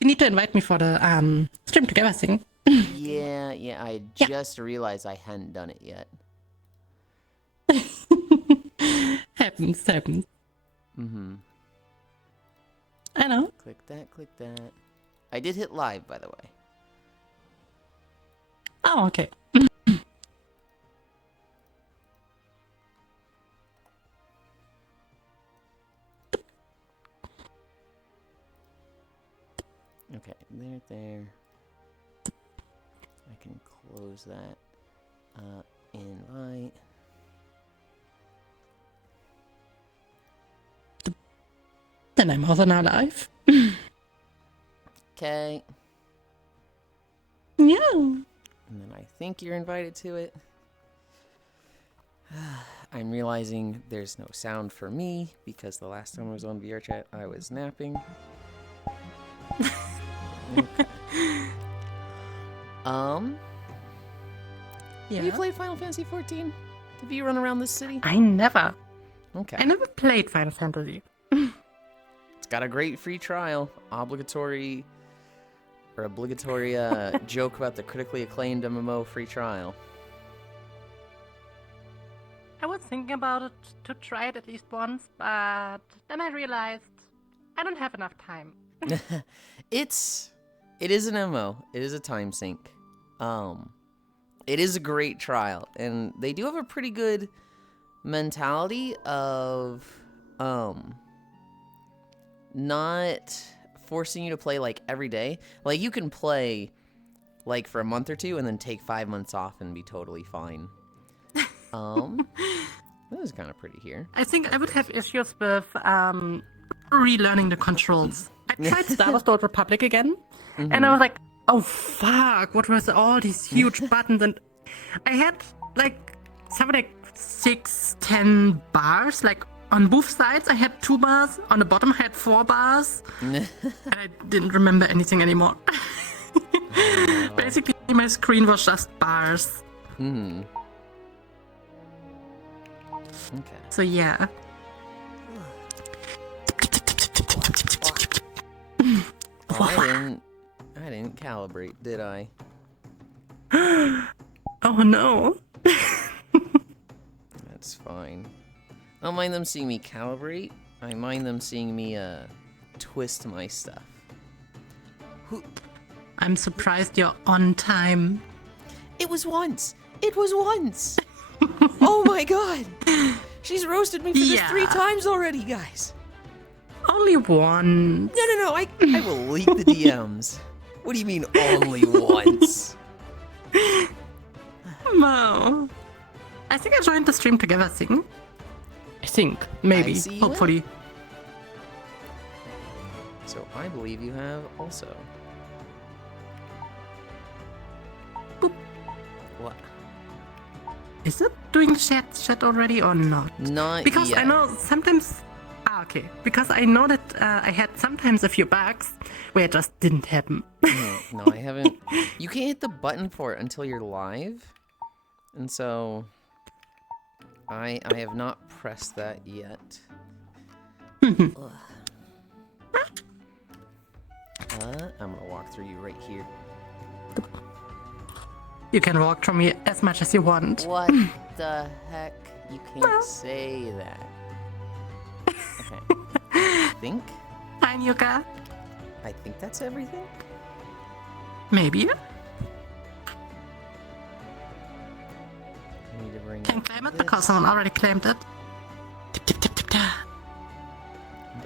You need to invite me for the stream together thing. Yeah, I just realized I hadn't done it yet. Happens. Mm-hmm. I know. Click that. I did hit live, by the way. Oh, okay. Okay, there. I can close that. Invite. Then I'm also now live. Okay. Yeah. And then I think you're invited to it. I'm realizing there's no sound for me because the last time I was on VR chat, I was napping. Okay. Yeah. Have you played Final Fantasy 14? Have you run around this city? I never Okay. played Final Fantasy. It's got a great free trial. Obligatory joke about the critically acclaimed MMO free trial. I was thinking about it to try it at least once, but then I realized I don't have enough time. It is an MMO. It is a time sink. It is a great trial, and they do have a pretty good mentality of not forcing you to play like every day. Like you can play like for a month or two and then take 5 months off and be totally fine. This is kind of pretty here. I think I would have issues with relearning the controls. I tried Star Wars: The Old Republic again, and I was like, oh fuck, what was all these huge buttons? And I had like something like 6-10 bars, like on both sides I had 2 bars, on the bottom I had 4 bars, and I didn't remember anything anymore. Basically my screen was just bars. Okay. So yeah. Oh, I didn't calibrate, did I? Oh no. That's fine. I don't mind them seeing me calibrate. I mind them seeing me twist my stuff. I'm surprised you're on time. It was once. Oh my god. She's roasted me for this 3 times already, guys. Only one. No. I will leak the DMs. What do you mean only once? No. I think I joined the stream together thing. I think. Maybe. Hopefully. So I believe you have also. Boop. What? Is it doing chat already or not? Not because yet. I know sometimes. Okay. Because I know that I had sometimes a few bugs where it just didn't happen. No, I haven't. You can't hit the button for it until you're live, and so I have not pressed that yet. I'm gonna walk through you right here. You can walk through me as much as you want. What the heck? You can't say that. Okay. I think Hi, I think that's everything. Maybe. I need to bring Can up claim it this, because someone already claimed it. Tip.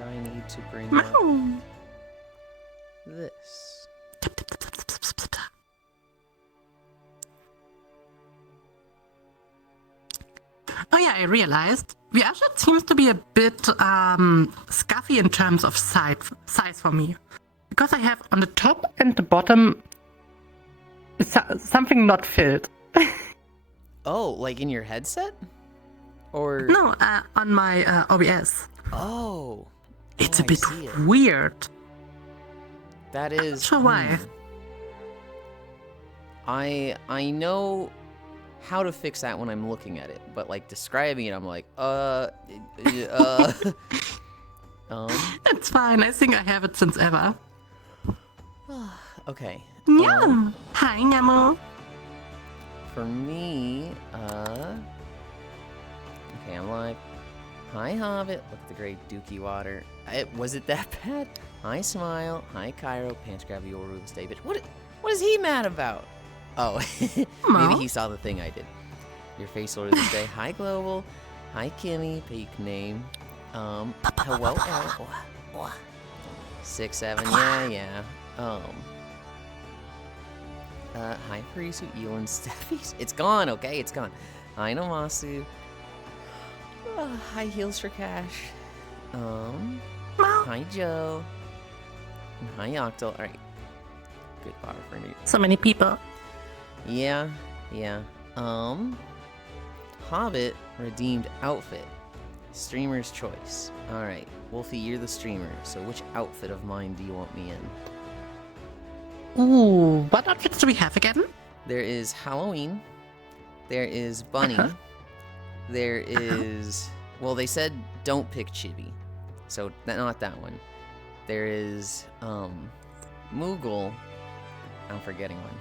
and I need to bring up No. this. Tip. Oh yeah, I realized VR chat seems to be a bit scuffy in terms of size for me. Because I have on the top and the bottom something not filled. Oh, like in your headset? Or No, on my OBS. Oh. It's Oh, a bit I see it. weird. That is. Not sure why. I know how to fix that when I'm looking at it, but like describing it, I'm like, It's fine. I think I have it since ever. Okay. Yeah. Hi, Nemo. For me, okay, I'm live. Hi, Hobbit. Look at the great dookie water. Was it that bad? Hi, Smile. Hi, Cairo. Pants grab your ruthless day, bitch. What is he mad about? Oh, maybe he saw the thing I did. Your face order this day. Hi, Global. Hi, Kimmy. Peak name. Hello, Eric. 6, 7. Yeah. Hi, Parisu, Yulind, Steffies. It's gone, okay? It's gone. Hi, Nomasu. High heels for cash. Hi, Joe. And hi, Octal. Alright. Good bar for me. So many people. Yeah. Hobbit redeemed outfit. Streamer's choice. Alright. Wolfie, you're the streamer, so which outfit of mine do you want me in? Ooh, what outfits do we have again? There is Halloween. There is Bunny. There is... Well, they said don't pick Chibi. So, not that one. There is, Moogle. I'm forgetting one.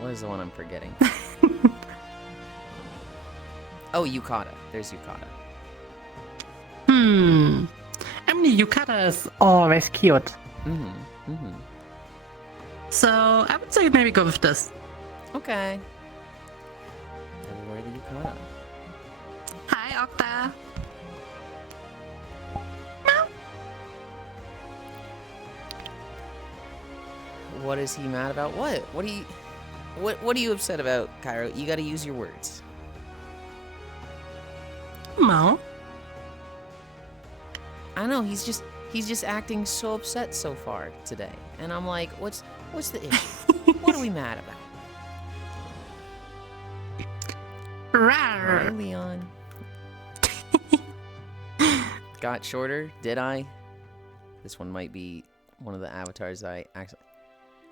What is the one I'm forgetting? Oh, Yukata. There's Yukata. I mean, Yukata is always cute. So, I would say maybe go with this. Okay. Then wear the Yukata. Hi, Octa. What is he mad about? What? What are you upset about, Cairo? You gotta use your words. Mo. I don't know, he's just acting so upset so far today. And I'm like, what's the issue? What are we mad about? Rawr. Hi, Leon. Got shorter, did I? This one might be one of the avatars I actually...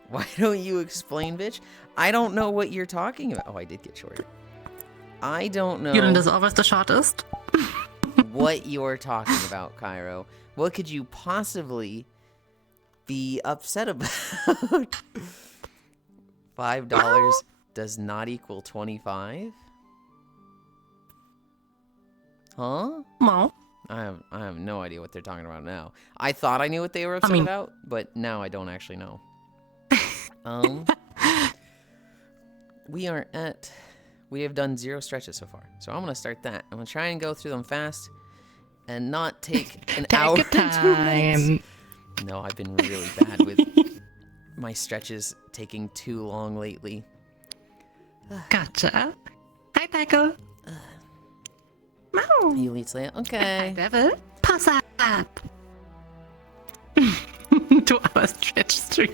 Why don't you explain, bitch? I don't know what you're talking about. Oh, I did get shorter. I don't know... Yulind is always the shortest. What you're talking about, Cairo. What could you possibly be upset about? $5 does not equal 25? Huh? Mo. I have no idea what they're talking about now. I thought I knew what they were upset about, but now I don't actually know. We have done 0 stretches so far. So I'm gonna start that. I'm gonna try and go through them fast and not take an hour and 2 minutes. No, I've been really bad with my stretches taking too long lately. Gotcha. Hi, Michael. Mo. You lead Slayer? Okay. Devil. Pass up. 2 hour stretch stream.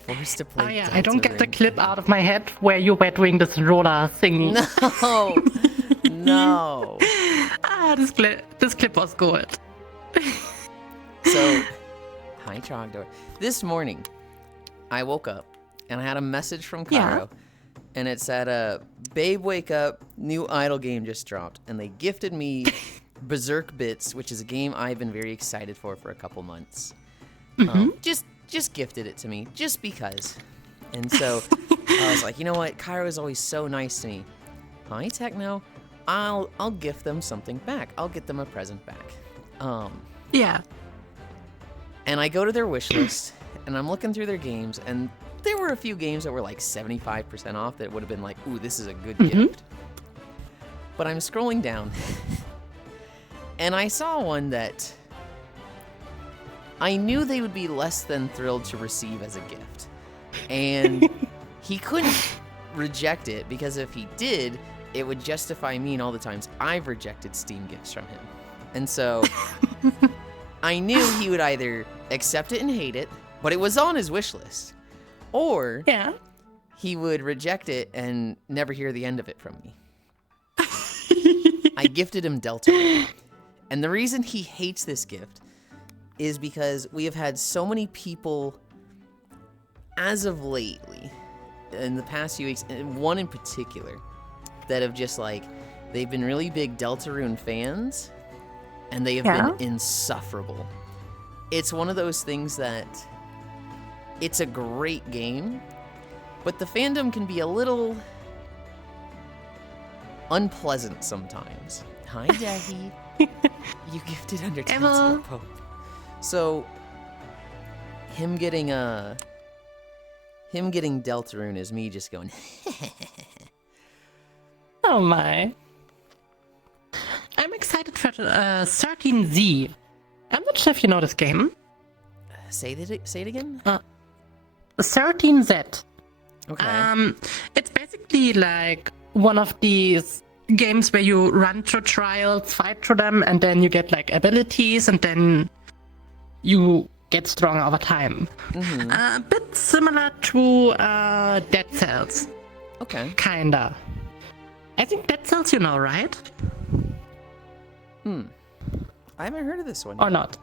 Forced to play. Oh yeah, I don't get the clip out of my head where you were doing this roller thingy. No. No. This clip was good. So, hi Trogdor. This morning, I woke up and I had a message from Cairo, and it said, "Babe, wake up! New idle game just dropped," and they gifted me Berserk Bits, which is a game I've been very excited for a couple months. Just gifted it to me, just because. And so I was like, you know what? Cairo is always so nice to me. Hi Techno. I'll gift them something back. I'll get them a present back. Yeah. And I go to their wish list, and I'm looking through their games, and there were a few games that were like 75% off that would have been like, ooh, this is a good gift. But I'm scrolling down, and I saw one that I knew they would be less than thrilled to receive as a gift. And he couldn't reject it, because if he did, it would justify me and all the times I've rejected Steam gifts from him. And so I knew he would either accept it and hate it, but it was on his wish list, or he would reject it and never hear the end of it from me. I gifted him Delta. And the reason he hates this gift is because we have had so many people as of lately, in the past few weeks, and one in particular, that have just like, they've been really big Deltarune fans, and they have been insufferable. it's one of those things that it's a great game, but the fandom can be a little unpleasant sometimes. Hi, Daddy. You gifted Undertale to a Pope. So, him getting Deltarune is me just going, Oh my. I'm excited for 13Z. I'm not sure if you know this game. Say it again? 13Z. Okay. It's basically like one of these games where you run through trials, fight through them, and then you get like abilities, and then you get stronger over time. A bit similar to Dead Cells. Okay. Kinda. I think Dead Cells you know, right? I haven't heard of this one. Or not?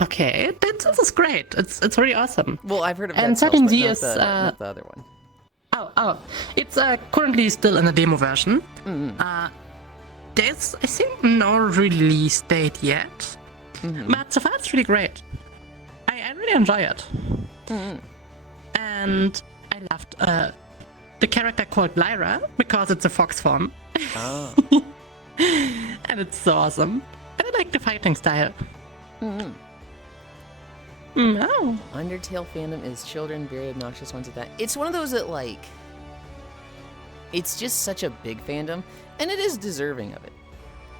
Okay, Dead Cells is great. It's really awesome. Well, I've heard of And Dead Cells, but 13Z not is not the other one. Oh, it's currently still in a demo version. There's, I think, no release date yet, but so far it's really great. I really enjoy it. And I loved the character called Lyra because it's a fox form. Oh. And it's so awesome. And I like the fighting style. Oh. Undertale fandom is children, very obnoxious ones at that. It's one of those that, like, it's just such a big fandom, and it is deserving of it.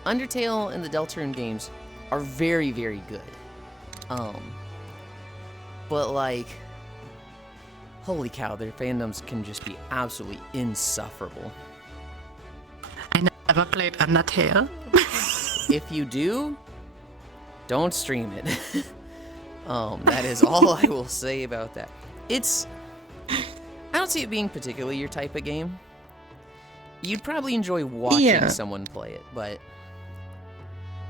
Undertale and the Deltarune games are very, very good. But, like, holy cow, their fandoms can just be absolutely insufferable. I never played Undertale. If you do, don't stream it. That is all I will say about that. I don't see it being particularly your type of game. You'd probably enjoy watching someone play it, but...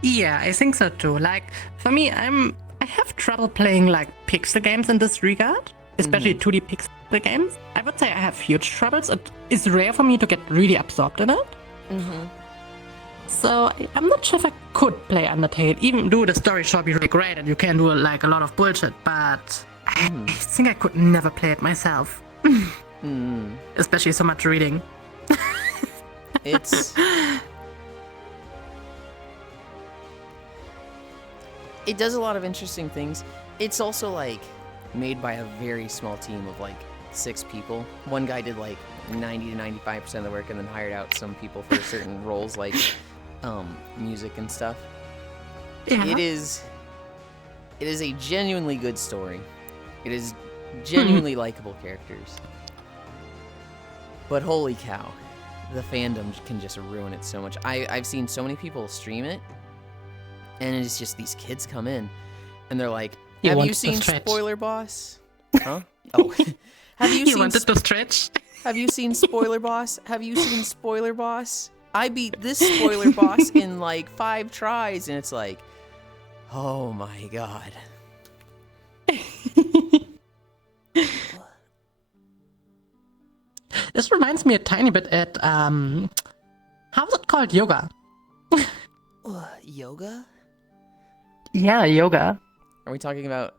Yeah, I think so too. Like, for me, I have trouble playing, like, pixel games in this regard. Especially 2D pixel games. I would say I have huge troubles. It is rare for me to get really absorbed in it. So I'm not sure if I could play Undertale, even though the story should be really great and you can do like a lot of bullshit, but I think I could never play it myself. Especially so much reading. It does a lot of interesting things. It's also like made by a very small team of like 6 people. One guy did like 90 to 95% of the work and then hired out some people for certain roles like music and stuff. Yeah. It is a genuinely good story. It is genuinely likable characters. But holy cow, the fandom can just ruin it so much. I've seen so many people stream it, and it's just these kids come in, and they're like, have you seen Spoiler Boss? Huh? Oh. Have you seen... wanted to stretch? Have you seen Spoiler Boss? Have you seen Spoiler Boss? I beat this Spoiler Boss in like 5 tries, and it's like, oh my god. This reminds me a tiny bit at, how's it called? Yoga. Yoga? Yeah, yoga. Are we talking about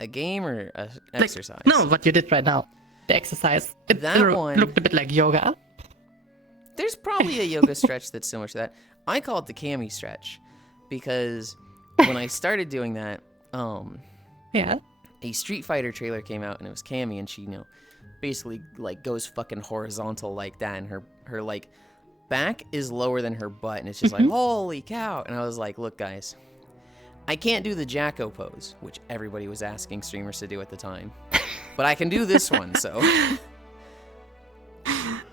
a game or an exercise? No, what you did right now. The exercise. It looked a bit like yoga. There's probably a yoga stretch that's similar to that. I call it the Cammy stretch because when I started doing that, yeah, a Street Fighter trailer came out and it was Cammy, and she, basically like goes fucking horizontal like that, and her like back is lower than her butt, and it's just like, holy cow. And I was like, look guys, I can't do the Jacko pose, which everybody was asking streamers to do at the time, but I can do this one, so.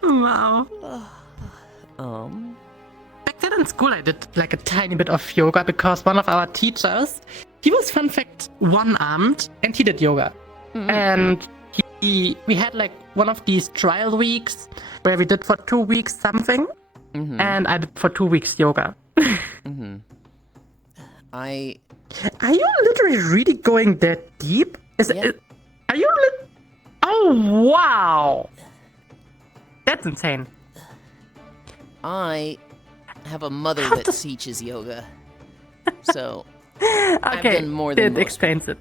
Wow. Back then in school I did like a tiny bit of yoga because one of our teachers, he was, fun fact, one-armed, and he did yoga. And we had like one of these trial weeks where we did for 2 weeks something, and I did for 2 weeks yoga. Are you literally really going that deep? Are you Oh, wow. That's insane. I have a mother that teaches yoga. So I've Okay, done more than it most explains it.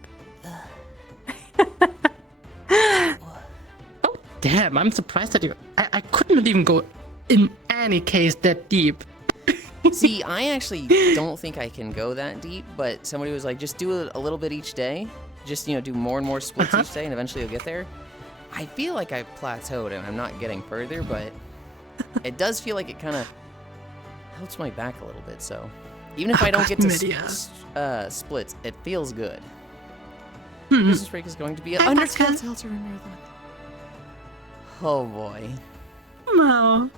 Oh, damn, I'm surprised that you... I couldn't even go, in any case, that deep. See, I actually don't think I can go that deep, but somebody was like, just do it a little bit each day. Just, do more and more splits each day, and eventually you'll get there. I feel like I've plateaued, and I'm not getting further, but it does feel like it kind of helps my back a little bit, so... Even if I don't get to splits, it feels good. Christmas break is going to be an Undertale Seltzer marathon. Oh, boy. No.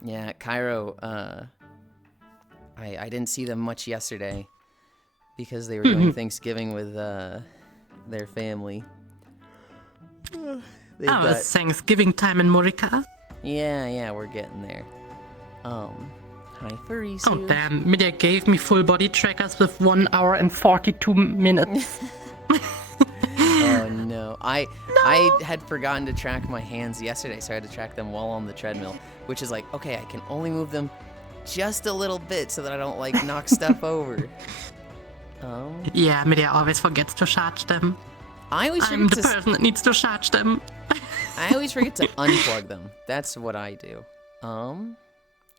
Yeah, Cairo, I didn't see them much yesterday because they were doing Thanksgiving with their family. It's Thanksgiving time in Morika. Yeah, we're getting there. Hi, Furry. Oh, damn. Media gave me full body trackers with 1 hour and 42 minutes. Oh, no. I had forgotten to track my hands yesterday, so I had to track them while on the treadmill, which is like, okay, I can only move them just a little bit so that I don't, knock stuff over. Yeah, Media always forgets to charge them. I'm the person that needs to charge them. I always forget to unplug them. That's what I do.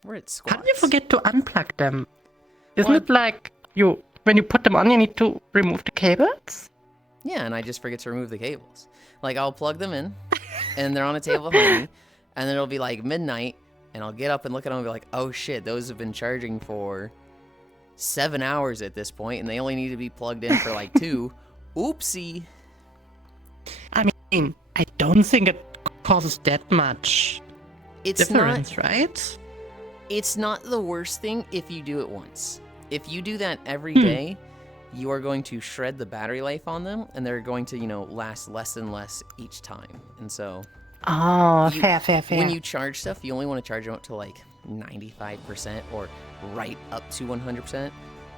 We're at squats. How do you forget to unplug them? Isn't it like when you put them on, you need to remove the cables? Yeah, and I just forget to remove the cables. I'll plug them in, and they're on a table behind me, and then it'll be midnight, and I'll get up and look at them and be like, oh shit, those have been charging for 7 hours at this point, and they only need to be plugged in for 2. Oopsie. I mean, I don't think it causes that much difference, right? It's not the worst thing if you do it once. If you do that every day, you are going to shred the battery life on them, and they're going to, last less and less each time. And so... Oh, fair. When you charge stuff, you only want to charge them up to 95% or right up to 100%.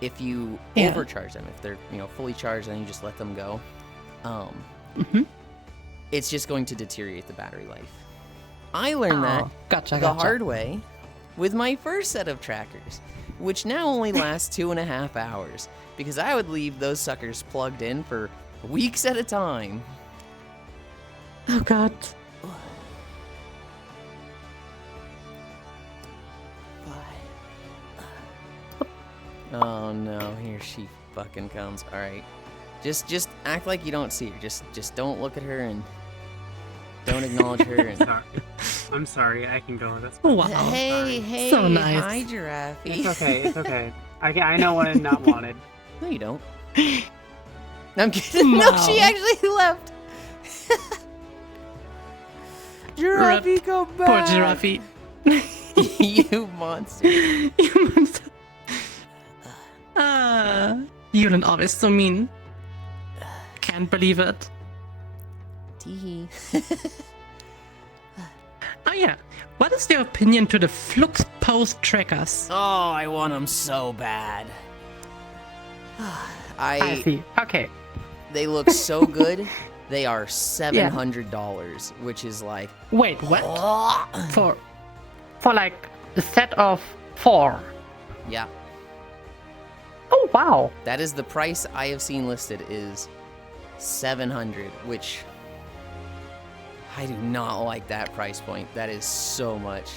If you overcharge them, if they're, fully charged, then you just let them go. It's just going to deteriorate the battery life. I learned that the hard way with my first set of trackers, which now only lasts 2.5 hours, because I would leave those suckers plugged in for weeks at a time. Oh god. Oh no, here she fucking comes. Alright. Just act like you don't see her. Just don't look at her and don't acknowledge her. And... I'm sorry, I can go. That's fine. Wow. Hey, so nice. Hi, Giraffe. It's okay. I know when I'm not wanted. No, you don't. I'm kidding. Wow. No, she actually left. Giraffe, go back. Poor Giraffe. You monster. You monster. Yulind always so mean. Can't believe it. Teehee. Oh yeah, what is your opinion to the Flux Post trackers? Oh, I want them so bad. I see. Okay. They look so good. They are $700, which is like... Wait, what? For the set of 4? Yeah. Oh wow. That is the price I have seen listed is $700, which I do not like that price point. That is so much.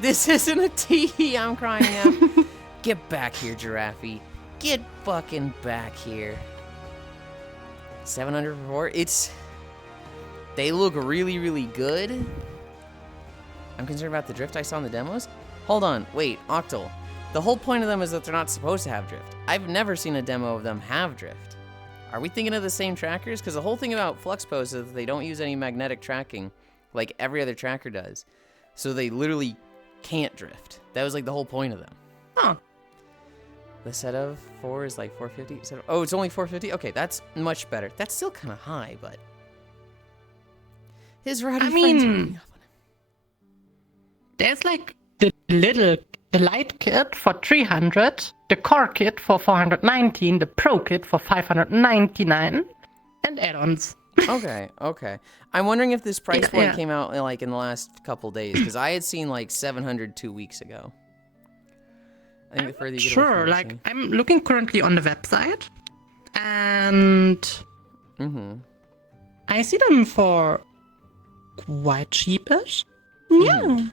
This isn't a tee. I'm crying out. Get back here, Giraffe. Get fucking back here. 700 for 4. They look really, really good. I'm concerned about the drift I saw in the demos. Hold on. Wait, Octal. The whole point of them is that they're not supposed to have drift. I've never seen a demo of them have drift. Are we thinking of the same trackers? Because the whole thing about FluxPost is that they don't use any magnetic tracking like every other tracker does. So they literally can't drift. That was the whole point of them. Huh. The set of 4 is 450. Oh, it's only 450? Okay, that's much better. That's still kind of high, but... His rowdy friends are beating up on him. There's the light kit for 300, the core kit for 419, the pro kit for 599, and add-ons. Okay. I'm wondering if this price point came out in the last couple days, because I had seen 700 2 weeks ago. I think the further you get Sure, away like from I'm looking currently on the website, and I see them for quite cheapish. Yeah.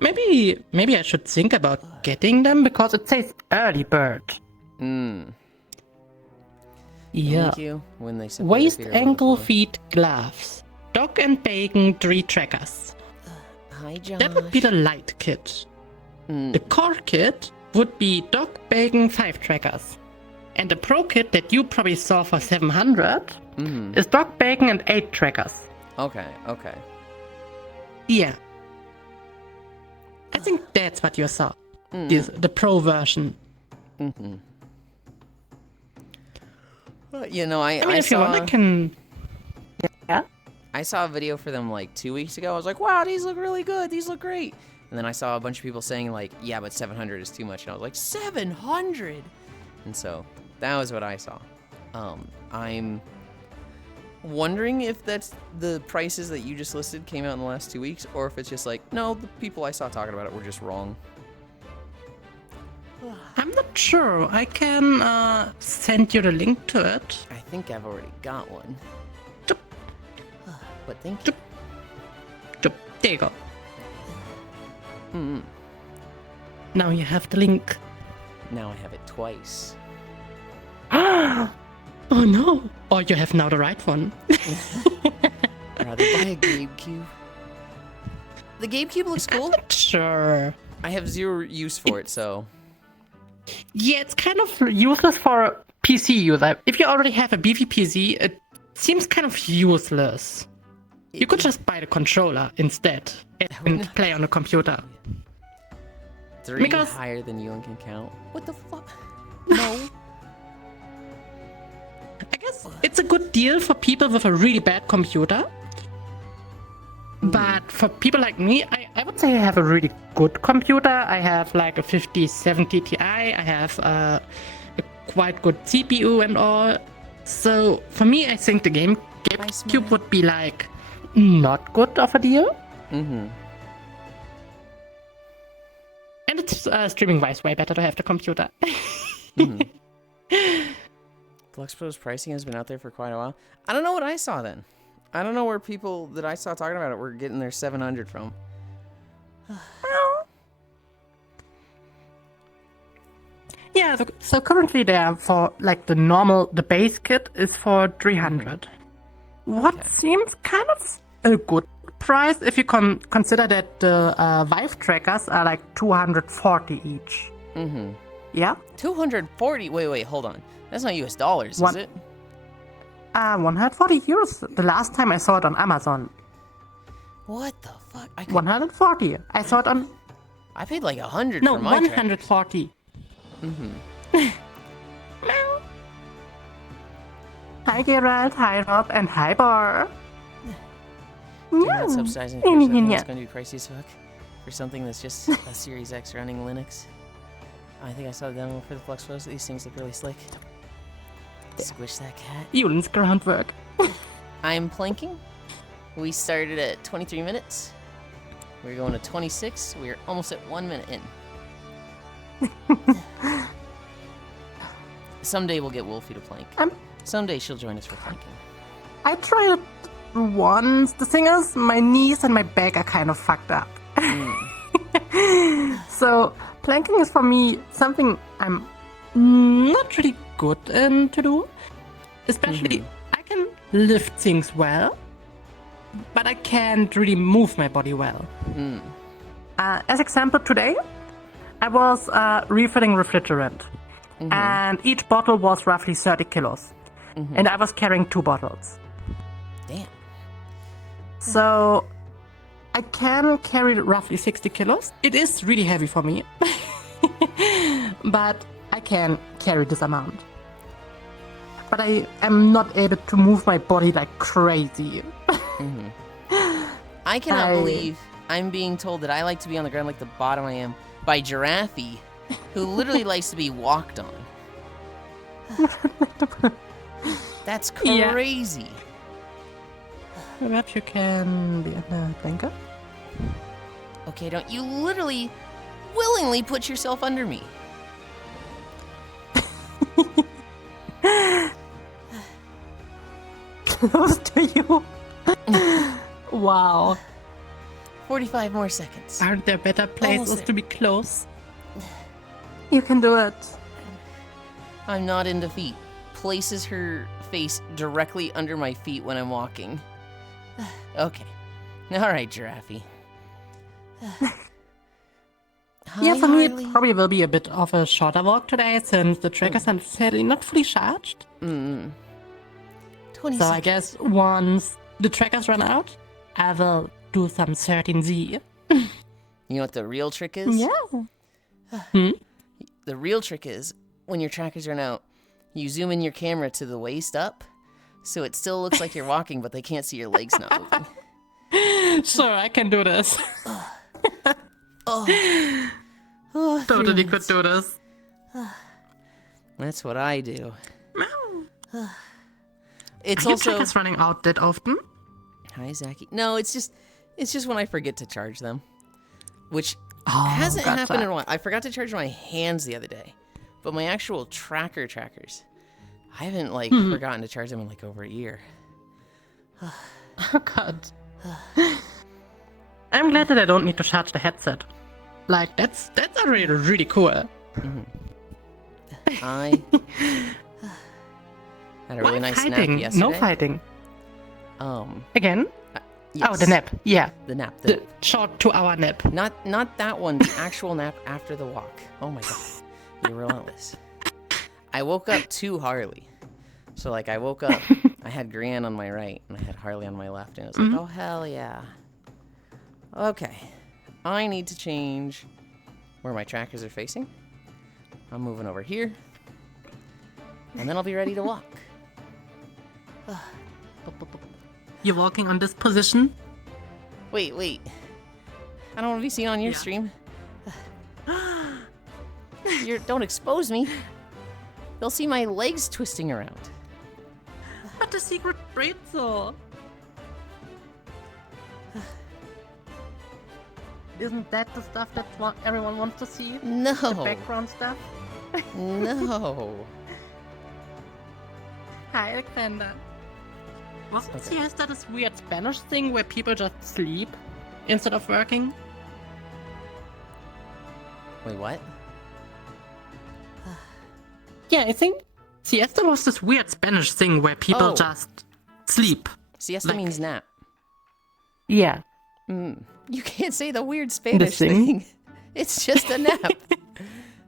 Maybe I should think about getting them because it says early bird. Yeah. Thank you. When they separate Waist, their feet above the ankle, floor. feet, gloves. Dog and bacon 3 trackers. Hi, Josh. That would be the light kit. The core kit would be dog, bacon 5 trackers. And the pro kit that you probably saw for 700 is dog, bacon and 8 trackers. Okay. Yeah. I think that's what you saw. The pro version. Well, you know, I if saw, you want, I can... Yeah? I saw a video for them like 2 weeks ago. I was like, wow, these look really good. These look great. And then I saw a bunch of people saying like, yeah, but 700 is too much. And I was like, 700? And so that was what I saw. I'm wondering if that's the prices that you just listed came out in the last 2 weeks, or if it's just like, no, the people I saw talking about it were just wrong. I'm not sure. I can send you the link to it. I think I've already got one. Chup. But thank you. There you go. Now you have the link. Now I have it twice. Oh no! Or you have now the right one. I'd rather buy a GameCube. The GameCube looks cool. Sure. I have zero use for it, so... Yeah, it's kind of useless for a PC user. If you already have a beefy PC, it seems kind of useless. You could just buy the controller instead and play on a computer. 3 Because- higher than Yulind can count. What the fuck? No. I guess it's a good deal for people with a really bad computer. But for people like me, I would say I have a really good computer. I have like a 5070 Ti. I have a quite good CPU and all. So for me, I think the GameCube would be like not good of a deal. And it's streaming wise way better to have the computer. Flux Pro's pricing has been out there for quite a while. I don't know what I saw then. I don't know where people that I saw talking about it were getting their 700 from. Yeah, so currently they are for like the base kit is for 300. What seems kind of a good price if you consider that the Vive trackers are like 240 each. Yeah? 240? Wait, hold on. That's not US dollars, is it? 140 euros. The last time I saw it on Amazon. What the fuck? 140. I saw it on... I paid like 100 No, for my track. 140. Hi Geralt, hi Rob, and hi Bar. They're not subsidizing for something that's going to be pricey as fuck. For something that's just a Series X running Linux. I think I saw the demo for the Flux Pros. These things look really slick. Squish that cat. Yulind's groundwork. I'm planking. We started at 23 minutes. We're going to 26. We're almost at 1 minute in. Someday we'll get Wolfie to plank. Someday she'll join us for planking. I tried it once. The thing is, my knees and my back are kind of fucked up. So, planking is for me something I'm not really good in to do. Especially, I can lift things well, but I can't really move my body well. As example, today, I was refilling refrigerant. And each bottle was roughly 30 kilos. And I was carrying 2 bottles. Damn. So I can carry roughly 60 kilos. It is really heavy for me. But I can carry this amount. But I am not able to move my body like crazy. I cannot believe I'm being told that I like to be on the ground like the bottom I am by Giraffe, who literally likes to be walked on. That's crazy. Perhaps you can be a blanket. Okay, don't you literally willingly put yourself under me. Close to you. Wow. 45 more seconds. Aren't there better places Almost to be close? You can do it. I'm not in defeat. Places her face directly under my feet when I'm walking. Okay. Alright, Giraffe. Yeah, Hi, for me Harley. it probably will be a bit of a shorter walk today since the trackers are sadly not fully charged. 20 So seconds. I guess once the trackers run out, I will do some 13Z. You know what the real trick is? Yeah. The real trick is, when your trackers run out, you zoom in your camera to the waist up, so it still looks like you're walking, but they can't see your legs not moving. Sure, I can do this. Oh, Totally could do this. that's what I do. It's Are your also... trackers running out that often? Hi, Zachy. No, it's just when I forget to charge them, which Oh, hasn't gotcha. happened in a while. I forgot to charge my hands the other day, but my actual trackers, I haven't forgotten to charge them in over a year. Oh god. I'm glad that I don't need to charge the headset. Like, that's already really cool. I had a really nice nap fighting? yesterday. No fighting. Um, Again? yes, Oh, the nap. Yeah. The nap. The short 2-hour nap. Not that one. The actual nap after the walk. Oh my god, you're relentless. I woke up to Harley. So I woke up. I had Gran on my right and I had Harley on my left, and it was like, oh hell yeah. Okay, I need to change where my trackers are facing. I'm moving over here, and then I'll be ready to walk. You're walking on this position? Wait. I don't want to be seen on your Yeah. stream. Don't expose me. They'll see my legs twisting around. But the secret pretzel. Isn't that the stuff that everyone wants to see? No. The background stuff? No. Hi, Alexander. Wasn't Okay. siesta this weird Spanish thing where people just sleep instead of working? Wait, what? Yeah, I think siesta was this weird Spanish thing where people Oh. just sleep. Siesta Like- means nap. Yeah. You can't say the weird Spanish thing? thing. It's just a nap.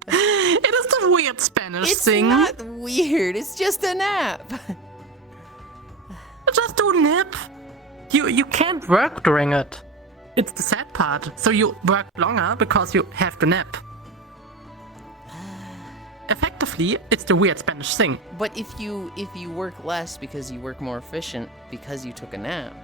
It is the weird Spanish It's thing. not weird. It's just a nap. Just do a nap. You can't work during it. It's the sad part. So you work longer because you have to nap. Effectively, it's the weird Spanish thing. But if you work less because you work more efficient because you took a nap.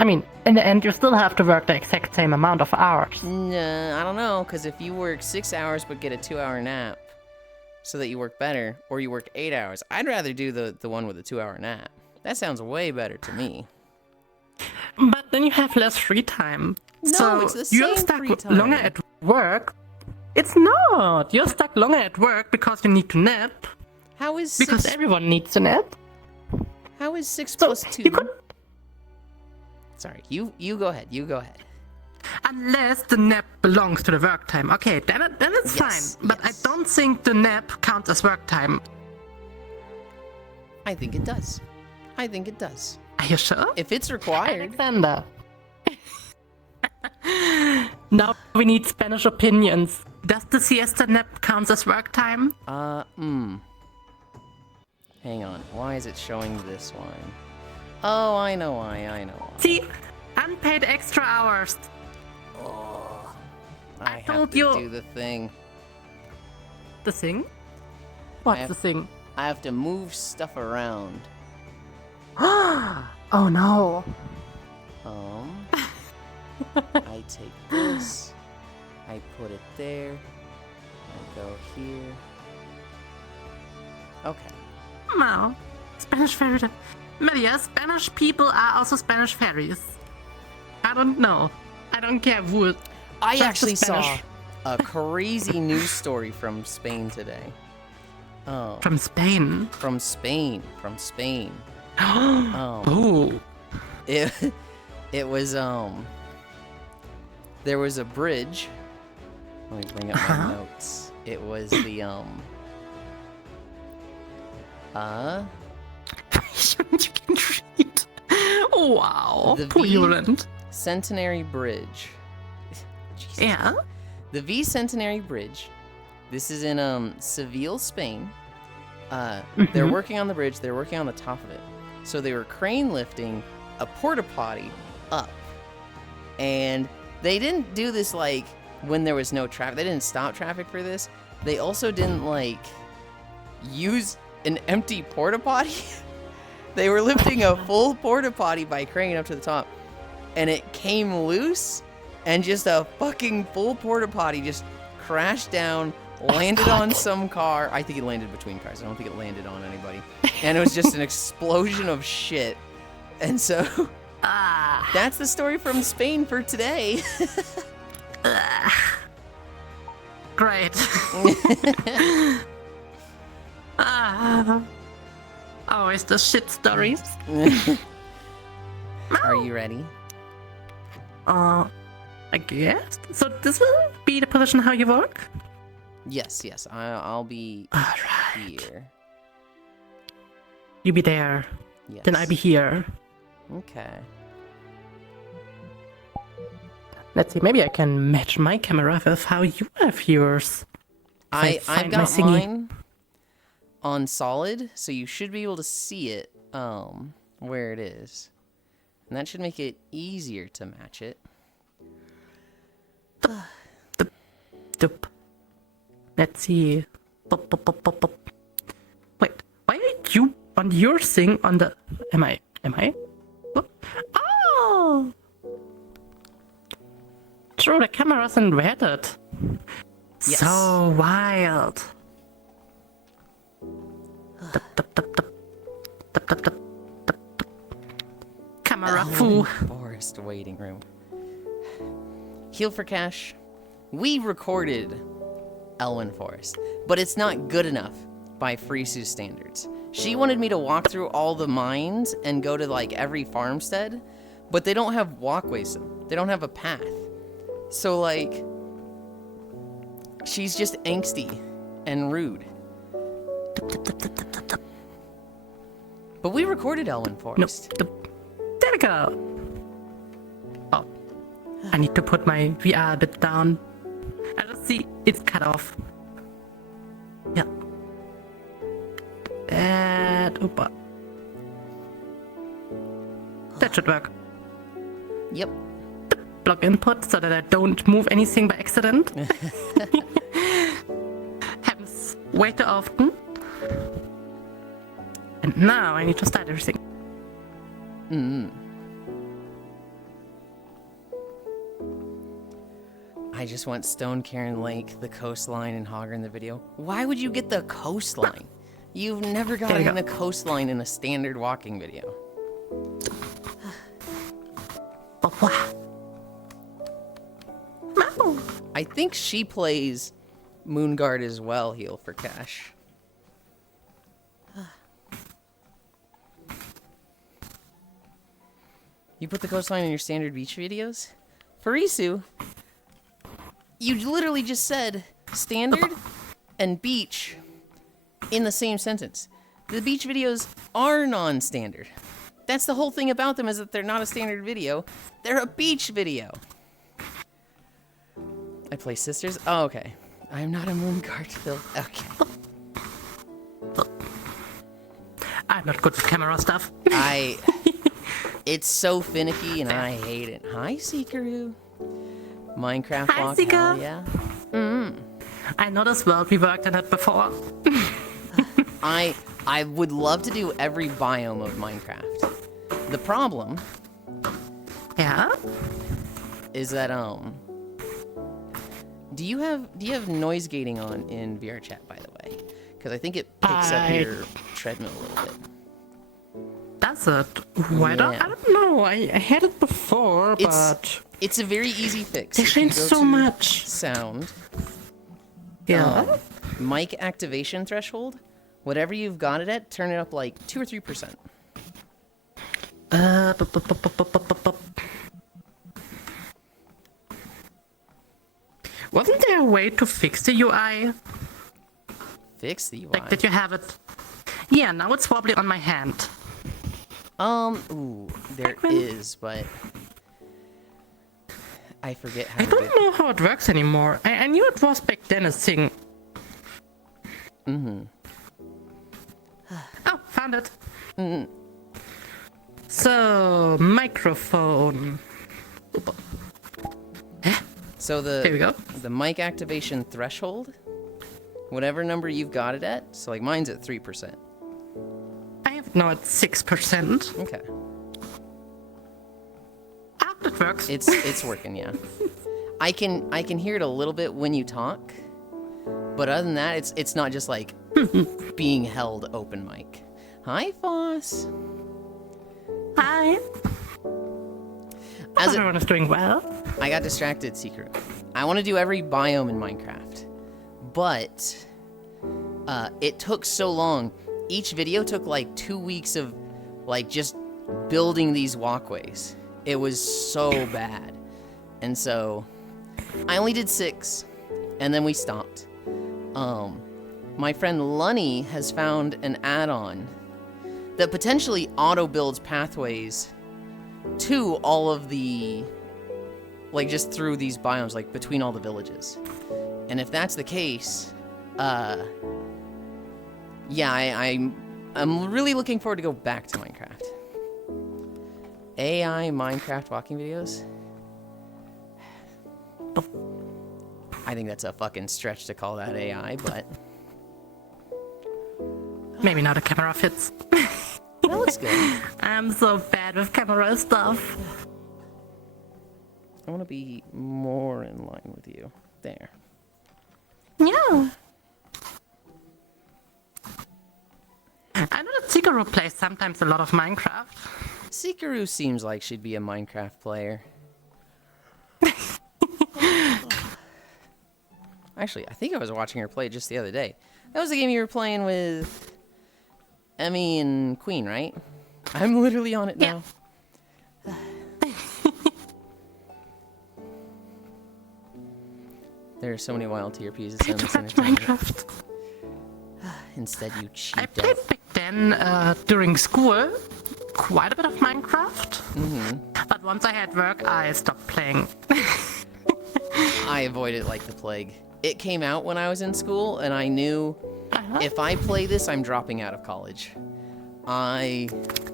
I mean, in the end, you still have to work the exact same amount of hours. Nah, I don't know, because if you work 6 hours but get a 2-hour nap so that you work better, or you work 8 hours, I'd rather do the one with a 2-hour nap. That sounds way better to me. But then you have less free time. No, so it's the you're same stuck free time. longer at work. It's not. You're stuck longer at work because you need to nap. How is Because 6, everyone needs to nap. how is 6 So plus 2? you could, Sorry, you go ahead. You go ahead. unless the nap belongs to the work time. Okay, then it's Yes, fine. But yes. I don't think the nap counts as work time. I think it does. I think it does. Are you sure? If it's required. Alexander. Now we need Spanish opinions. Does the siesta nap count as work time? Hang on. Why is it showing this one? Oh, I know why. See, unpaid extra hours. I have told to you. do the thing. The thing? What's have- the thing? I have to move stuff around. Oh no. I take this. I put it there. I go here. Okay. No. Spanish fairy. Maria, Spanish people are also Spanish fairies. I don't know. I don't care who. I Just the actually saw Spanish. a crazy news story from Spain today. Oh, From Spain. from Spain. Oh. It it was there was a bridge. Let me bring up my notes. It was the You can read. Wow. The Poor V- Yulind. Centenary Bridge. Jesus. Yeah. The V Centenary Bridge. This is in Seville, Spain. They're working on the bridge. They're working on the top of it. So they were crane lifting a porta potty up, and they didn't do this like when there was no traffic. They didn't stop traffic for this. They also didn't like use an empty porta potty. They were lifting a full porta potty by crane up to the top, and it came loose, and just a fucking full porta potty just crashed down, landed on some car. I think it landed between cars. I don't think it landed on anybody. And it was just an explosion of shit. And so that's the story from Spain for today. Great. Always the shit stories. Are you ready? I guess. So this will be the position how you work? Yes, I'll be Alright. here. You be there. Yes. Then I be here. Okay. Let's see, maybe I can match my camera with how you have yours. I've find my got thingy. mine on solid, so you should be able to see it where it is. And that should make it easier to match it. Doop. Let's see. Pop, pop, pop, pop, pop. Wait, why are you on your thing on the... Am I? What? Oh! True, the camera's inverted. Yes. So wild. Tup, tup, tup, tup. Tup, tup, tup, tup, tup. Camera foo. Forest waiting room. Heal for Cash. We recorded Elwyn Forest, but it's not good enough by Frisu's standards. She wanted me to walk through all the mines and go to like every farmstead, but they don't have walkways. They don't have a path. So like, she's just angsty and rude. But we recorded Elwyn Forest. Nope. There we go. Oh. I need to put my VR a bit down. I just see it's cut off. Yeah. And opa. That should work. Yep. Block input so that I don't move anything by accident. Happens way too often. And now I need to start everything. I just want Stone Cairn Lake, the coastline, and Hogger in the video. Why would you get the coastline? You've never gotten the coastline in a standard walking video. I think she plays Moonguard as well, Heal for Cash. You put the coastline in your standard beach videos? Farisu, you literally just said standard and beach in the same sentence. The beach videos are non-standard. That's the whole thing about them, is that they're not a standard video. They're a beach video. I play Sisters? Oh, okay. I'm not a Moonguard, Phil. Okay. I'm not good with camera stuff. It's so finicky and I hate it. Hi, Seekaroo. Minecraft Hi, walk, Seeker. hell yeah. I know this world, we worked on it before. I would love to do every biome of Minecraft. The problem Yeah? is that do you have noise gating on in VR chat, by the way? Because I think it picks up your treadmill a little bit. does it? Why don't Yeah. I don't know. I had it before, but It's a very easy fix. they If you changed go so to much. Sound. Yeah. Mic activation threshold. Whatever you've got it at, turn it up like 2 or 3%. Wasn't there a way to fix the UI? Fix the UI. Like, did you have it? Yeah, now it's wobbly on my hand. Ooh, there Backman? is, but I forget how I to do don't it. know how it works anymore. I knew it was back then a thing. Mm-hmm. Oh, found it. Mm-hmm. So, microphone. So Here we go. the mic activation threshold, whatever number you've got it at, so like mine's at 3%. I have it now at 6%. Okay. Ah, that works. It's working, yeah. I can hear it a little bit when you talk, but other than that, it's not just like being held open mic. Hi, Foss. Hi. As Everyone is doing well. I got distracted, Secret. I want to do every biome in Minecraft, but it took so long. Each video took like 2 weeks of like just building these walkways. It was so bad, and so I only did 6, and then we stopped. My friend Lunny has found an add-on that potentially auto-builds pathways to all of the, like, just through these biomes, like, between all the villages. And if that's the case, yeah, I'm really looking forward to go back to Minecraft. AI Minecraft walking videos? I think that's a fucking stretch to call that AI, but Maybe now the camera fits. that looks good. I'm so bad with camera stuff. I want to be more in line with you. There. Yeah. I know that Siguro plays sometimes a lot of Minecraft. Sikaru seems like she'd be a Minecraft player. Actually, I think I was watching her play just the other day. That was the game you were playing with Emmy and Queen, right? I'm literally on it Yeah. now. There are so many wild TRPs. It I sounds touched entertaining. Minecraft. Instead, you I cheaped played out. back then during school quite a bit of Minecraft. But once I had work, I stopped playing. I avoid it like the plague. It came out when I was in school, and I knew if I play this, I'm dropping out of college. I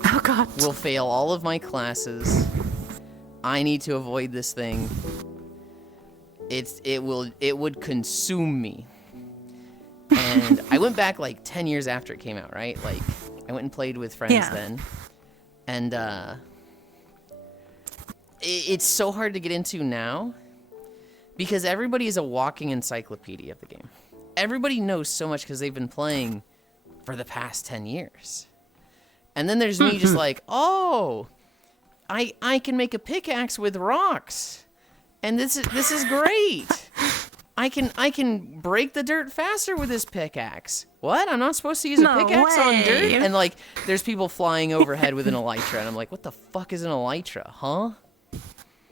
Oh god. will fail all of my classes. I need to avoid this thing. It would consume me. And I went back like 10 years after it came out, right? Like I went and played with friends Yeah. then. And it's so hard to get into now because everybody is a walking encyclopedia of the game. Everybody knows so much because they've been playing for the past 10 years. And then there's me just like, oh, I can make a pickaxe with rocks. And this is great. I can break the dirt faster with this pickaxe. What? I'm not supposed to use a No pickaxe on dirt? way. And like there's people flying overhead with an elytra and I'm like, what the fuck is an elytra, huh?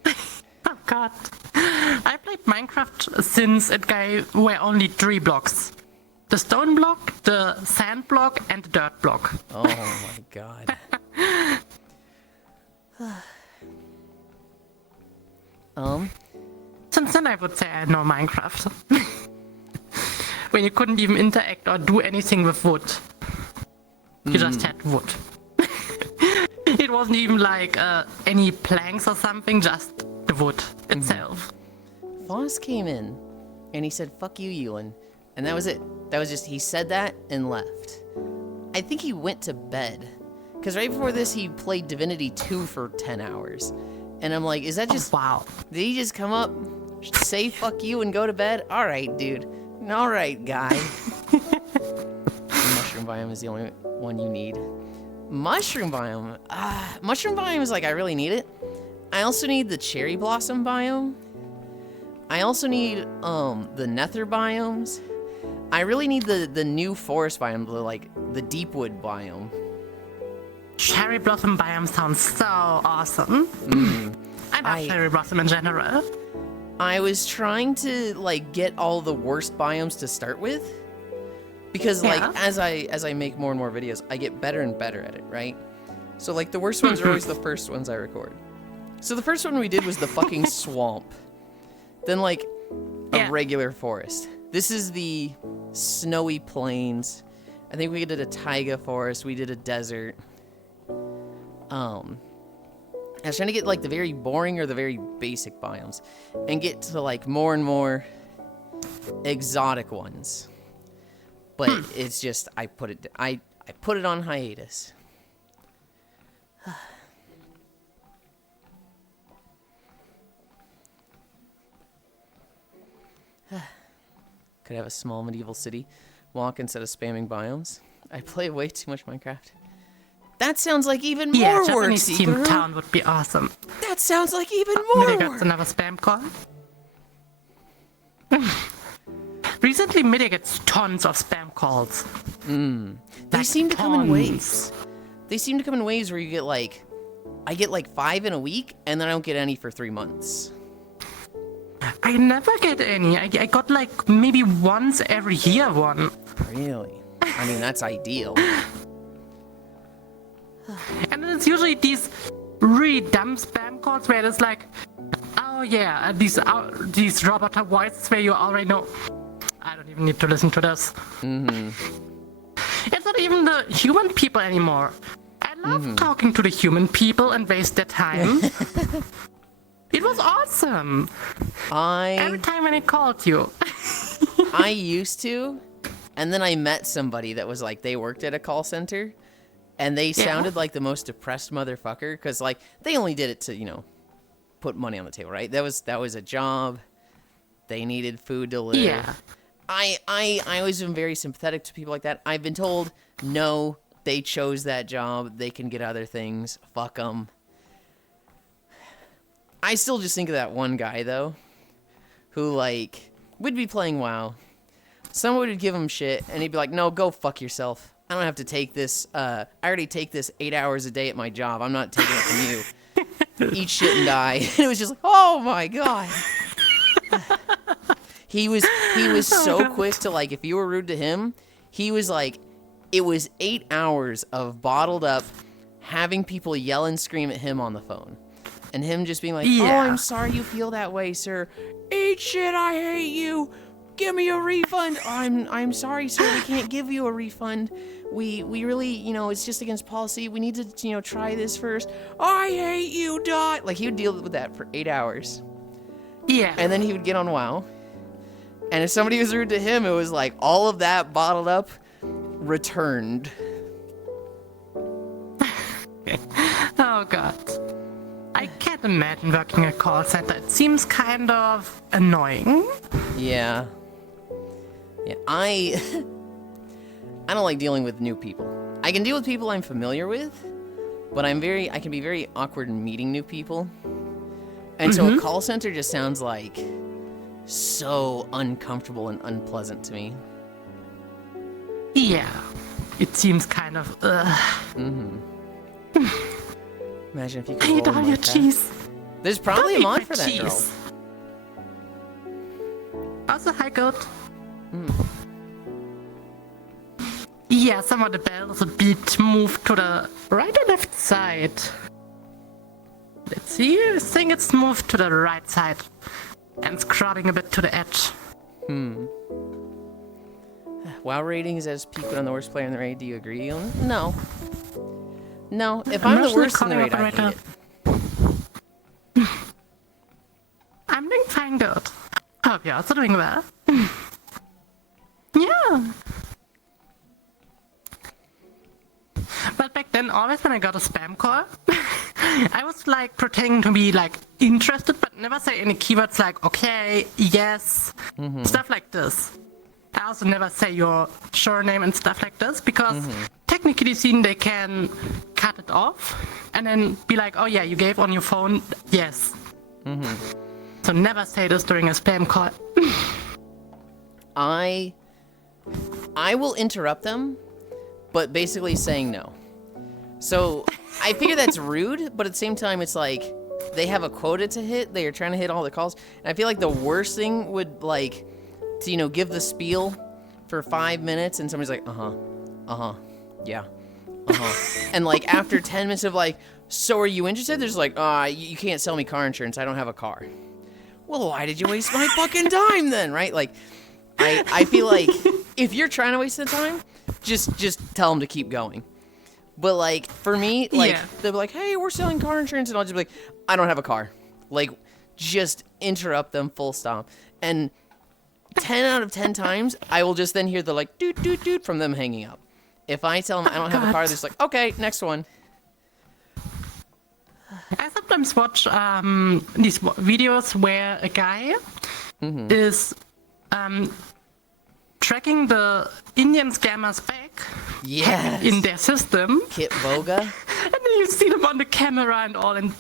Oh god. I played Minecraft since it were only 3 blocks. The stone block, the sand block, and the dirt block. Oh my god. Since then I would say I know Minecraft. When you couldn't even interact or do anything with wood. You just had wood. It wasn't even like any planks or something, just the wood itself. Foss came in and he said, fuck you, Yulind. And that was it. That was just, he said that and left. I think he went to bed. Because right before this, he played Divinity 2 for 10 hours. And I'm like, is that just, Wow. did he just come up, say fuck you and go to bed? All right, dude. All right, guy. The mushroom biome is the only one you need. Mushroom biome. Mushroom biome is like, I really need it. I also need the cherry blossom biome. I also need the nether biomes. I really need the new forest biome, the deep wood biome. Cherry blossom biome sounds so awesome. I love cherry blossom in general. I was trying to like get all the worst biomes to start with, because like as I make more and more videos, I get better and better at it, right? So like the worst ones are always the first ones I record. So the first one we did was the fucking swamp. Then like a regular forest. This is the snowy plains. I think we did a taiga forest. We did a desert. I was trying to get like the very boring or the very basic biomes, and get to like more and more exotic ones. But it's just I put it on hiatus. Could have a small medieval city walk instead of spamming biomes. I play way too much Minecraft. That sounds like even more work, Japanese team town would be awesome. That sounds like even more Midi work. gets another spam call. Recently, Midi gets tons of spam calls. They seem to come in waves. They seem to come in waves where you get like, I get like 5 in a week, and then I don't get any for 3 months. I never get any. I got like maybe once every year one. Really? I mean, that's ideal. And then it's usually these really dumb spam calls where it's like, oh yeah, these robot voices where you already know. I don't even need to listen to this. It's not even the human people anymore. I love talking to the human people and waste their time. It was awesome. Every time when I called you. I used to, and then I met somebody that was like, they worked at a call center, and they sounded like the most depressed motherfucker, because like they only did it to, you know, put money on the table, right? That was a job. They needed food to live. Yeah. I always been very sympathetic to people like that. I've been told, no, they chose that job. They can get other things. Fuck them. I still just think of that one guy, though, who, like, would be playing WoW. Someone would give him shit, and he'd be like, no, go fuck yourself. I don't have to take this. I already take this 8 hours a day at my job. I'm not taking it from you. Eat shit and die. And it was just like, oh, my God. He was so quick to, like, if you were rude to him, he was like, it was 8 hours of bottled up, having people yell and scream at him on the phone. And him just being like, oh, I'm sorry you feel that way, sir. Eat shit, I hate you. Give me a refund. I'm sorry, sir. We can't give you a refund. We really, you know, it's just against policy. We need to, you know, try this first. I hate you, dot. Like, he would deal with that for 8 hours. Yeah. And then he would get on WoW. And if somebody was rude to him, it was like all of that bottled up returned. Oh, God. I can't imagine working a call center. It seems kind of annoying. Yeah. Yeah, I don't like dealing with new people. I can deal with people I'm familiar with, but I can be very awkward in meeting new people. And so a call center just sounds like so uncomfortable and unpleasant to me. Yeah. It seems kind of, Imagine if you could I eat roll all in your Minecraft. cheese. There's probably a Don't eat mod my for that, girl. cheese. Also, hi, goat. Yeah, some of the bells would be moved to the right or left side. Let's see. I think it's moved to the right side. And scrubbing a bit to the edge. WoW ratings as peaked on the worst player in the raid. Do you agree, Yulind? No. No, if I'm the worst in the raid, I hate it. I'm doing fine, good. Hope you're also doing well. Yeah. But back then, always when I got a spam call, I was like pretending to be like interested, but never say any keywords like okay, yes, stuff like this. I also never say your surname and stuff like this because technically seen they can cut it off and then be like, oh yeah, you gave on your phone, yes. So never say this during a spam call. I will interrupt them, but basically saying no. So I figure that's rude, but at the same time, it's like they have a quota to hit. They are trying to hit all the calls, and I feel like the worst thing would like to give the spiel for 5 minutes, and somebody's like, yeah, and like after 10 minutes of like, so are you interested? There's like, you can't sell me car insurance. I don't have a car. Well, why did you waste my fucking time then, right? Like, I feel like if you're trying to waste the time, just tell them to keep going. But like for me, like they'll be like, hey, we're selling car insurance, and I'll just be like, I don't have a car. Like, just interrupt them full stop. And 10 out of 10 times, I will just then hear the like doot doot doot from them hanging up. If I tell them I don't have a car, they're just like, okay, next one. I sometimes watch these videos where a guy is tracking the Indian scammers back in their system. Kit Boga. And then you see them on the camera and all, and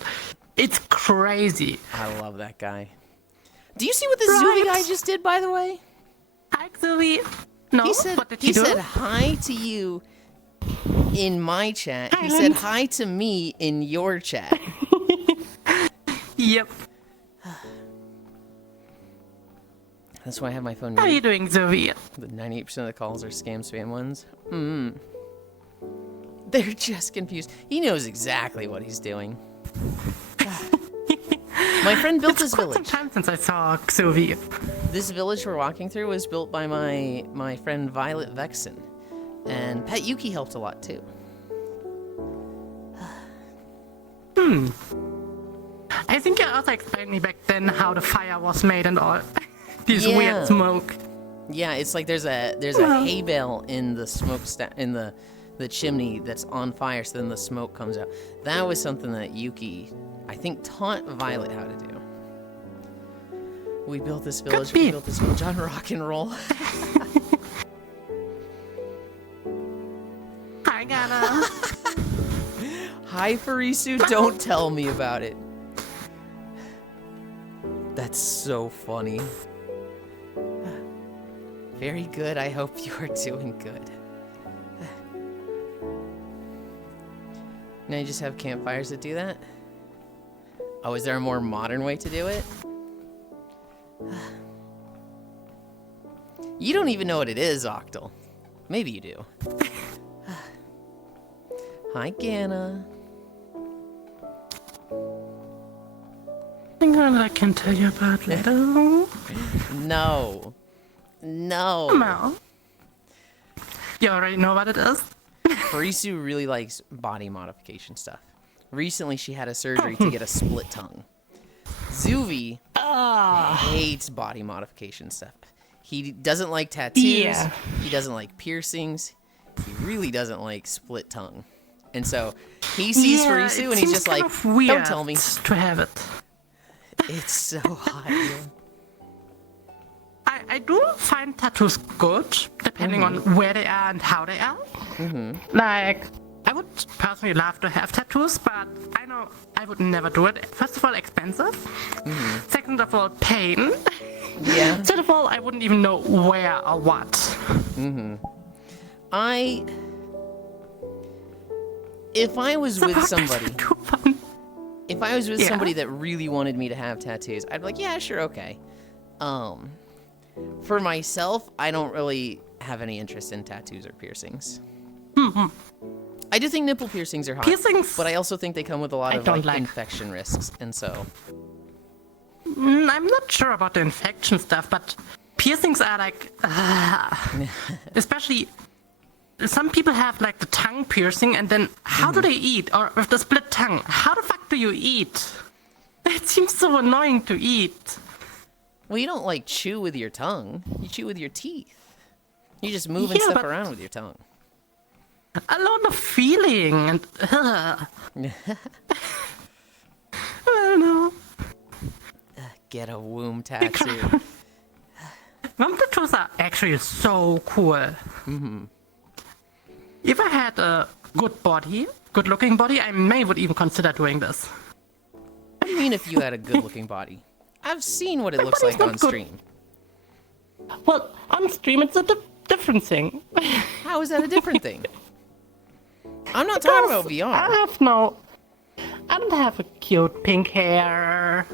it's crazy. I love that guy. Do you see what the Zuvi guy just did, by the way? Hi, Zuvi. No, what did he do? He said hi to you in my chat. Hi, he said hi to me in your chat. Yep. That's why I have my phone. How are you doing, Zuvi? 98% of the calls are scam spam ones. They're just confused. He knows exactly what he's doing. My friend built this village. It's quite some time since I saw Zuvi. This village we're walking through was built by my friend Violet Vexen. And Pet Yuki helped a lot too. I think you also explained me back then how the fire was made and all. This weird smoke. Yeah, it's like there's a hay bale in the smoke in the chimney that's on fire, so then the smoke comes out. That was something that Yuki, I think, taught Violet how to do. We built this village. We built this village on rock and roll. Hi, Ghana. Hi, Farisu. Don't tell me about it. That's so funny. Very good. I hope you are doing good. Now you just have campfires that do that? Oh, is there a more modern way to do it? You don't even know what it is, Octal. Maybe you do. Hi, Gana. Hang on, I can tell you about later. No. No. No. You already know what it is? Farisu really likes body modification stuff. Recently, she had a surgery to get a split tongue. Zuvi hates body modification stuff. He doesn't like tattoos. Yeah. He doesn't like piercings. He really doesn't like split tongue. And so he sees Farisu and he's just like, don't tell me. To have it. It's so hot here. I do find tattoos good, depending on where they are and how they are. Like, I would personally love to have tattoos, but I know I would never do it. First of all, expensive. Second of all, pain. Yeah. Third of all, I wouldn't even know where or what. If I was with somebody, if I was with Yeah. somebody that really wanted me to have tattoos, I'd be like, yeah, sure, okay. For myself, I don't really have any interest in tattoos or piercings. I do think nipple piercings are hot, Piercings, but I also think they come with a lot of don't like. infection risks, and so. I'm not sure about the infection stuff, but piercings are like, especially some people have like the tongue piercing, and then how do they eat? Or with the split tongue, how the fuck do you eat? It seems so annoying to eat. Well, you don't like chew with your tongue. You chew with your teeth. You're just moving stuff around with your tongue. A lot of feeling and I don't know. Get a womb tattoo. Womb tattoos are actually so cool. If I had a good-looking body, I may would even consider doing this. What do you mean if you had a good-looking body? I've seen what it looks body's like not on good. stream. Well, on stream, it's a different thing. How is that a different thing? I'm not talking about VR. I don't have a cute pink hair.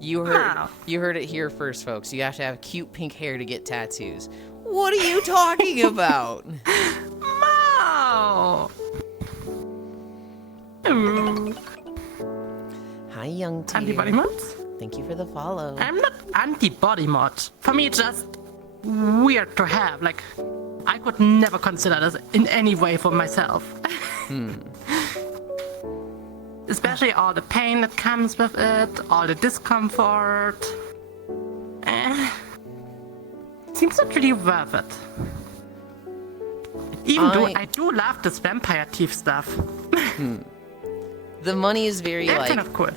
You heard it here first, folks. You have to have cute pink hair to get tattoos. What are you talking about? Wow. Hi, young tear. Anti-body mod? Thank you for the follow. I'm not anti-body mod. For me, it's just weird to have. Like, I could never consider this in any way for myself. Especially all the pain that comes with it, all the discomfort. Seems not really worth it. Even though I do love this vampire teeth stuff. The money is very That's like... kind of cool.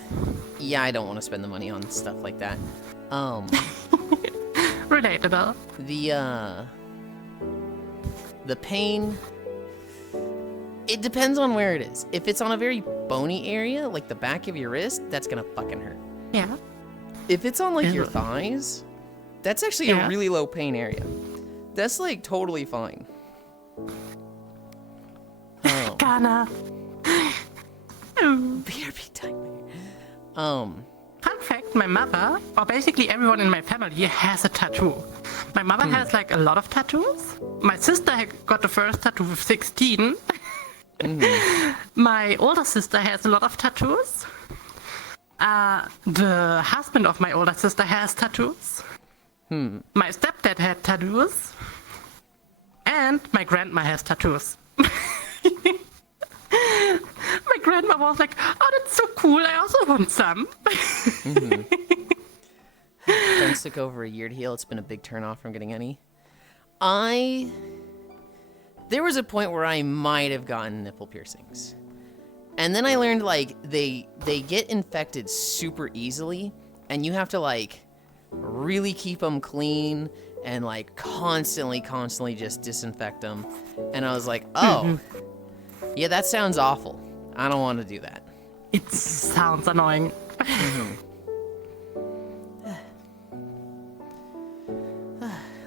Yeah, I don't want to spend the money on stuff like that. Relatable. The pain... It depends on where it is. If it's on a very bony area, like the back of your wrist, that's gonna fucking hurt. Yeah. If it's on like your thighs, that's actually a really low pain area. That's like totally fine. Oh. Ghana. BRB time. Fun fact, my mother, or basically everyone in my family, has a tattoo. My mother has like a lot of tattoos. My sister got the first tattoo with 16. My older sister has a lot of tattoos. The husband of my older sister has tattoos. My stepdad had tattoos. And my grandma has tattoos. My grandma was like, oh, that's so cool, I also want some. Things took over a year to heal. It's been a big turnoff from getting any. There was a point where I might have gotten nipple piercings. And then I learned, like, they get infected super easily, and you have to, like, really keep them clean and, like, constantly just disinfect them. And I was like, oh, yeah, that sounds awful. I don't want to do that. It sounds annoying.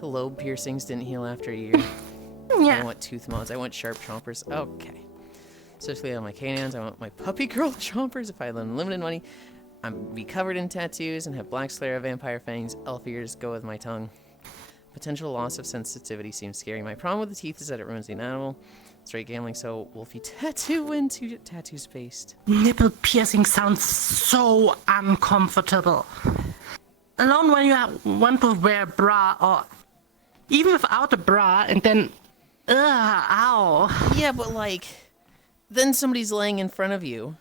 Lobe piercings didn't heal after a year. Yeah. I want tooth mods. I want sharp chompers. Okay. Especially on my canines. I want my puppy girl chompers if I had unlimited money. I'm be covered in tattoos and have black sclera, vampire fangs, elf ears, go with my tongue. Potential loss of sensitivity seems scary. My problem with the teeth is that it ruins the enamel. Straight gambling, so Wolfie tattoo into tattoo spaced. Nipple piercing sounds so uncomfortable. Alone when you want to wear a bra or even without a bra and then, ow. Yeah, but like, then somebody's laying in front of you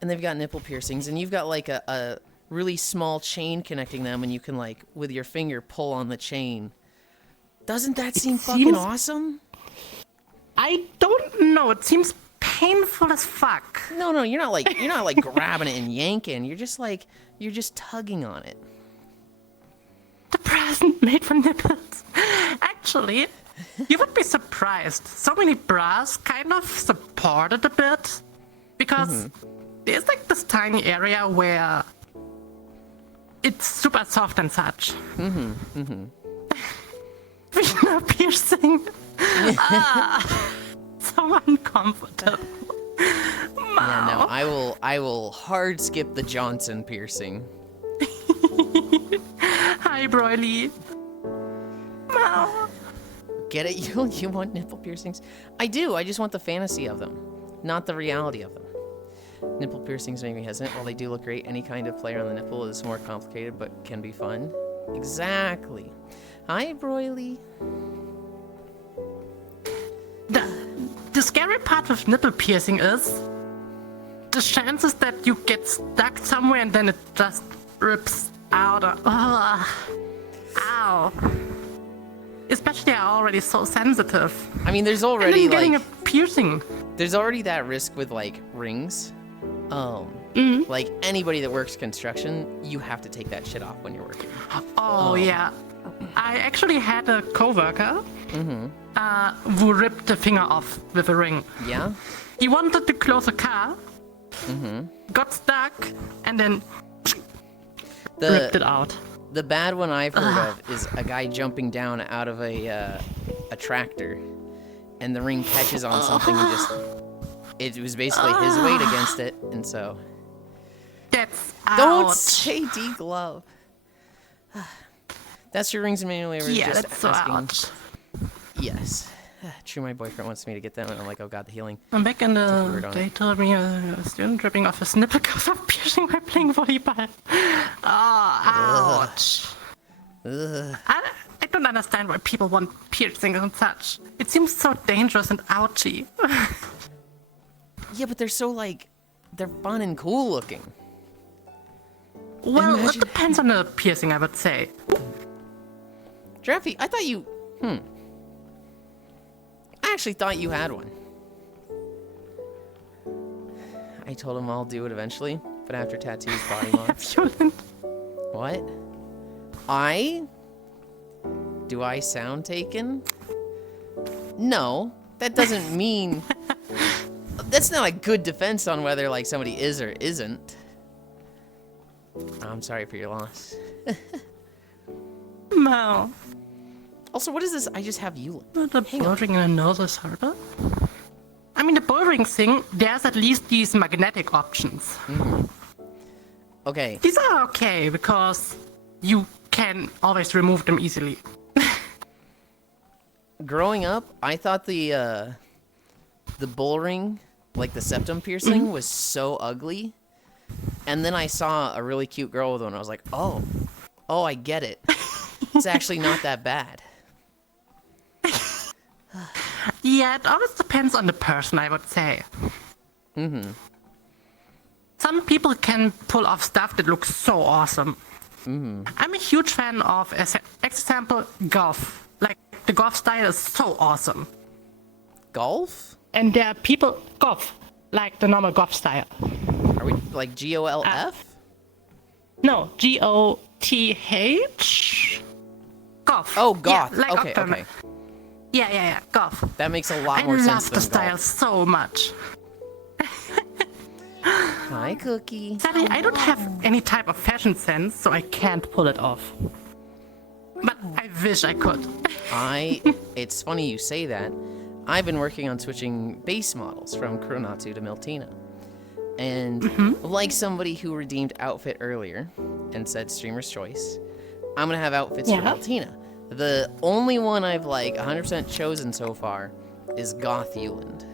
and they've got nipple piercings and you've got like a really small chain connecting them and you can like, with your finger, pull on the chain. Doesn't that seem fucking awesome? I don't know. It seems painful as fuck. No, you're not like grabbing it and yanking. You're just tugging on it. The bra isn't made for nipples. Actually, you would be surprised. So many bras kind of support it a bit. Because there's like this tiny area where it's super soft and such. Vagina piercing. So uncomfortable. Yeah, no, I will hard skip the Johnson piercing. Hi, Broily. Wow. Get it? You want nipple piercings? I do. I just want the fantasy of them, not the reality of them. Nipple piercings make me hesitant. While they do look great, any kind of player on the nipple is more complicated, but can be fun. Exactly. Hi, Broily. The scary part with nipple piercing is the chances that you get stuck somewhere and then it just rips out. Ow. Especially I'm already so sensitive. I mean, there's already and then getting like a piercing. There's already that risk with like rings. Like anybody that works construction, you have to take that shit off when you're working. Oh yeah. I actually had a coworker who ripped the finger off with a ring. Yeah? He wanted to close a car, got stuck, and then ripped it out. The bad one I've heard of is a guy jumping down out of a tractor, and the ring catches on something and just... It was basically his weight against it, and so... That's Don't ouch. say deglove. That's your rings and manual labor. Yeah, just that's so asking. ouch. Yes. True, my boyfriend wants me to get them, and I'm like, oh god, the healing. I'm back in word the on they it. told me a student ripping off his nipple because of piercing while playing volleyball. Oh, ouch. Ugh. I don't understand why people want piercings and such. It seems so dangerous and ouchy. Yeah, but they're so, like, they're fun and cool looking. Well, Imagine- it depends on the piercing, I would say. Draffy, I thought you... I actually thought you had one. I told him I'll do it eventually, but after tattoos, body mods. Yulind. What? Do I sound taken? No, that doesn't mean... That's not a good defense on whether, like, somebody is or isn't. I'm sorry for your loss. No. Also, what is this? I just have Yulind. The bullring in the nose is horrible. I mean, the bullring thing, there's at least these magnetic options. Okay, These are okay because you can always remove them easily. growing up, I thought the bull ring, like the septum piercing, was so ugly. And then I saw a really cute girl with one. I was like, oh, I get it. It's actually not that bad. Yeah, it always depends on the person, I would say. Some people can pull off stuff that looks so awesome. I'm a huge fan of, as example, golf. Like, the golf style is so awesome. Golf? And there are people, golf, like the normal golf style. Are we like GOLF? No, GOTH. Golf. Oh, goth. Yeah, like Okay, October. okay. Yeah, golf. That makes a lot I more love sense the than style golf. so much. Hi, Cookie. Sadly, I don't have any type of fashion sense, so I can't pull it off. But I wish I could. It's funny you say that. I've been working on switching base models from Kuronatsu to Miltina. And like somebody who redeemed outfit earlier and said streamer's choice, I'm gonna have outfits for Miltina. The only one I've like 100% chosen so far is Goth Yulind.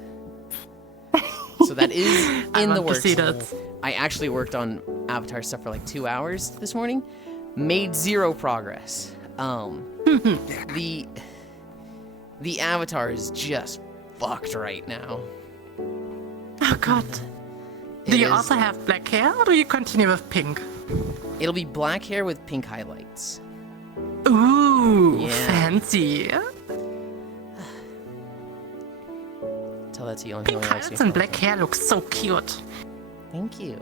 So that is in the works. To see that. I actually worked on avatar stuff for like 2 hours this morning. Made 0 progress. The avatar is just fucked right now. Oh god. Do you also have black hair, or do you continue with pink? It'll be black hair with pink highlights. Ooh, Yeah. fancy. Tell that to you on Pink highlights and black hair look so cute. Thank you.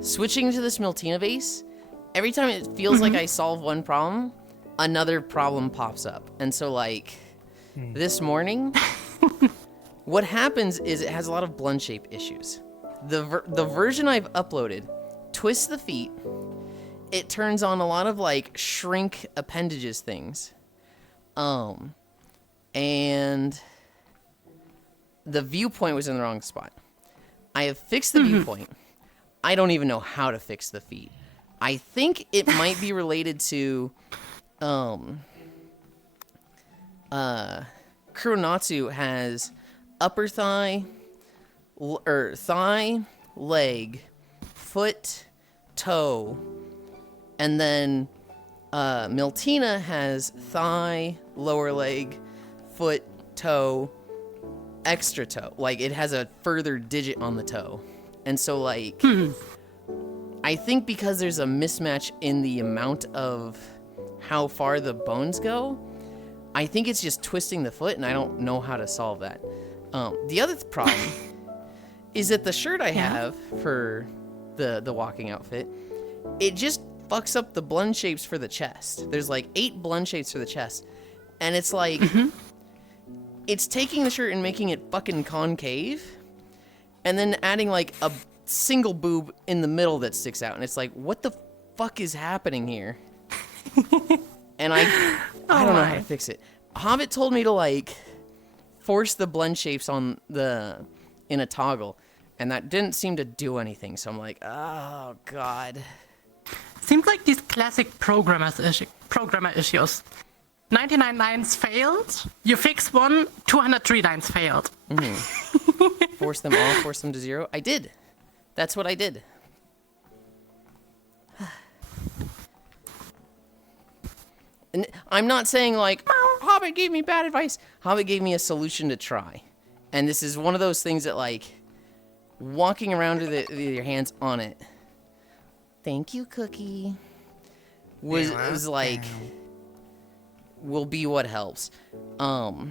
Switching to this Miltina base, every time it feels like I solve one problem, another problem pops up. And so, like, this morning, what happens is it has a lot of blend shape issues. The version I've uploaded twists the feet. It turns on a lot of, like, shrink appendages things. And the viewpoint was in the wrong spot. I have fixed the viewpoint. I don't even know how to fix the feet. I think it might be related to Kuronatsu has upper thigh, or thigh, leg, foot, toe, and then Miltina has thigh, lower leg, foot, toe, extra toe. Like, it has a further digit on the toe. And so, like, I think because there's a mismatch in the amount of how far the bones go, I think it's just twisting the foot, and I don't know how to solve that. The other problem is that the shirt I have for the walking outfit, it just fucks up the blend shapes for the chest. There's like 8 blend shapes for the chest. And it's like, it's taking the shirt and making it fucking concave. And then adding like a single boob in the middle that sticks out. And it's like, what the fuck is happening here? And I don't know how to fix it. Hobbit told me to like force the blend shapes in a toggle. And that didn't seem to do anything. So I'm like, oh god. Seems like these classic programmer issues. 99 lines failed. You fix one, 203 lines failed. Force them all, force them to 0. I did. That's what I did. And I'm not saying like, Hobbit gave me bad advice. Hobbit gave me a solution to try. And this is one of those things that like, walking around with your hands on it. Thank you, Cookie. Was like, will be what helps. I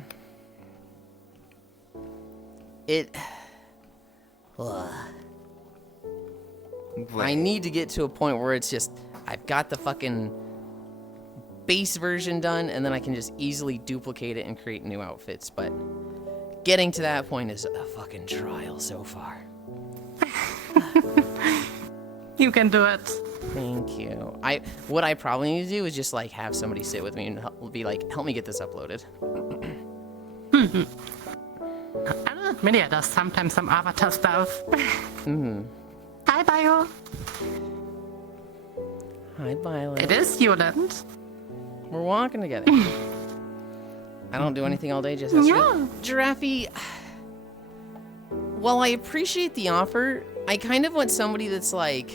need to get to a point where it's just, I've got the fucking base version done, and then I can just easily duplicate it and create new outfits, but getting to that point is a fucking trial so far. You can do it. Thank you. What I probably need to do is just like have somebody sit with me and be like, help me get this uploaded. I don't know, Media does sometimes some avatar stuff. Hi, Bio. Hi, Violet. It is Yulind. We're walking together. I don't do anything all day, just Giraffe, while I appreciate the offer, I kind of want somebody that's like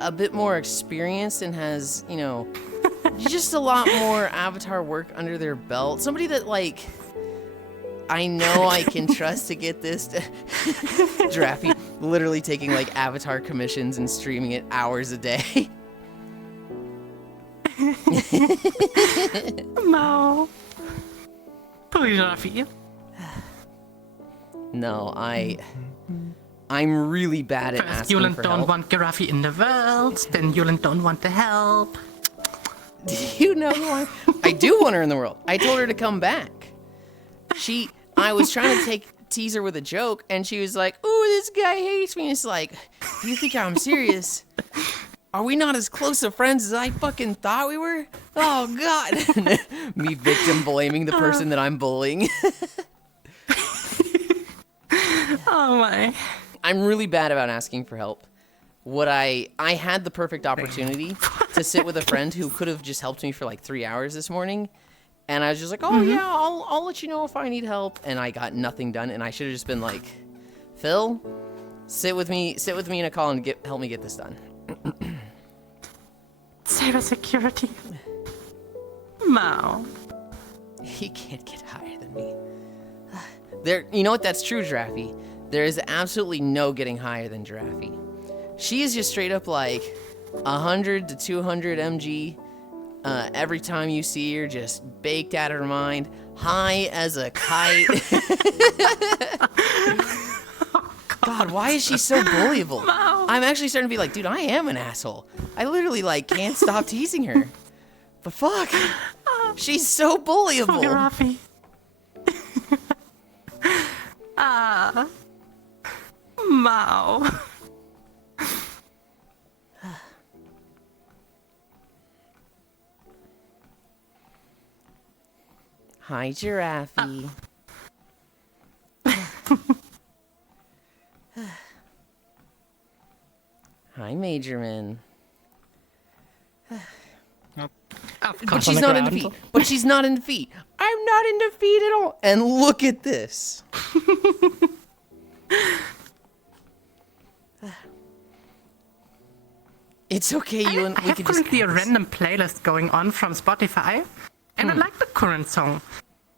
a bit more experienced and has, you know, just a lot more avatar work under their belt. Somebody that like I know I can trust to get this. Giraffe literally taking like avatar commissions and streaming it hours a day. No. Poor Giraffe. No, I'm really bad at First, asking Yulind for don't help. want Giraffe in the world, then Yulind don't want the help. Do you know who I do want her in the world. I told her to come back. I was trying to tease her with a joke, and she was like, "Ooh, this guy hates me." And it's like, do you think I'm serious? Are we not as close of friends as I fucking thought we were? Oh, God. Me victim blaming the person that I'm bullying. Oh my. I'm really bad about asking for help. I had the perfect opportunity to sit with a friend who could have just helped me for like 3 hours this morning. And I was just like, oh yeah, I'll let you know if I need help. And I got nothing done. And I should have just been like, Phil, sit with me in a call and help me get this done. Cybersecurity. Mao. He can't get higher than me. You know what? That's true, Giraffe. There is absolutely no getting higher than Giraffe. She is just straight up like 100 to 200 mg. Every time you see her, just baked out of her mind, high as a kite. God, why is she so bullyable? I'm actually starting to be like, dude, I am an asshole. I literally like can't stop teasing her. The fuck? She's so bullyable. Giraffe. Mao. Hi, Giraffe. Hi, Majorman. But she's not in defeat. But she's not in defeat. I'm not in defeat at all. And look at this. It's okay, you and I have currently a random playlist going on from Spotify, and I like the current song.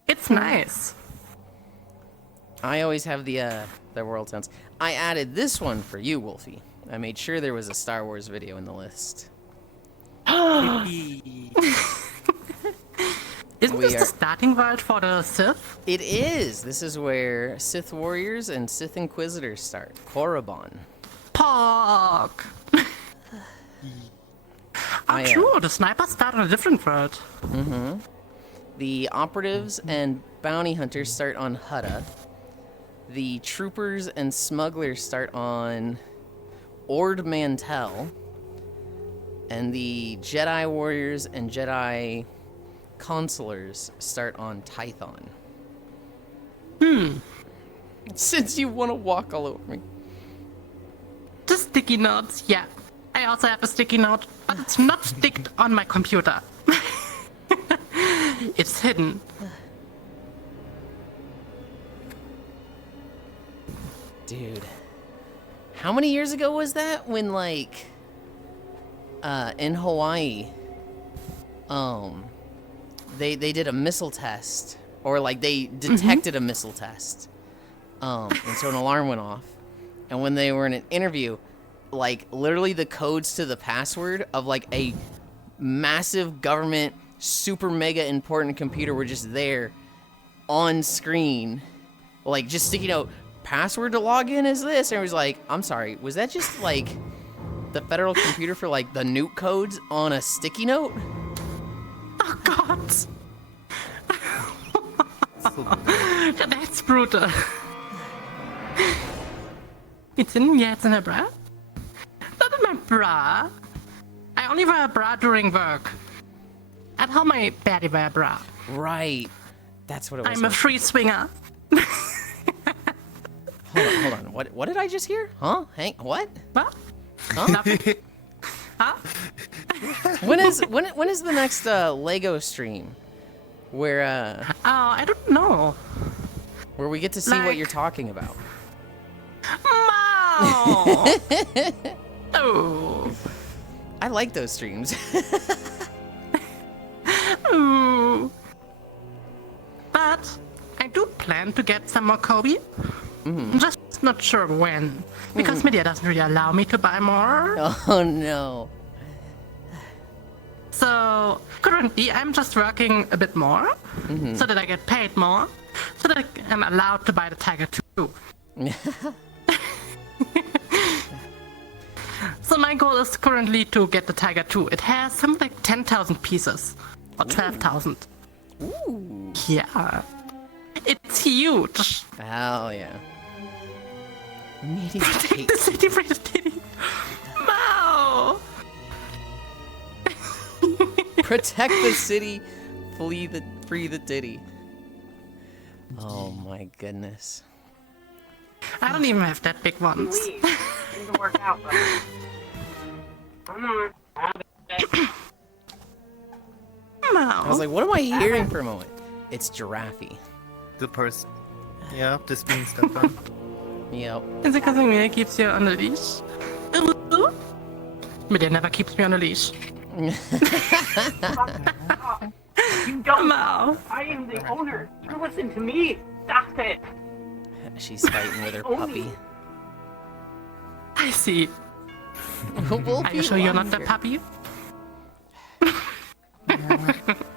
It's nice. I always have the world sounds. I added this one for you, Wolfie. I made sure there was a Star Wars video in the list. Isn't this the starting world for the Sith? It is. This is where Sith Warriors and Sith Inquisitors start. Korriban. Pog! Oh, true. The snipers start on a different world. The operatives and bounty hunters start on Hutta. The troopers and smugglers start on Ord Mantell. And the Jedi warriors and Jedi consulars start on Tython. Since you want to walk all over me. The sticky notes, yeah. I also have a sticky note, but it's not sticked on my computer. It's hidden. Dude. How many years ago was that when, like, in Hawaii, they did a missile test, or like they detected a missile test, and so an alarm went off, and when they were in an interview, like literally the codes to the password of like a massive government super mega important computer were just there on screen, like just sticking out, password to log in is this, and it was like, I'm sorry, was that just like the federal computer for like the nuke codes on a sticky note? Oh god. That's brutal. It's in her bra? Not in my bra. I only wear a bra during work. At home I barely wear a bra. Right. That's what it was. I'm a free swinger. Hold on. What did I just hear? Huh? Hank, what? What? Huh? Nothing. Huh? When is the next Lego stream? Where Oh, I don't know. where we get to see what you're talking about. Mao! Oh. I like those streams. Ooh. But I do plan to get some more Kobe. I'm just not sure when. Because media doesn't really allow me to buy more. Oh no. So currently I'm just working a bit more so that I get paid more. So that I'm allowed to buy the Tiger 2. So my goal is currently to get the Tiger 2. It has something like 10,000 pieces. Or 12,000. Ooh. Yeah. It's huge. Hell yeah. Media Protect the city for the titty. Mao! Protect the city, free the ditty. Oh my goodness. I don't even have that big ones. Please, need to work out, but come on. Mao. I was like, what am I hearing for a moment? It's Giraffe. The person. Yeah, just being stepped on. Yep. Is it because Media keeps you on the leash? Media never keeps me on the leash. You don't. Mao. I am the owner. You listen to me. Stop it. She's fighting with her puppy. I see. We'll Are be you sure you're not the longer. puppy?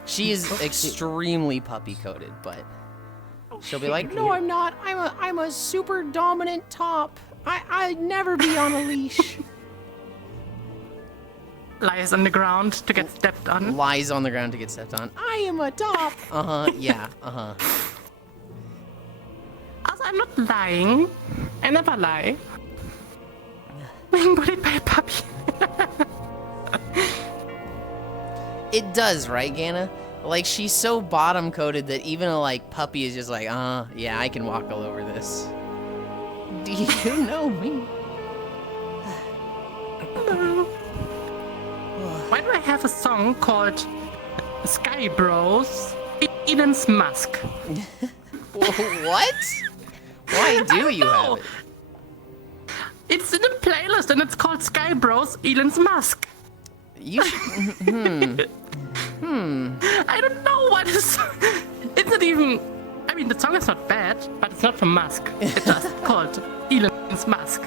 She is extremely puppy coated, but she'll be like, "No, I'm not. I'm a super dominant top. I'd never be on a leash." Lies on the ground to get stepped on. Lies on the ground to get stepped on. I am a top. Yeah. Also, I'm not lying. I never lie. Being bullied by a puppy. It does, right, Ganna? Like, she's so bottom coated that even a like puppy is just like, yeah, I can walk all over this. Do you know me? Why do I have a song called Sky Bros? Elon's Musk. What? Why do you have it? It's in a playlist and it's called Sky Bros Elon's Musk. You I don't know what is. It's not even. I mean, the song is not bad, but it's not from Musk. It's just called Elon's Musk.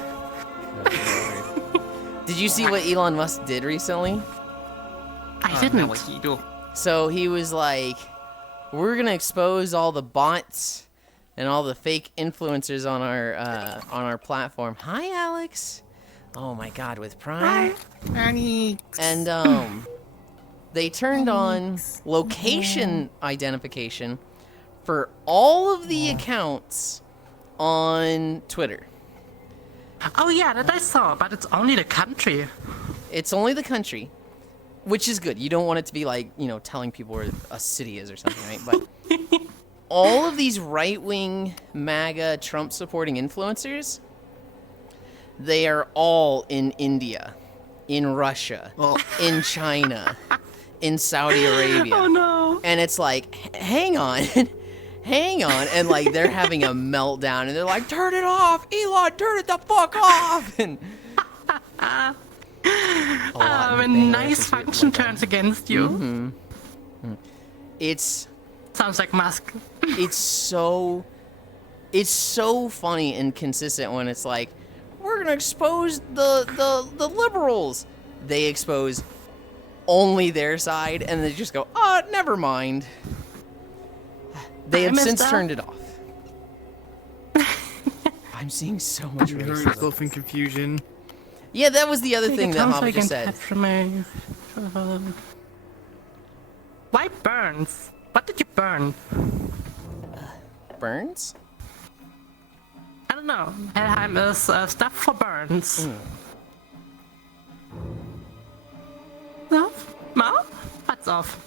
Did you see what Elon Musk did recently? I didn't. What he do? So he was like, we're gonna expose all the bots and all the fake influencers on our platform. Hi, Alex. Oh my God, with Prime. Annie. And they turned on location identification for all of the accounts on Twitter. Oh yeah, that I saw, but it's only the country. It's only the country, which is good. You don't want it to be like, you know, telling people where a city is or something, right? But all of these right-wing MAGA Trump supporting influencers, they are all in India, in Russia, in China, in Saudi Arabia. Oh no. And it's like, hang on. Hang on, and like they're having a meltdown, and they're like, "Turn it off, Elon! Turn it the fuck off!" And when nice function turns against you. it's Sounds like Musk. it's so funny and consistent when it's like, we're gonna expose the liberals. They expose only their side, and they just go, never mind. They have since turned it off. I'm seeing so much racism. Yourself in confusion. Yeah, that was the other thing that Hava just said. Why burns? What did you burn? Burns? I don't know. Helheim is stuff for burns. Off? Mouth? What's off?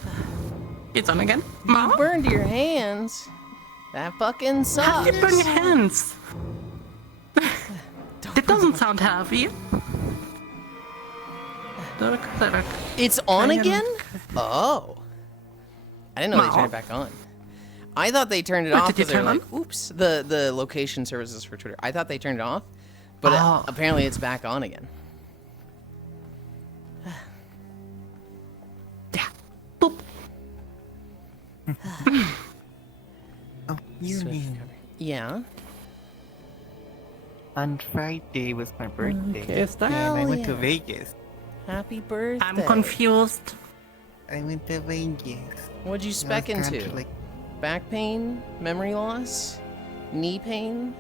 It's on again. You burned your hands. That fucking sucks. How did you burn your hands? It doesn't sound healthy. It's on again? Oh. I didn't know they turned it back on. I thought they turned it off because they were like, oops, the location services for Twitter. I thought they turned it off, but apparently it's back on again. Yeah. Boop. Oh, Yulind. Yeah. On Friday was my birthday, Okay, and I went to Vegas. Happy birthday. I'm confused. I went to Vegas. What'd you spec into? Back pain? Memory loss? Knee pain?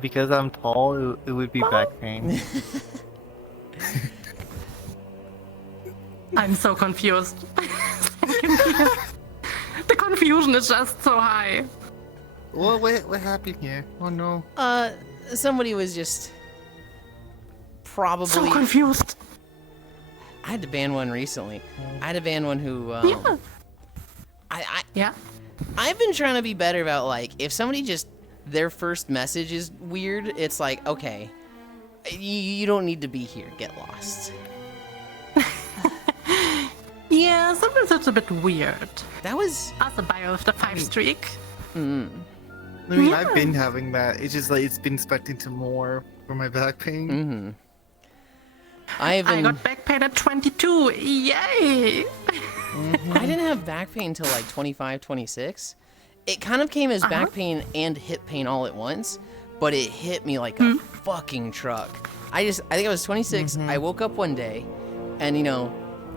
Because I'm tall, it would be back pain. I'm so confused. The confusion is just so high. What happened here? Oh no. Somebody was just probably... So confused. I had to ban one recently. I had to ban one who... Yeah. I've been trying to be better about, like, if somebody just... Their first message is weird, it's like, okay, you don't need to be here. Get lost. Yeah, sometimes it's a bit weird. That was... As a bio of the 5 streak. I mean, I've been having that. It's just like, it's been spec into more for my back pain. I got back pain at 22. Yay! I didn't have back pain until like 25, 26. It kind of came as back pain and hip pain all at once, but it hit me like a fucking truck. I think I was 26. I woke up one day, and you know,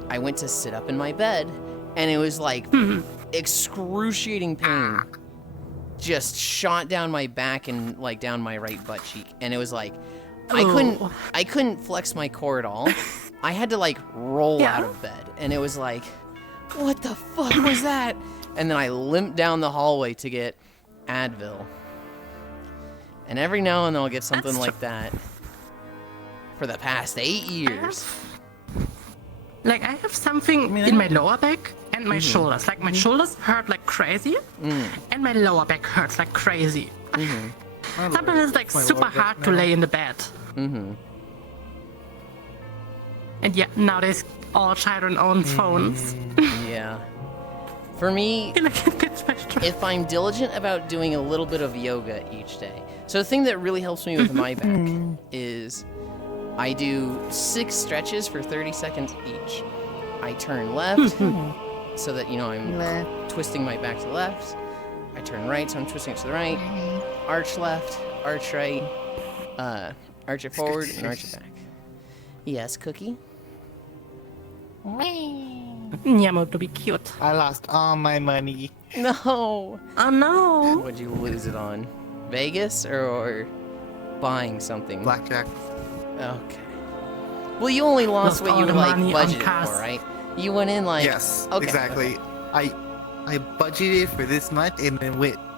I went to sit up in my bed, and it was like excruciating pain just shot down my back and like down my right butt cheek, and it was like I couldn't flex my core at all. I had to like roll out of bed, and it was like, what the fuck was that? And then I limped down the hallway to get Advil. And every now and then I'll get something like that for the past 8 years. Like, I have something in my lower back and my shoulders. Like, my shoulders hurt like crazy, and my lower back hurts like crazy. Sometimes it's like super hard to lay in the bed. And yeah, nowadays all children own phones. Yeah. For me, if I'm diligent about doing a little bit of yoga each day. So the thing that really helps me with my back is I do 6 stretches for 30 seconds each. I turn left so that, you know, I'm twisting my back to the left. I turn right, so I'm twisting it to the right. Arch left, arch right, arch it forward, and arch it back. Yes, Cookie? Nyamo to be cute. I lost all my money. No! Oh no! What'd you lose it on? Vegas or buying something? Blackjack. Okay. Well, you only lost Lost what all you the like money on budgeted cars. for, right? You went in like Yes, okay, exactly. okay. I budgeted for this much and then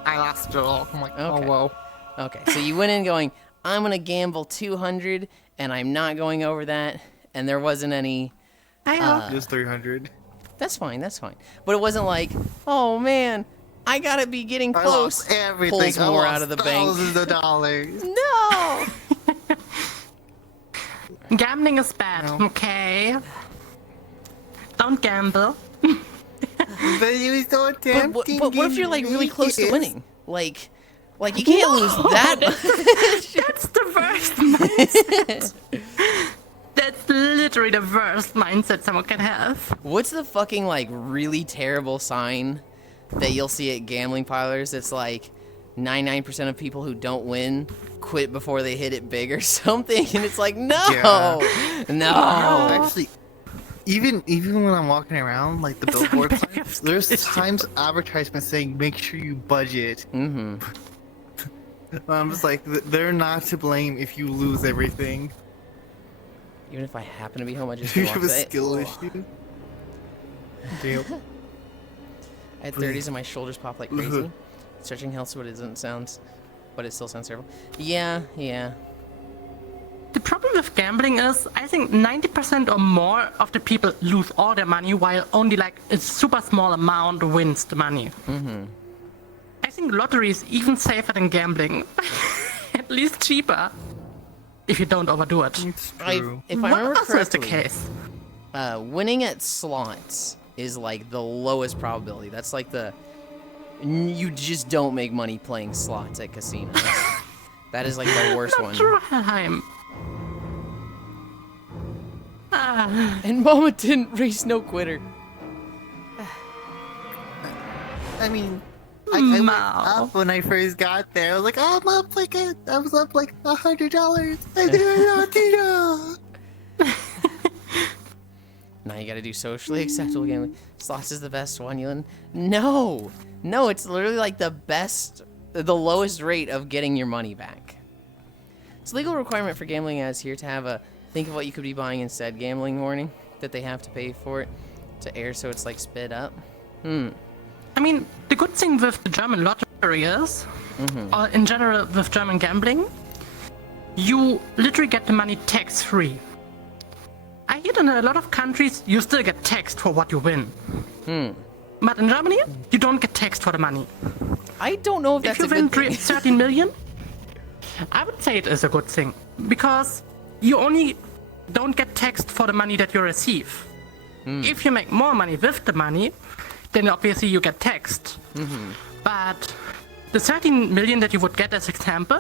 I lost it all. I'm like, oh Okay. well. Okay, so you went in going, I'm gonna gamble 200, and I'm not going over that, and there wasn't any. Just 300. That's fine. But it wasn't like, oh man, I gotta be getting I close. lost everything. Pulls I more lost out of the thousands bank. of dollars. No. Gambling is bad, No. okay? Don't gamble. But it was so tempting. But what if you're like really close to Yes. winning? Like you can't lose that much. That's the worst mindset. That's literally the worst mindset someone can have. What's the fucking like really terrible sign that you'll see at gambling parlors? It's like 99% of people who don't win quit before they hit it big or something, and it's like no. Actually, even when I'm walking around, like the billboard signs, there's times advertisements saying make sure you budget. Mm-hmm. I'm just like, they're not to blame if you lose everything. Even if I happen to be home, I just You walk have a away. skill issue. Damn. I had 30s and my shoulders pop like crazy. Stretching helps, but it still sounds terrible. Yeah. The problem with gambling is, I think 90% or more of the people lose all their money, while only like a super small amount wins the money. Mm-hmm. I think lottery is even safer than gambling. At least cheaper. If you don't overdo it. It's true. If I remember also is the correctly, case. winning at slots is like the lowest probability. That's like you just don't make money playing slots at casinos. That is like the worst one. True, Helheim. And Mama didn't race no quitter. I mean, I went Mao. up when I first got there. I was like, oh, I'm up like I was up like $100. I did not know. Now you gotta do socially acceptable gambling. Slots is the best one, Yulind. No, it's literally like the lowest rate of getting your money back. It's a legal requirement for gambling ads here to have a think of what you could be buying instead gambling warning that they have to pay for it to air, so it's like sped up. I mean, the good thing with the German lottery is, or in general with German gambling, you literally get the money tax-free. I hear in a lot of countries you still get taxed for what you win. But in Germany, you don't get taxed for the money. I don't know if If that's you a win good thing. 13 million, I would say it is a good thing. Because you only don't get taxed for the money that you receive. If you make more money with the money, then obviously you get taxed. But the 13 million that you would get as example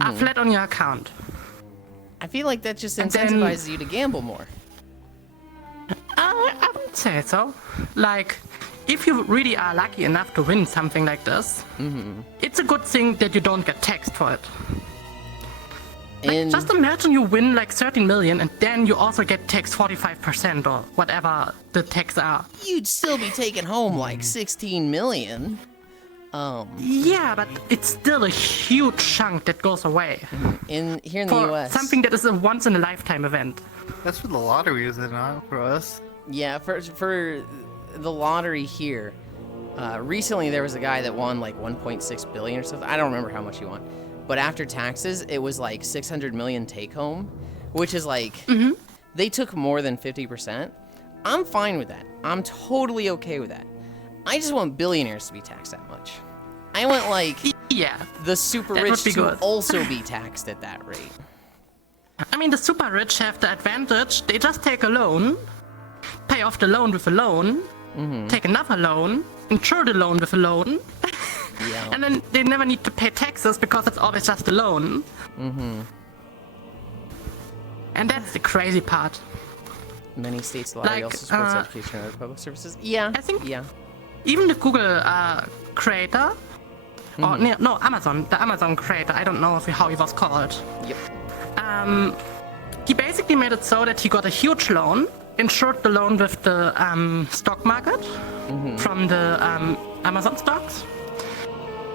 are flat on your account. I feel like that just And then- incentivizes you to gamble more. I wouldn't say so. Like, if you really are lucky enough to win something like this, it's a good thing that you don't get taxed for it. And Just imagine you win like 13 million and then you also get taxed 45% or whatever the tax are. you'd still be taking home like 16 million. Yeah, but it's still a huge chunk that goes away Here in the for U.S. something that is a once in a lifetime event. That's for the lottery, is it not? For us? Yeah, for the lottery here, recently there was a guy that won like 1.6 billion or something. I don't remember how much he won, but after taxes, it was like 600 million take home, which is like they took more than 50%. I'm fine with that. I'm totally okay with that. I just want billionaires to be taxed that much. I want like Yeah. the super That rich would be to good. also be taxed at that rate. I mean, the super rich have the advantage. They just take a loan, pay off the loan with a loan, take another loan, insure the loan with a loan, Yeah. and then they never need to pay taxes because it's always just a loan. And that's the crazy part. Many states' lottery Like, also supports education and other public services. Yeah. I think- Yeah. Even the Google creator, or no, Amazon, the Amazon creator, I don't know how he was called. Yep. He basically made it so that he got a huge loan, insured the loan with the stock market from the Amazon stocks.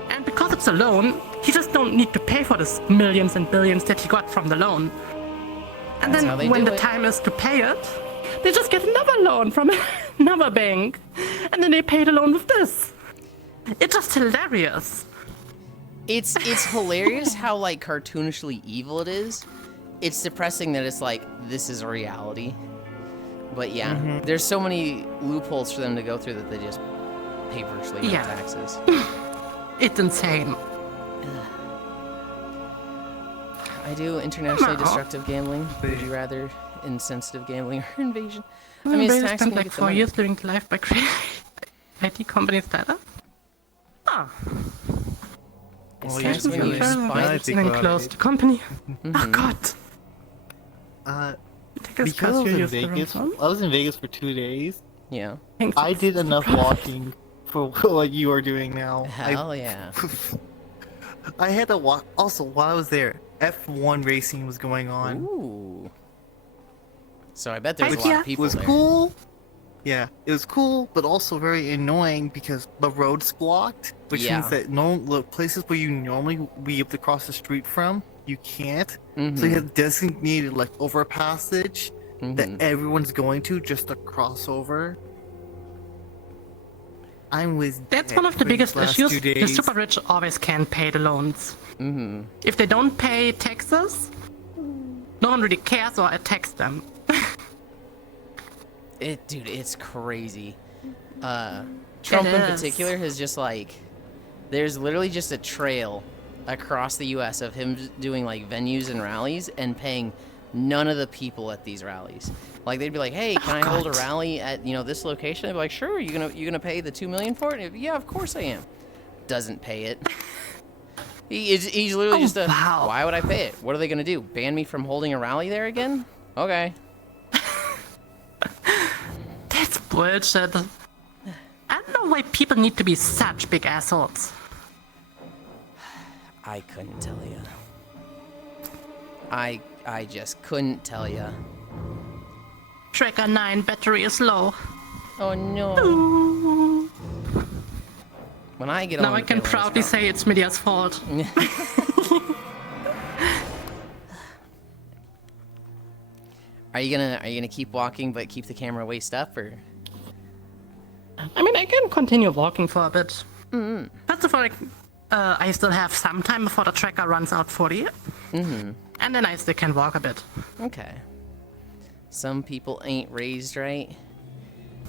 And because it's a loan, he just don't need to pay for the millions and billions that he got from the loan. And That's how they then when do the it. time is to pay it, they just get another loan from another bank. And then they pay the loan with this. It's just hilarious. It's hilarious how like cartoonishly evil it is. It's depressing that it's like this is a reality. But yeah, there's so many loopholes for them to go through that they just pay virtually no Yeah. taxes. It's insane. I do internationally No. destructive gambling. Would you rather insensitive gambling or invasion? I mean, I it's really taxing spent to like get the 4 money. years living the life by creating IT company startup. Ah, It's Well, taxing yeah, when you yeah, just yeah. buy I the think and about closed it. the company. Mm-hmm. Oh God. Take a Because I scroll was in use the Vegas, wrong I was in Vegas for 2 days. Yeah. one. I did enough walking for what you are doing now. Hell yeah. I had to walk. Also, while I was there, F1 racing was going on. Ooh. So I bet there's a Heck lot yeah. of It people was there. cool. Yeah, it was cool, but also very annoying because the road's blocked, which Yeah. means that the places where you normally be able to cross the street from, you can't. So Mhm. you have designated like overpassage that Mhm. everyone's going to just to cross over. I'm with. That's Dick one of the for these biggest last issues. 2 The days. super rich always can't pay the loans. Mhm. If they don't pay taxes, no one really cares or attacks them. Dude, it's crazy. Trump in is. particular has just like, there's literally just a trail across the U.S. of him doing like venues and rallies and paying none of the people at these rallies. Like they'd be like, "Hey, can I hold a God. rally at this location?" They'd be like, "Sure, you gonna pay the $2 million for it?" And yeah, of course I am. Doesn't pay it. He's literally Oh, just a. wow. Why would I pay it? What are they gonna do? Ban me from holding a rally there again? Okay. That's bullshit. I don't know why people need to be such big assholes. I couldn't tell you. I just couldn't tell you. Tracker 9 battery is low. Oh no. Ooh. When I get Now on I can Kayla's proudly route- say it's Media's fault. Are you gonna keep walking but keep the camera waist up or? I mean, I can continue walking for a bit. First of all, I still have some time before the tracker runs out 40. And then I still can walk a bit. Okay. Some people ain't raised right.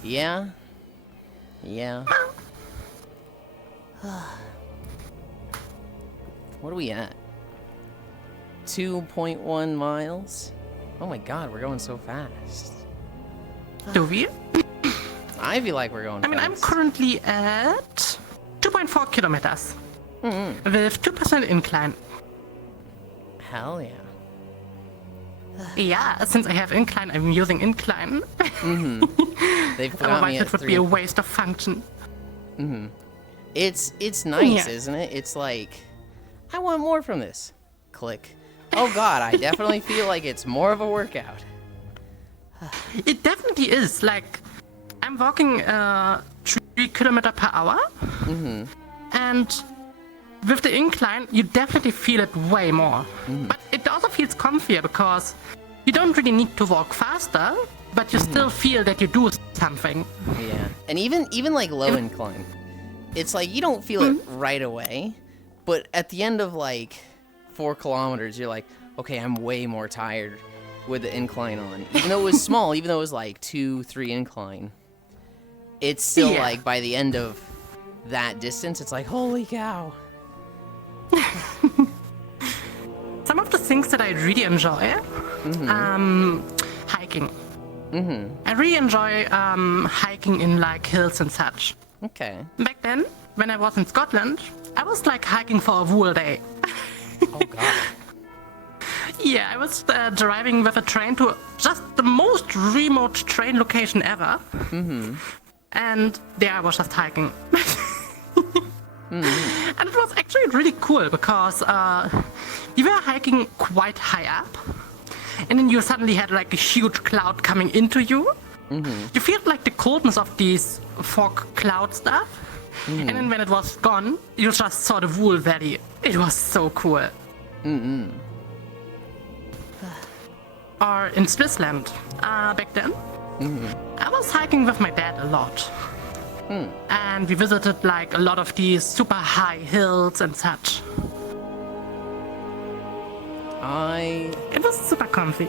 Yeah. Yeah. What are we at? 2.1 miles? Oh my god, we're going so fast. Do we? I feel like we're going I mean, I'm fast. currently at 2.4 kilometers. With 2% incline. Hell yeah. Yeah, since I have incline, I'm using incline. They've got Otherwise, me it at would 3. be a waste of function. It's nice, Yeah. isn't it? It's like, I want more from this. Click. Oh god, I definitely feel like it's more of a workout. It definitely is. Like, I'm walking 3 kilometers per hour. And with the incline, you definitely feel it way more. But it also feels comfier because you don't really need to walk faster, but you still feel that you do something. Yeah. And even like low incline. It's like you don't feel it right away, but at the end of like 4 kilometers, you're like, okay, I'm way more tired with the incline on. Even though it was small, even though it was like 2-3 incline, it's still Yeah. like by the end of that distance, it's like, holy cow. Some of the things that I really enjoy, hiking. I really enjoy hiking in like hills and such. Okay. Back then, when I was in Scotland, I was like hiking for a whole day. Oh god. Yeah, I was driving with a train to just the most remote train location ever. And there I was just hiking. And it was actually really cool because you were hiking quite high up. And then you suddenly had like a huge cloud coming into you. You feel like the coldness of these fog cloud stuff. And then when it was gone, you just saw the Wool Valley. It was so cool. or in Switzerland. Back then, I was hiking with my dad a lot. And we visited like a lot of these super high hills and such. It was super comfy.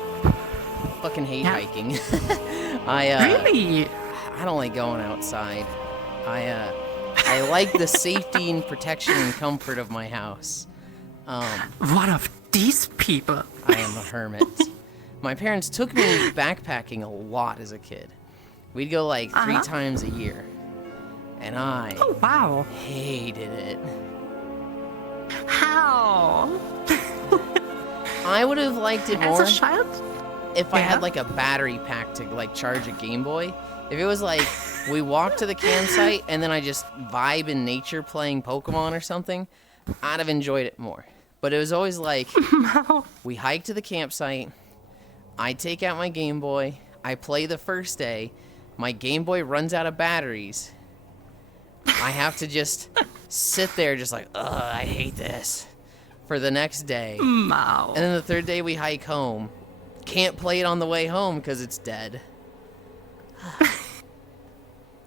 fucking hate Yeah. hiking. Really? I don't like going outside. I like the safety and protection and comfort of my house. One of these people. I am a hermit. My parents took me backpacking a lot as a kid. We'd go like 3 times a year. And I Oh, wow. hated it. How? I would have liked it more As a child? if I Yeah. had like a battery pack to like charge a Game Boy. If it was like we walk to the campsite and then I just vibe in nature playing Pokemon or something, I'd have enjoyed it more. But it was always like we hike to the campsite, I take out my Game Boy, I play the first day, my Game Boy runs out of batteries. I have to just sit there just like, ugh, I hate this for the next day. Wow. And then the third day we hike home. Can't play it on the way home because it's dead.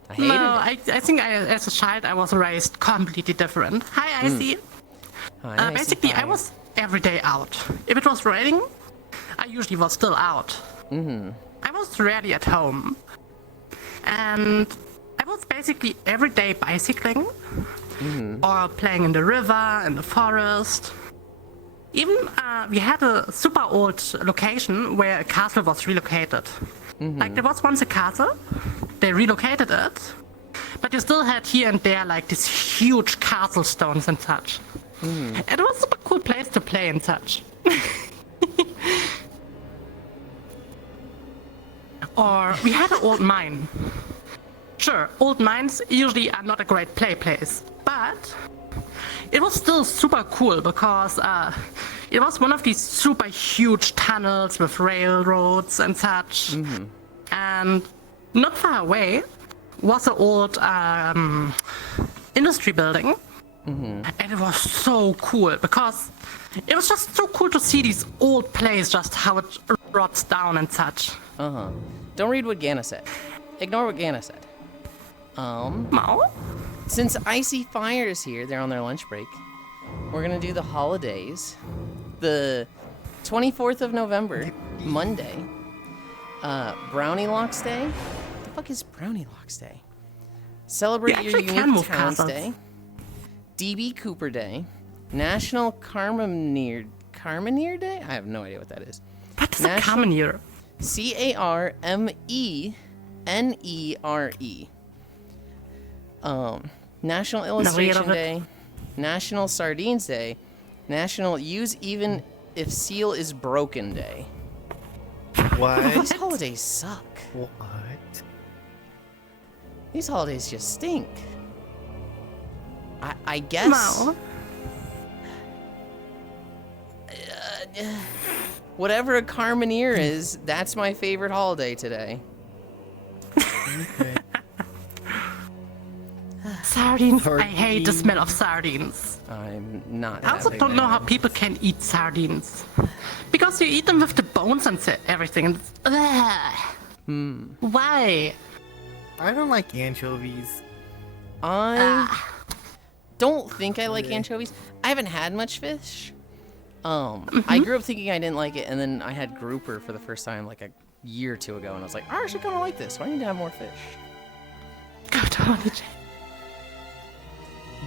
I hated No, it. I think as a child I was raised completely different. Hi, Icy. Hi, nice Basically, and I was every day out. If it was raining, I usually was still out. I was rarely at home. And I was basically every day bicycling or playing in the river, in the forest. Even we had a super old location where a castle was relocated. Like there was once a castle, they relocated it, but you still had here and there like these huge castle stones and such. And it was a super cool place to play and such. Or we had an old mine. Sure, old mines usually are not a great play place, but it was still super cool because it was one of these super huge tunnels with railroads and such. And not far away was an old industry building. And it was so cool because it was just so cool to see these old places, just how it rots down and such. Don't read what Ganna said. Ignore what Ganna said. No? Since Icy Fire is here, they're on their lunch break. We're gonna do the holidays. The 24th of November, Monday. Brownie Locks Day. What the fuck is Brownie Locks Day? Celebrate You your actually can unique move talents castles. day. DB Cooper Day. National Carmaneer Day? I have no idea what that is. What is a National- common year? CARMENERE. National Illustration of it. Day. National Sardines Day. National Use Even If Seal Is Broken Day. What? These holidays suck. What? These holidays just stink. I guess No. whatever a Carmaneer is, that's my favorite holiday today. Okay. Sardines. I hate the smell of sardines. I'm not. I also that don't big know of how a- people can eat sardines. Because you eat them with the bones and everything. And Why? I don't like anchovies. I don't think I like anchovies. I haven't had much fish. I grew up thinking I didn't like it, and then I had grouper for the first time like a year or two ago, and I was like, I actually kind of like this, so I need to have more fish. Go to holiday.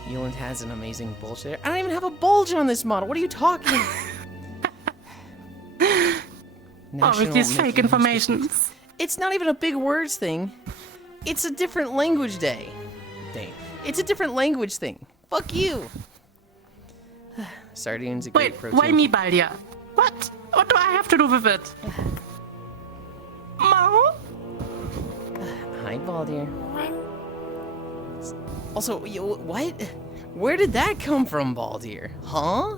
Yulind has an amazing bulge there. I don't even have a bulge on this model. What are you talking Oh, with these Mickey fake Mouse informations. It's not even a big words thing. It's a different language day. It's a different language thing. Fuck you. Sardines a great Wait, protein. why me, Baldia? What? What do I have to do with it? Mo? Hi, Baldir. Also, what? Where did that come from, Baldir? Huh?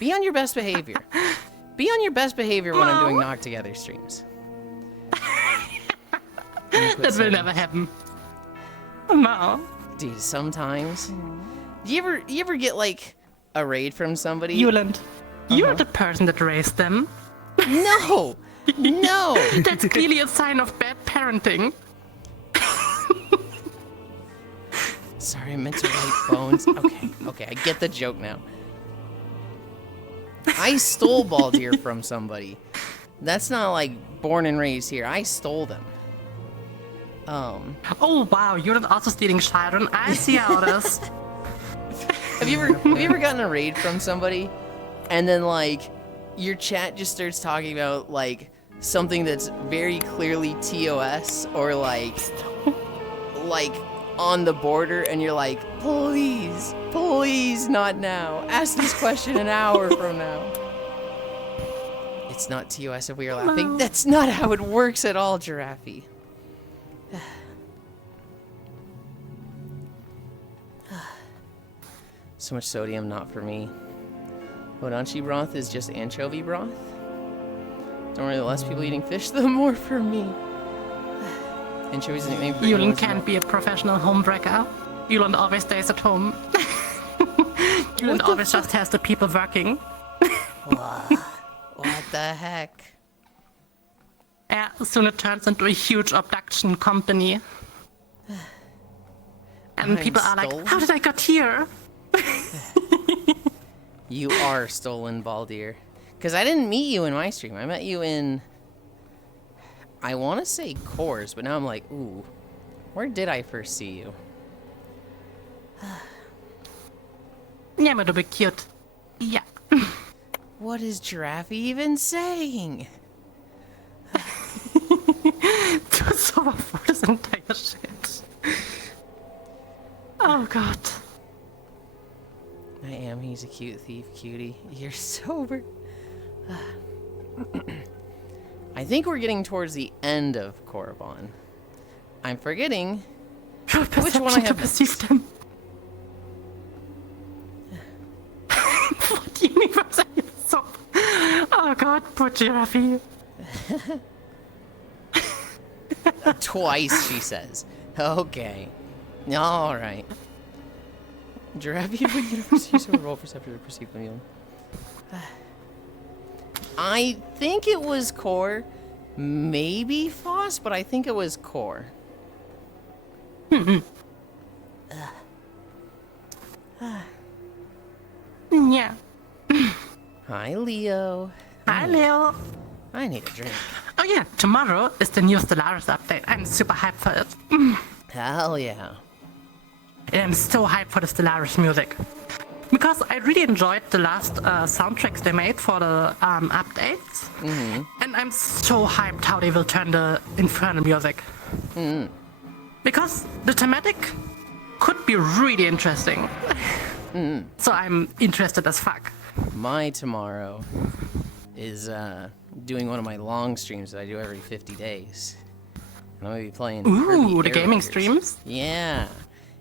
Be on your best behavior. Be on your best behavior when I'm doing Knock Together streams. That will never happen. Mo? Dude, sometimes. You ever get like a raid from somebody? Yulind, you're the person that raised them. No! No! That's clearly a sign of bad parenting. Sorry, I meant to write bones. Okay, I get the joke now. I stole Baldir from somebody. That's not like born and raised here. I stole them. Oh wow, you're not also stealing children. I see how it is. Have you ever gotten a raid from somebody, and then like your chat just starts talking about like something that's very clearly TOS or like on the border, and you're like, please, not now. Ask this question an hour from now. It's not TOS if we are laughing. No. That's not how it works at all, Giraffe. So much sodium, not for me. Odanchi broth is just anchovy broth? Don't worry, the less people eating fish, the more for me. Anchovies is a nickname for Yulind can't be a professional homewrecker. Yulind always stays at home. Yulind always just has the people working. What the heck? Yeah, soon it turns into a huge abduction company. And I'm people are stolen? like, how did I get here? You are stolen, Baldir. Because I didn't meet you in my stream. I met you in... I want to say Cores, but now I'm like, ooh. Where did I first see you? Yeah, but it'll be cute. Yeah. What is Giraffe even saying? Just so for this entire shit. Oh god. I am. He's a cute thief, cutie. You're sober. I think we're getting towards the end of Korriban. I'm forgetting Your which one I perception to have. perceive them. What universe are you so... Oh god, poor Giraffe. Twice, she says. Okay. All right. Giraffe, what universe use a roll perceptor to perceive them? I think it was Core, maybe Foss, but I think it was Core. Yeah. Hi, Leo. Hi, Leo. I need a drink. Oh yeah, tomorrow is the new Stellaris update. I'm super hyped for it. Hell yeah. And I'm so hyped for the Stellaris music. Because I really enjoyed the last soundtracks they made for the updates. Mm-hmm. And I'm so hyped how they will turn the Infernal music. Mm-hmm. Because the thematic could be really interesting. Mm-hmm. So I'm interested as fuck. My tomorrow is doing one of my long streams that I do every 50 days. And I'm gonna be playing Ooh, Kirby the Air gaming Raiders. streams? Yeah.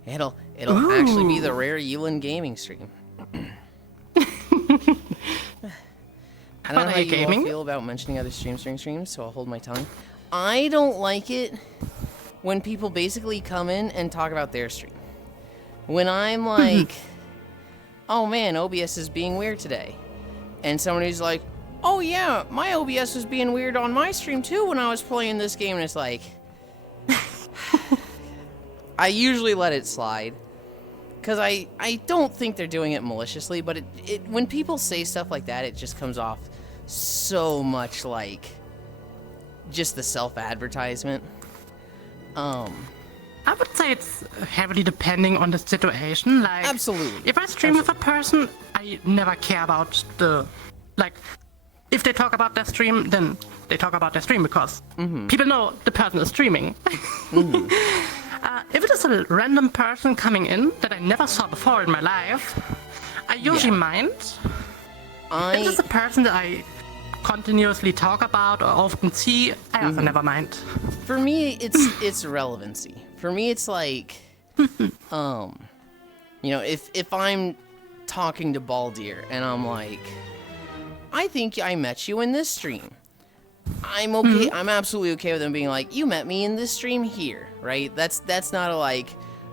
It'll actually be Ooh. the rare Yulind gaming stream. I don't know how Are you you gaming? all feel about mentioning other streams during streams, so I'll hold my tongue. I don't like it when people basically come in and talk about their stream. When I'm like, oh man, OBS is being weird today. And somebody's like, oh yeah, my OBS was being weird on my stream too when I was playing this game. And it's like, I usually let it slide. Because I don't think they're doing it maliciously, but it when people say stuff like that, it just comes off so much like just the self-advertisement. I would say it's heavily depending on the situation. Like, Absolutely. if I stream with a person, I never care about the, like, if they talk about their stream, then they talk about their stream because people know the person is streaming. If it is a random person coming in that I never saw before in my life, I usually mind. If it is a person that I continuously talk about or often see, I also never mind. For me, it's relevancy. For me, it's like, you know, if I'm talking to Baldir and I'm like, I think I met you in this stream. I'm okay. I'm absolutely okay with them being like, you met me in this stream here, right? That's not a like,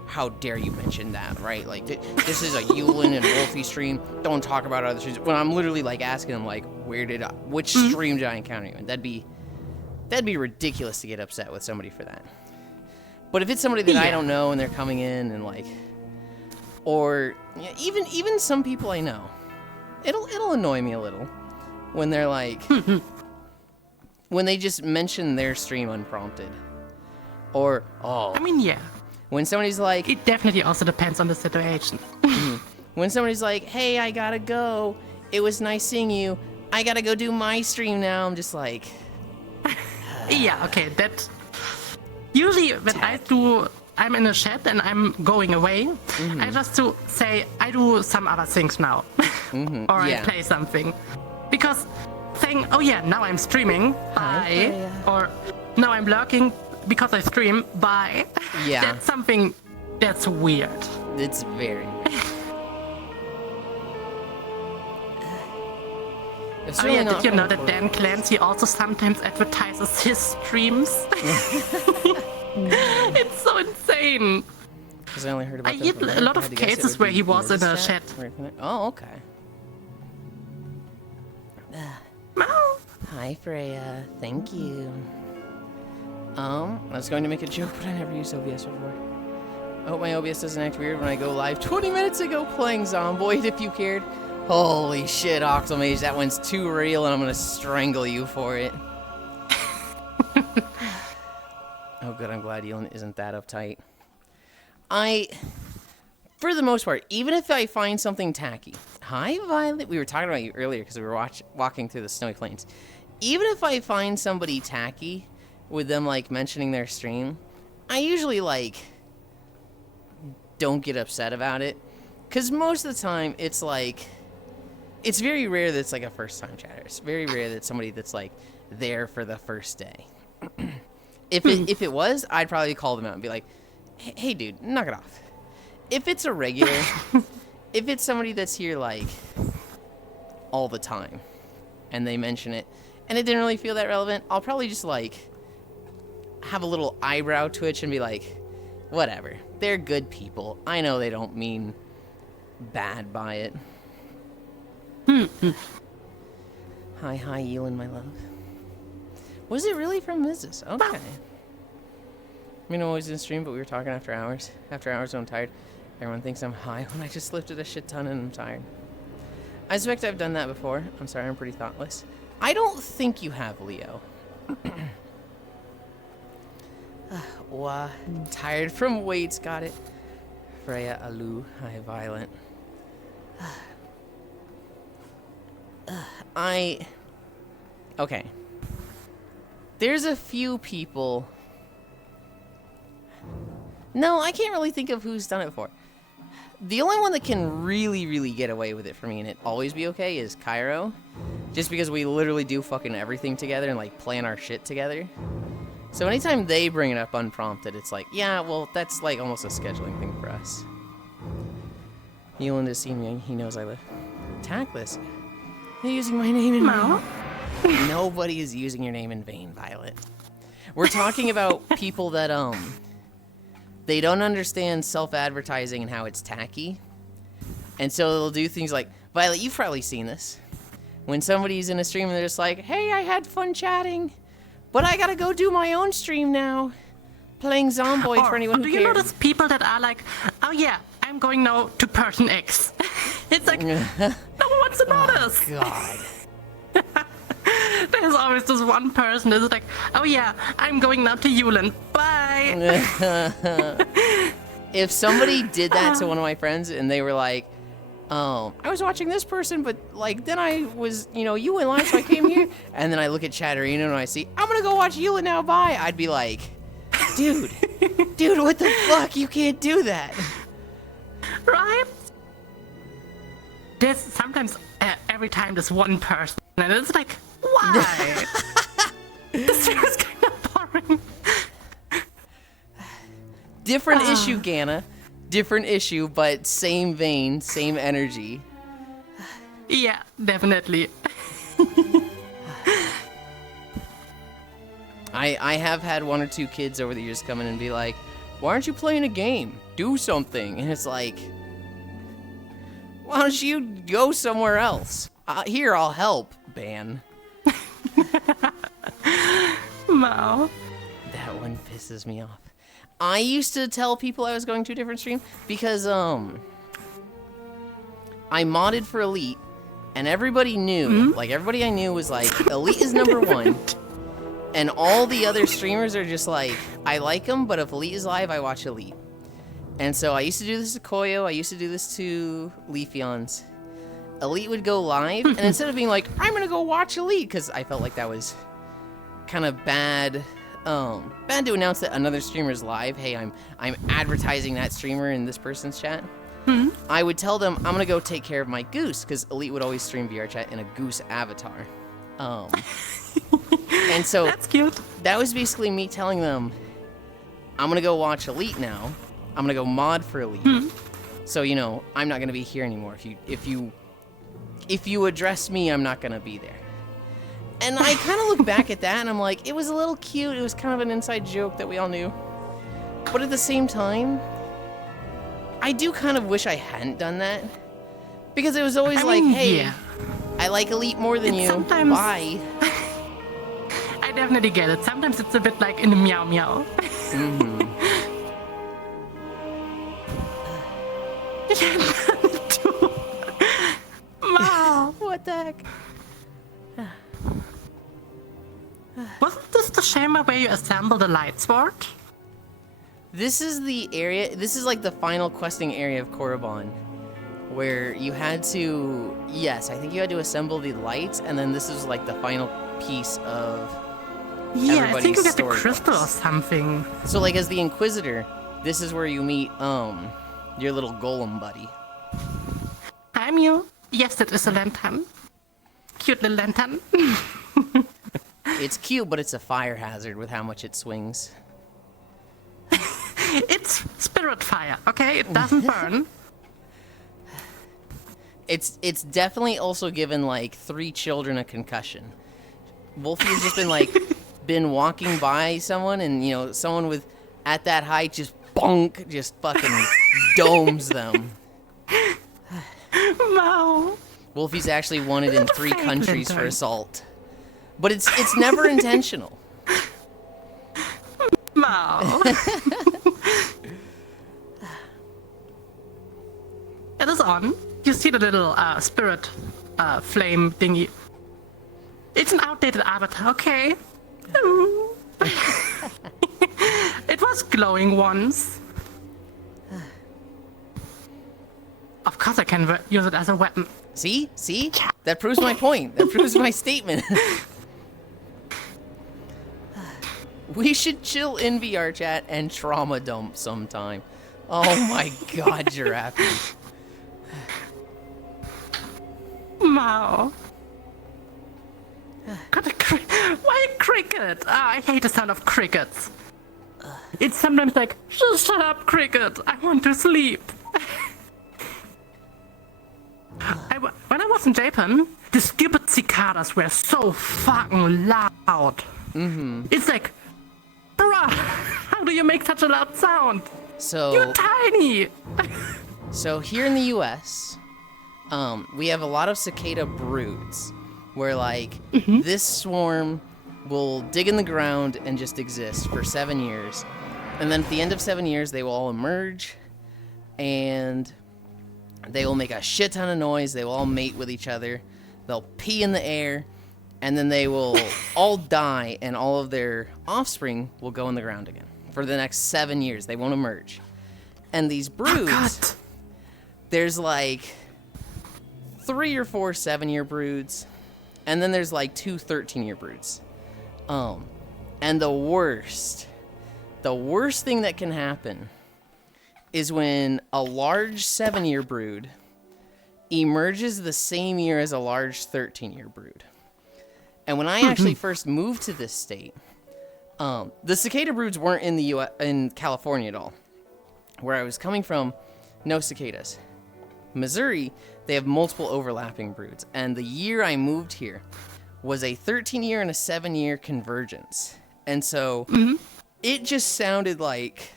how dare you mention that, right? Like, this is a Yulind and Wolfie stream. Don't talk about other streams. When I'm literally like asking them like, which stream did I encounter you in? That'd be that'd be ridiculous to get upset with somebody for that. But if it's somebody that I don't know and they're coming in and like, or even some people I know, it'll annoy me a little when they're like, when they just mention their stream unprompted, or I mean, yeah. When somebody's like, It definitely also depends on the situation. when somebody's like, hey, I gotta go. It was nice seeing you. I gotta go do my stream now. I'm just like, Yeah, okay, that... Usually when I'm in a chat and I'm going away, I just to say, I do some other things now. Or I play something. Because saying, oh yeah, now I'm streaming, bye. Or now I'm lurking because I stream, bye. Yeah. That's something that's weird. It's very. Oh yeah, did you know that Dan Clancy also sometimes advertises his streams? It's so insane. Because I only heard about I heard a lot of cases where he was in a chat. Oh, okay. Meow. Hi, Freya. Thank you. I was going to make a joke, but I never used OBS before. I hope my OBS doesn't act weird when I go live 20 minutes ago playing Zomboid, if you cared. Holy shit, Octomage, that one's too real, and I'm gonna strangle you for it. Oh, good, I'm glad Yulind isn't that uptight. For the most part, even if I find something tacky... Hi, Violet. We were talking about you earlier because we were walking through the snowy plains. Even if I find somebody tacky with them, like, mentioning their stream, I usually, like, don't get upset about it. Because most of the time, it's, like... It's very rare that it's, like, a first-time chatter. It's very rare that somebody that's, like, there for the first day. If it was, I'd probably call them out and be like, hey, dude, knock it off. If it's a regular... If it's somebody that's here, like, all the time, and they mention it, and it didn't really feel that relevant, I'll probably just, like, have a little eyebrow twitch and be like, whatever. They're good people. I know they don't mean bad by it. Hi, Yulind, my love. Was it really from Mrs.? Okay. I mean, I'm always in stream, but we were talking after hours. After hours when I'm tired. Everyone thinks I'm high when I just lifted a shit ton and I'm tired. I suspect I've done that before. I'm sorry, I'm pretty thoughtless. I don't think you have, Leo. Tired from weights, got it. Freya, Alu, hi, Violent. Okay. There's a few people... No, I can't really think of who's done it before. The only one that can really, really get away with it for me and it always be okay is Cairo. Just because we literally do fucking everything together and, like, plan our shit together. So anytime they bring it up unprompted, it's like, yeah, well, that's, like, almost a scheduling thing for us. Yulind has seen me. He knows I live. Tactless. They're using my name in vain. Nobody is using your name in vain, Violet. We're talking about people that, they don't understand self-advertising and how it's tacky. And so they'll do things like, Violet, you've probably seen this. When somebody's in a stream and they're just like, hey, I had fun chatting, but I gotta go do my own stream now. Playing Zomboid for anyone who cares. Do you notice people that are like, oh yeah, I'm going now to person X. It's like, no one wants to notice. Oh, God. There's always this one person that's like, oh yeah, I'm going now to Yulind. Bye. If somebody did that to one of my friends and they were like, I was watching this person, but like then I was, you went live, so I came here. And then I look at Chatterino and I see, I'm gonna go watch Yulind now, bye. I'd be like, dude, what the fuck? You can't do that. Right? There's sometimes, every time there's one person, and it's like, why? This is kind of boring. Different issue, Ganna. Different issue, but same vein, same energy. Yeah, definitely. I have had one or two kids over the years come in and be like, why aren't you playing a game? Do something. And it's like, why don't you go somewhere else? Here, I'll help, Ban. Wow. That one pisses me off. I used to tell people I was going to a different stream because I modded for Elite, and everybody knew, like everybody I knew was like, Elite is number one, and all the other streamers are just like, I like them, but if Elite is live, I watch Elite. And so I used to do this to Koyo, I used to do this to Leafeons. Elite would go live, and instead of being like, I'm gonna go watch Elite, because I felt like that was kind of bad to announce that another streamer's live. Hey, I'm advertising that streamer in this person's chat. I would tell them I'm gonna go take care of my goose, because Elite would always stream VR chat in a goose avatar. And so That's cute. that was basically me telling them I'm gonna go watch Elite now. I'm gonna go mod for Elite. So you know I'm not gonna be here anymore. If you address me, I'm not gonna be there. And I kind of look back at that and I'm like, it was a little cute. It was kind of an inside joke that we all knew. But at the same time, I do kind of wish I hadn't done that. Because it was always hey, yeah. I like Elite more than you. Sometimes- Bye. I definitely get it. Sometimes it's a bit like in the meow meow. Wow. What the heck? Wasn't this the chamber where you assemble the light sword? This is the area, this is like the final questing area of Korriban, where you had to, yes, I think you had to assemble the lights, and then this is like the final piece of Yeah, I think you everybody's get the story crystal or books. something. So like as the Inquisitor, this is where you meet, your little golem buddy. I'm you. Yes, it is a lantern. Cute little lantern. It's cute, but it's a fire hazard with how much it swings. It's spirit fire, okay? It doesn't burn. It's definitely also given like 3 children a concussion. Wolfie's just been like, been walking by someone and, you know, someone with, at that height, just bonk, just fucking domes them. Wow. Wolfie's actually wanted in 3 fake countries for lantern. assault. But it's never intentional. Wow. It is on. You see the little spirit flame thingy. It's an outdated avatar, okay. It was glowing once. Of course I can use it as a weapon. See? See? That proves my point. That proves my statement. We should chill in VR chat and trauma dump sometime. Oh my god, Giraffe. Wow. Why a cricket? I hate the sound of crickets. It's sometimes like, just shut up, cricket. I want to sleep. When I was in Japan, the stupid cicadas were so fucking loud. It's like, bruh, how do you make such a loud sound? So You're tiny. So here in the US, we have a lot of cicada broods where like this swarm will dig in the ground and just exist for 7 years. And then at the end of 7 years, they will all emerge and they will make a shit ton of noise. They will all mate with each other. They'll pee in the air and then they will all die and all of their offspring will go in the ground again. For the next 7 years, they won't emerge. And these broods, God. there's like 3 or 4 7-year broods, and then there's like 2 13-year broods. And the worst thing that can happen is when a large 7-year brood emerges the same year as a large 13-year brood. And when I actually first moved to this state, the cicada broods weren't in the in California at all. Where I was coming from, no cicadas. Missouri, they have multiple overlapping broods. And the year I moved here was a 13-year and a 7-year convergence. And so it just sounded like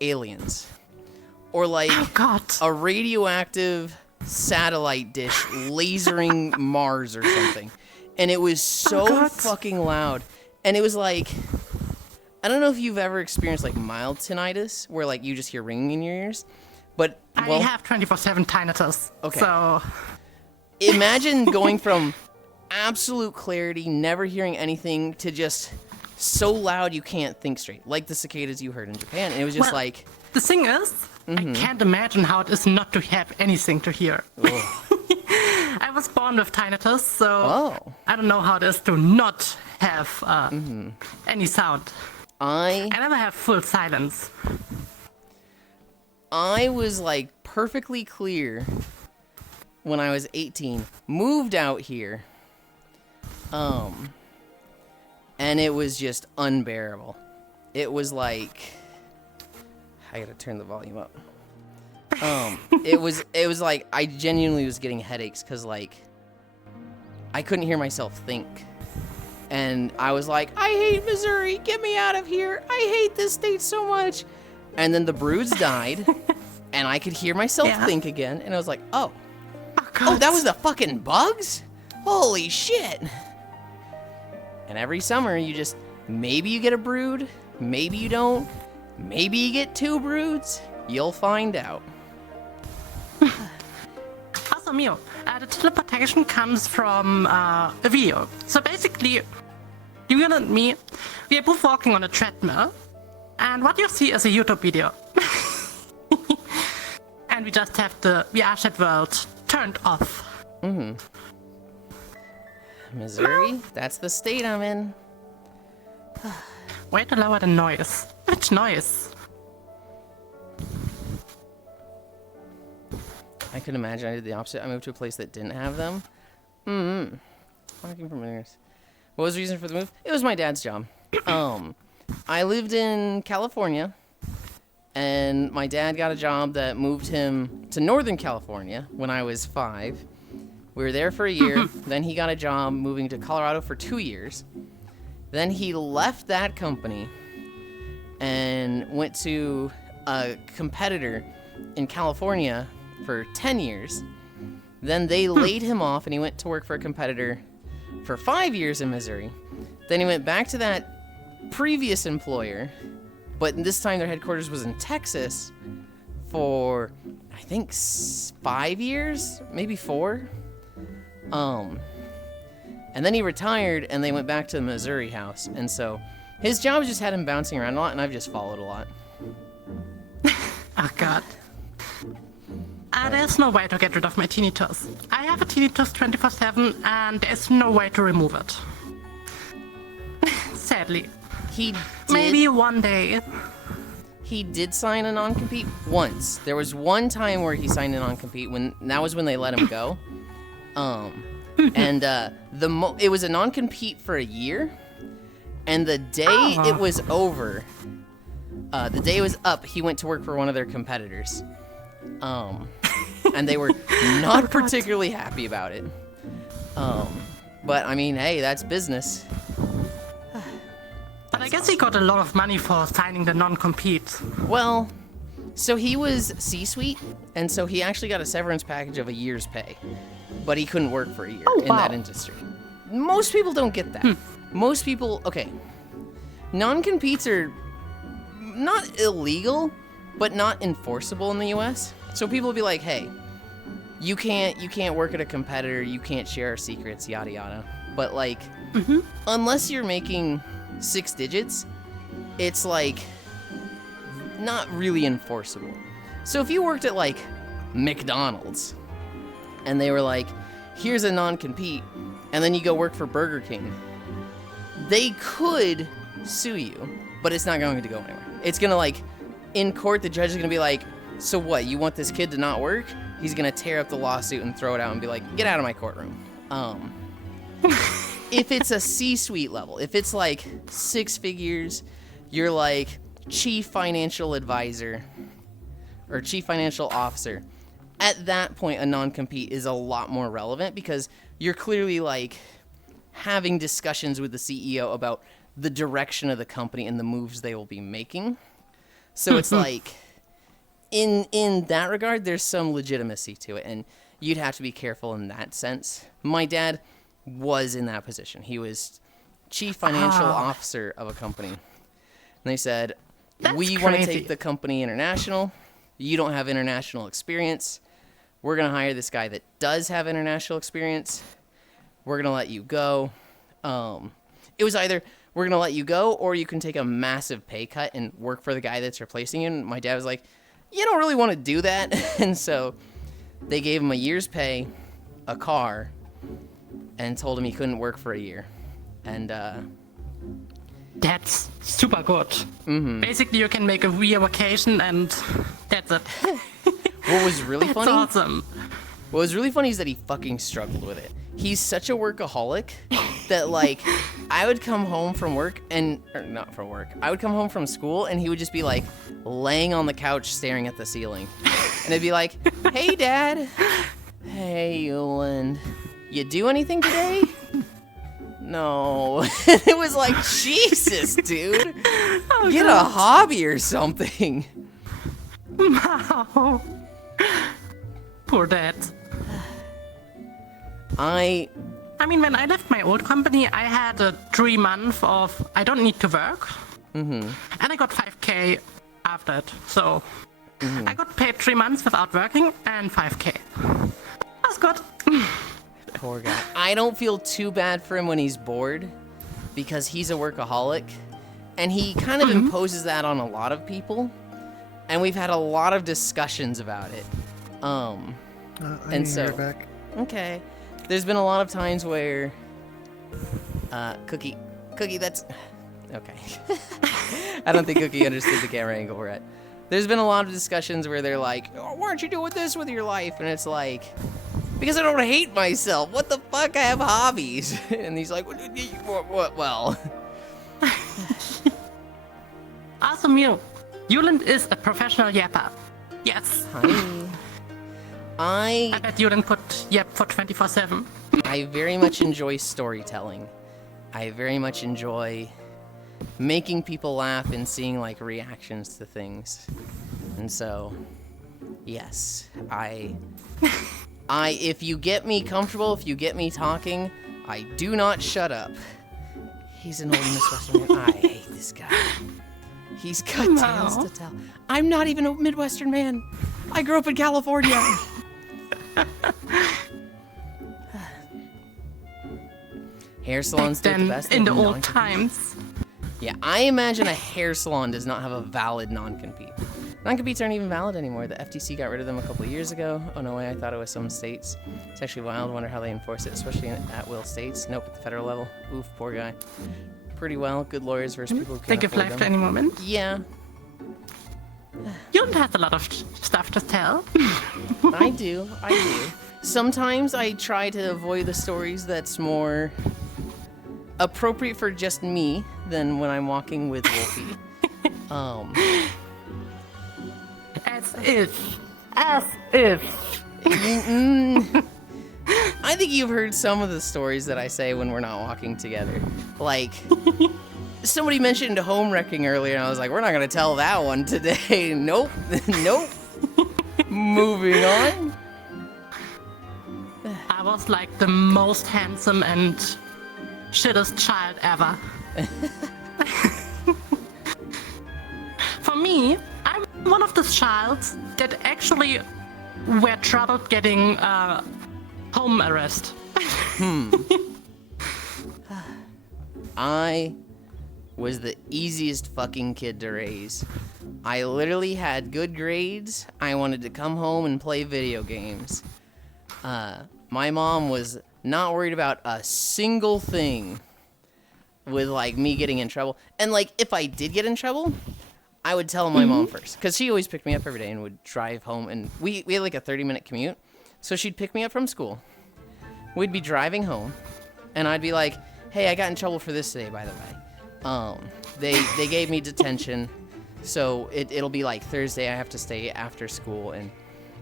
aliens. Or like Oh God. a radioactive satellite dish lasering Mars or something. and it was so God. fucking loud. And it was like, I don't know if you've ever experienced like mild tinnitus, where like you just hear ringing in your ears, but I have 24/7 tinnitus. Okay. So imagine going from absolute clarity, never hearing anything, to just so loud you can't think straight, like the cicadas you heard in Japan. And it was just Well, like, the thing is, I can't imagine how it is not to have anything to hear. I was born with tinnitus, so I don't know how it is to not have any sound. I never have full silence. I was like perfectly clear when I was 18, moved out here, and it was just unbearable. It was like, I gotta turn the volume up. It was like I genuinely was getting headaches because like I couldn't hear myself think. And I was like, I hate Missouri, get me out of here. I hate this state so much. And then the broods died, and I could hear myself think again, and I was like, oh, that was the fucking bugs? Holy shit. And every summer, maybe you get a brood, maybe you don't, maybe you get 2 broods, you'll find out. Also, Mio, the teleportation comes from a video. So basically, you and me, we are both walking on a treadmill, and what you see is a YouTube video. And we just have the VR chat world turned off. Missouri, that's the state I'm in. Way to lower the noise. Which noise? I could imagine I did the opposite. I moved to a place that didn't have them. Walking from years. What was the reason for the move? It was my dad's job. I lived in California, and my dad got a job that moved him to Northern California when I was 5. We were there for a year. Then he got a job moving to Colorado for 2 years. Then he left that company and went to a competitor in California for 10 years. Then they laid him off, and he went to work for a competitor for 5 years in Missouri. Then he went back to that previous employer, but this time their headquarters was in Texas for, I think, 5 years, maybe 4. And then he retired, and they went back to the Missouri house. And so his job just had him bouncing around a lot, and I've just followed a lot. Oh, God. There's no way to get rid of my tinnitus. I have a tinnitus 24/7, and there's no way to remove it. Sadly. Maybe one day. He did sign a non-compete once. There was one time where he signed a non-compete, that was when they let him go. And it was a non-compete for a year, and the day it was over, the day it was up, he went to work for one of their competitors. And they were not particularly happy about it. But I mean, hey, that's business. But I guess he got a lot of money for signing the non-compete. Well, so he was C-suite, and so he actually got a severance package of a year's pay. But he couldn't work for a year in that industry. Most people don't get that. Most people, non-competes are not illegal, but not enforceable in the US. So people will be like, hey, you can't work at a competitor, you can't share our secrets, yada yada. But like, unless you're making 6 digits, it's like not really enforceable. So if you worked at like McDonald's and they were like, here's a non-compete, and then you go work for Burger King, they could sue you, but it's not going to go anywhere. It's gonna like, in court, the judge is gonna be like, so what, you want this kid to not work? He's gonna tear up the lawsuit and throw it out and be like, get out of my courtroom. If it's a C-suite level, if it's like 6 figures, you're like chief financial advisor or chief financial officer, at that point a non-compete is a lot more relevant because you're clearly like having discussions with the CEO about the direction of the company and the moves they will be making. So it's like, in that regard, there's some legitimacy to it, and you'd have to be careful in that sense. My dad was in that position. He was chief financial officer of a company. And they said, we want to take the company international. You don't have international experience. We're going to hire this guy that does have international experience. We're going to let you go. It was either we're going to let you go or you can take a massive pay cut and work for the guy that's replacing you. And my dad was like, you don't really want to do that. And so they gave him a year's pay, a car, and told him he couldn't work for a year. And that's super good. Mm-hmm. Basically, you can make a year vacation and that's it. What was really That's funny? awesome. What was really funny is that he fucking struggled with it. He's such a workaholic that, like, I would come home from work or not from work. I would come home from school and he would just be like laying on the couch staring at the ceiling. And I'd be like, hey, Dad. Hey, Yulind. You do anything today? No. It was like, Jesus, dude. Get a hobby or something. Wow. Poor dad. I mean, when I left my old company, I had a 3 month of I don't need to work. Mm-hmm. And I got 5K after it. So I got paid 3 months without working and 5K. That's good. Poor guy. I don't feel too bad for him when he's bored because he's a workaholic and he kind of imposes that on a lot of people. And we've had a lot of discussions about it. And so, back. okay. There's been a lot of times where, Cookie, that's, okay. I don't think Cookie understood the camera angle we're at. There's been a lot of discussions where they're like, oh, why aren't you doing this with your life? And it's like, because I don't hate myself. What the fuck? I have hobbies. And he's like, what? Well. Awesome, Yulind is a professional yapper. Yes. Hi. I bet Yulind could yap for 24/7. I very much enjoy storytelling. I very much enjoy making people laugh and seeing like reactions to things. And so, yes, if you get me comfortable, if you get me talking, I do not shut up. He's an old Midwestern man. I hate this guy. He's got tales to tell. I'm not even a Midwestern man. I grew up in California. Hair salons do the best. In the old times. Yeah, I imagine a hair salon does not have a valid non-compete. Non-competes aren't even valid anymore. The FTC got rid of them a couple of years ago. Oh, no way, I thought it was some states. It's actually wild. I wonder how they enforce it, especially in at-will states. Nope, at the federal level. Oof, poor guy. Pretty well. Good lawyers versus people who can't They give afford life them. to any moment. Yeah. Yulind has a lot of stuff to tell. I do. Sometimes I try to avoid the stories that's more appropriate for just me than when I'm walking with Wolfie. As if. I think you've heard some of the stories that I say when we're not walking together. Like, somebody mentioned home wrecking earlier, and I was like, we're not going to tell that one today. Nope. Nope. Moving on. I was like the most handsome and shittest child ever. For me, I'm one of the childs that actually were troubled getting home arrest. I was the easiest fucking kid to raise. I literally had good grades. I wanted to come home and play video games. My mom was not worried about a single thing with, like, me getting in trouble. And, like, if I did get in trouble, I would tell my mom first. Because she always picked me up every day and would drive home. And we had, like, a 30-minute commute. So she'd pick me up from school. We'd be driving home. And I'd be like, hey, I got in trouble for this today, by the way. They gave me detention. So it'll be, like, Thursday. I have to stay after school. And,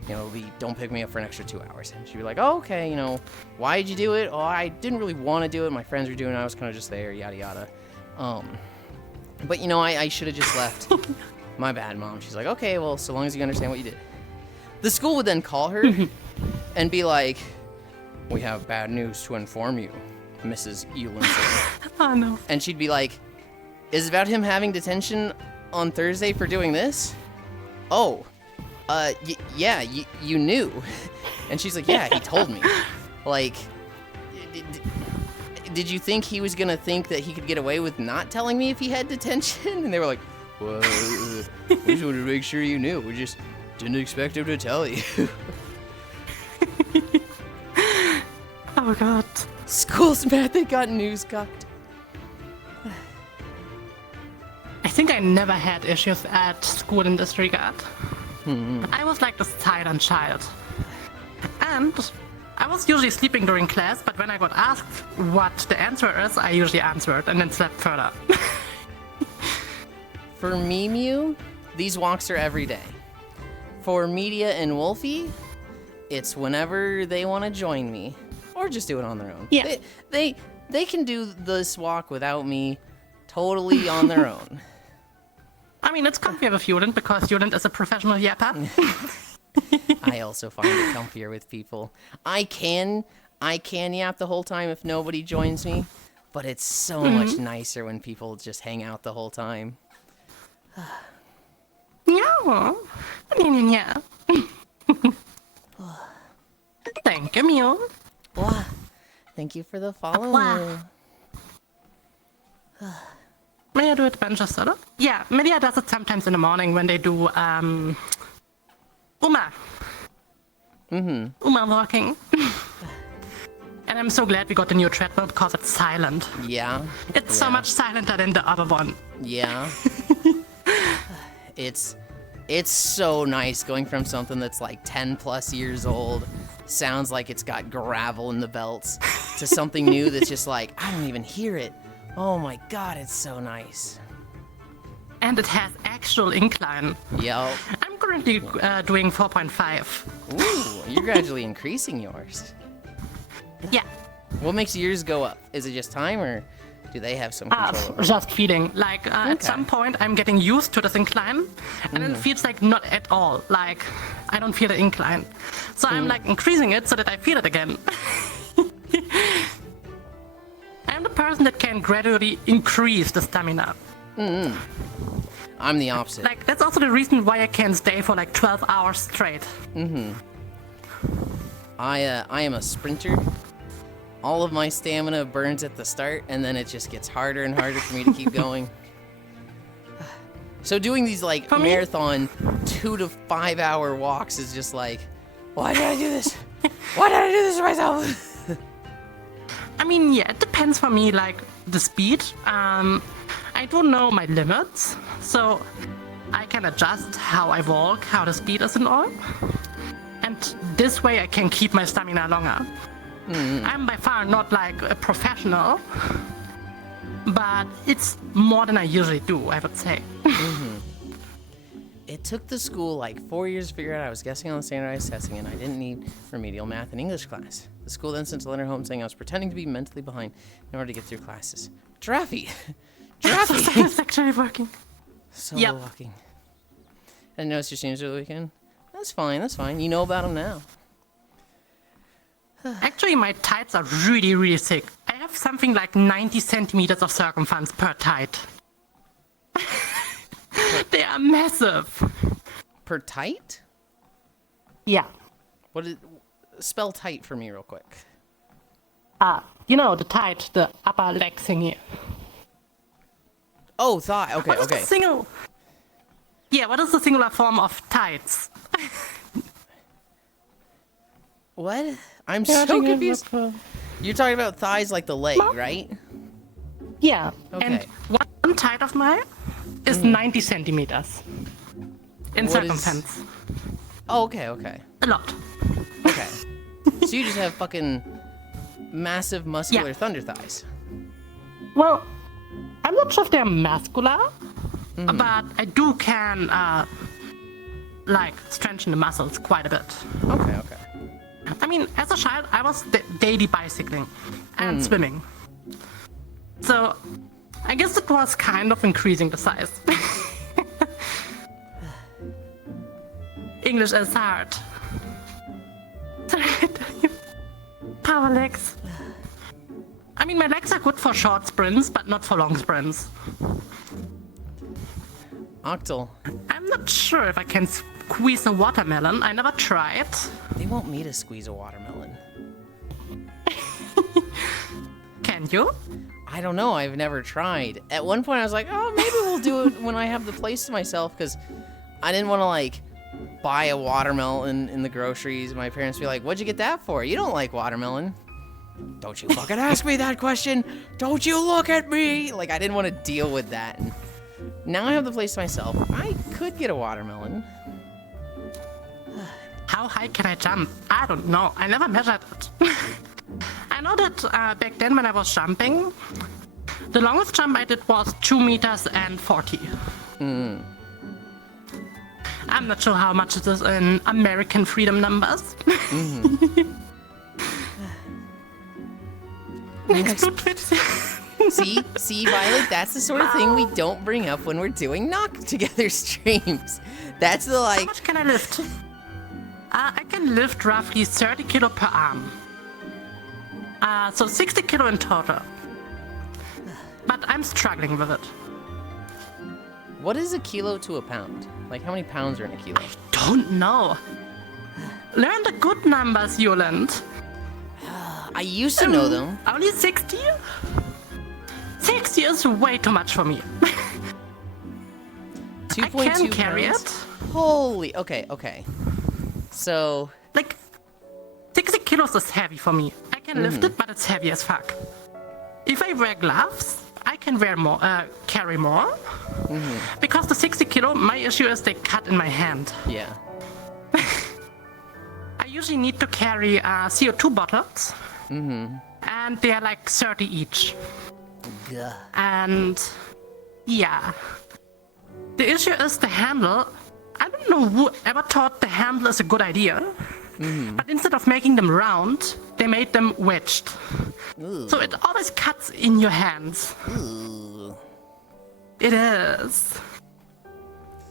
you know, don't pick me up for an extra 2 hours. And she'd be like, oh, okay, you know, why'd you do it? Oh, I didn't really want to do it. My friends were doing it. I was kind of just there, yada, yada. But, you know, I should have just left. My bad, Mom. She's like, okay, well, so long as you understand what you did. The school would then call her and be like, We have bad news to inform you, Mrs. Yulind. Oh no. And she'd be like, is it about him having detention on Thursday for doing this? Oh, yeah, you knew. And she's like, yeah, he told me. Like, did you think he was gonna think that he could get away with not telling me if he had detention? And they were like, well, we just wanted to make sure you knew. We just didn't expect him to tell you. Oh god. School's mad they got news cocked. I think I never had issues at school in this regard. I was like the silent child. And I was usually sleeping during class, but when I got asked what the answer is, I usually answered and then slept further. For me, Mew, these walks are every day. For Media and Wolfie, it's whenever they want to join me. Or just do it on their own. Yeah. They can do this walk without me totally on their own. I mean, it's comfier with Yulind because Yulind is a professional yapper. I also find it comfier with people. I can yap the whole time if nobody joins me, but it's so much nicer when people just hang out the whole time. Yeah. Yeah. Thank you, Mew. Wow. Thank you for the follow. Wow. May I do it adventure solo? Yeah, Media does it sometimes in the morning when they do, Uma. Uma walking. And I'm so glad we got the new treadmill because it's silent. Yeah. It's so much silenter than the other one. Yeah. It's so nice going from something that's like 10 plus years old, sounds like it's got gravel in the belts, to something new that's just like, I don't even hear it. Oh my god, it's so nice. And it has actual incline. Yo. I'm currently doing 4.5. Ooh, you're gradually increasing yours. Yeah. What makes yours go up? Is it just time, or do they have some control over it? Just feeding. Like, at some point, I'm getting used to this incline, and it feels like not at all. Like, I don't feel the incline. So I'm like increasing it so that I feel it again. I'm the person that can gradually increase the stamina. I'm the opposite. Like, that's also the reason why I can stay for like 12 hours straight. I am a sprinter. All of my stamina burns at the start, and then it just gets harder and harder for me to keep going. So doing these like marathon 2 to 5 hour walks is just like, why did I do this? Why did I do this to myself? I mean, yeah, it depends for me, like, the speed. I don't know my limits, so I can adjust how I walk, how the speed is and all. And this way I can keep my stamina longer. I'm by far not like a professional, but it's more than I usually do, I would say. It took the school like 4 years to figure out I was guessing on the standardized testing and I didn't need remedial math and English class. The school then sent a letter home saying I was pretending to be mentally behind in order to get through classes. Giraffe! Giraffe! It's actually working. Solo walking. I didn't notice your streams over the weekend. That's fine, that's fine. You know about them now. Actually, my tights are really, really thick. I have something like 90 centimeters of circumference per tight. They are massive. Per tight? Yeah. What is... Spell tight for me real quick. You know, the tight, the upper leg thingy. Oh, thigh. Okay, What is the single... Yeah, what is the singular form of tights? What? I'm so confused. You're talking about thighs like the leg, right? Yeah. Okay. And one tight of mine is 90 centimeters in What is- circumference. Oh, okay, okay. A lot. Okay. So you just have fucking massive muscular thunder thighs. Well, I'm not sure if they're muscular, but I can like strengthen the muscles quite a bit. Okay, okay. I mean, as a child, I was daily bicycling and swimming. So, I guess it was kind of increasing the size. English is hard. power legs. I mean, my legs are good for short sprints, but not for long sprints. Octal, I'm not sure if I can squeeze a watermelon. I never tried. they want me to squeeze a watermelon. Can you? I don't know. I've never tried. At one point, I was like, oh, maybe we'll do it when I have the place to myself, because I didn't want to, like, buy a watermelon in the groceries. My parents would be like, what'd you get that for? You don't like watermelon. Don't you fucking ask me that question. Don't you look at me. Like, I didn't want to deal with that. And now I have the place to myself. I could get a watermelon. How high can I jump? I don't know. I never measured it. I know that back then when I was jumping, the longest jump I did was 2 meters and 40. I'm not sure how much it is in American freedom numbers. Next to Twitch. See, Violet, that's the sort of thing we don't bring up when we're doing knock together streams. That's the How like. much can I lift? I can lift roughly 30 kilo per arm. So 60 kilo in total. But I'm struggling with it. What is a kilo to a pound? Like, how many pounds are in a kilo? Don't know. Learn the good numbers, Yulind. I used to know them. Only 60? 60 is way too much for me. 2.2 I can carry pounds? it. Holy, okay. So, Like, 60 kilos is heavy for me. I can lift it, but it's heavy as fuck. If I wear gloves, I can wear more, carry more. Because the 60 kilo, my issue is they cut in my hand. yeah. I usually need to carry CO2 bottles. And they are like 30 each. Gah. And yeah. The issue is the handle. I don't know who ever thought the handle is a good idea. But instead of making them round, they made them wedged. Ooh. So it always cuts in your hands. Ooh. It is.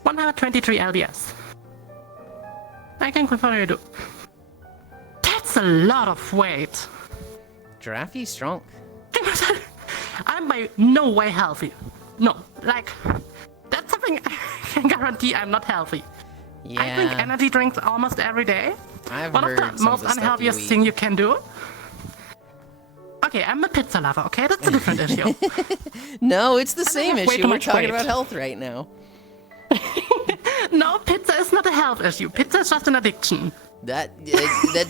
123 lbs. I can confirm you do. That's a lot of weight. Giraffe strong. I'm by no way healthy. No, like, that's something I can guarantee I'm not healthy. Yeah. I drink energy drinks almost every day. I've One heard of the some most of the stuff unhealthiest you eat. thing you can do. Okay, I'm a pizza lover, okay? That's a different issue. No, it's the I same have way issue. too We're much talking weight. about health right now. No, pizza is not a health issue. Pizza is just an addiction. That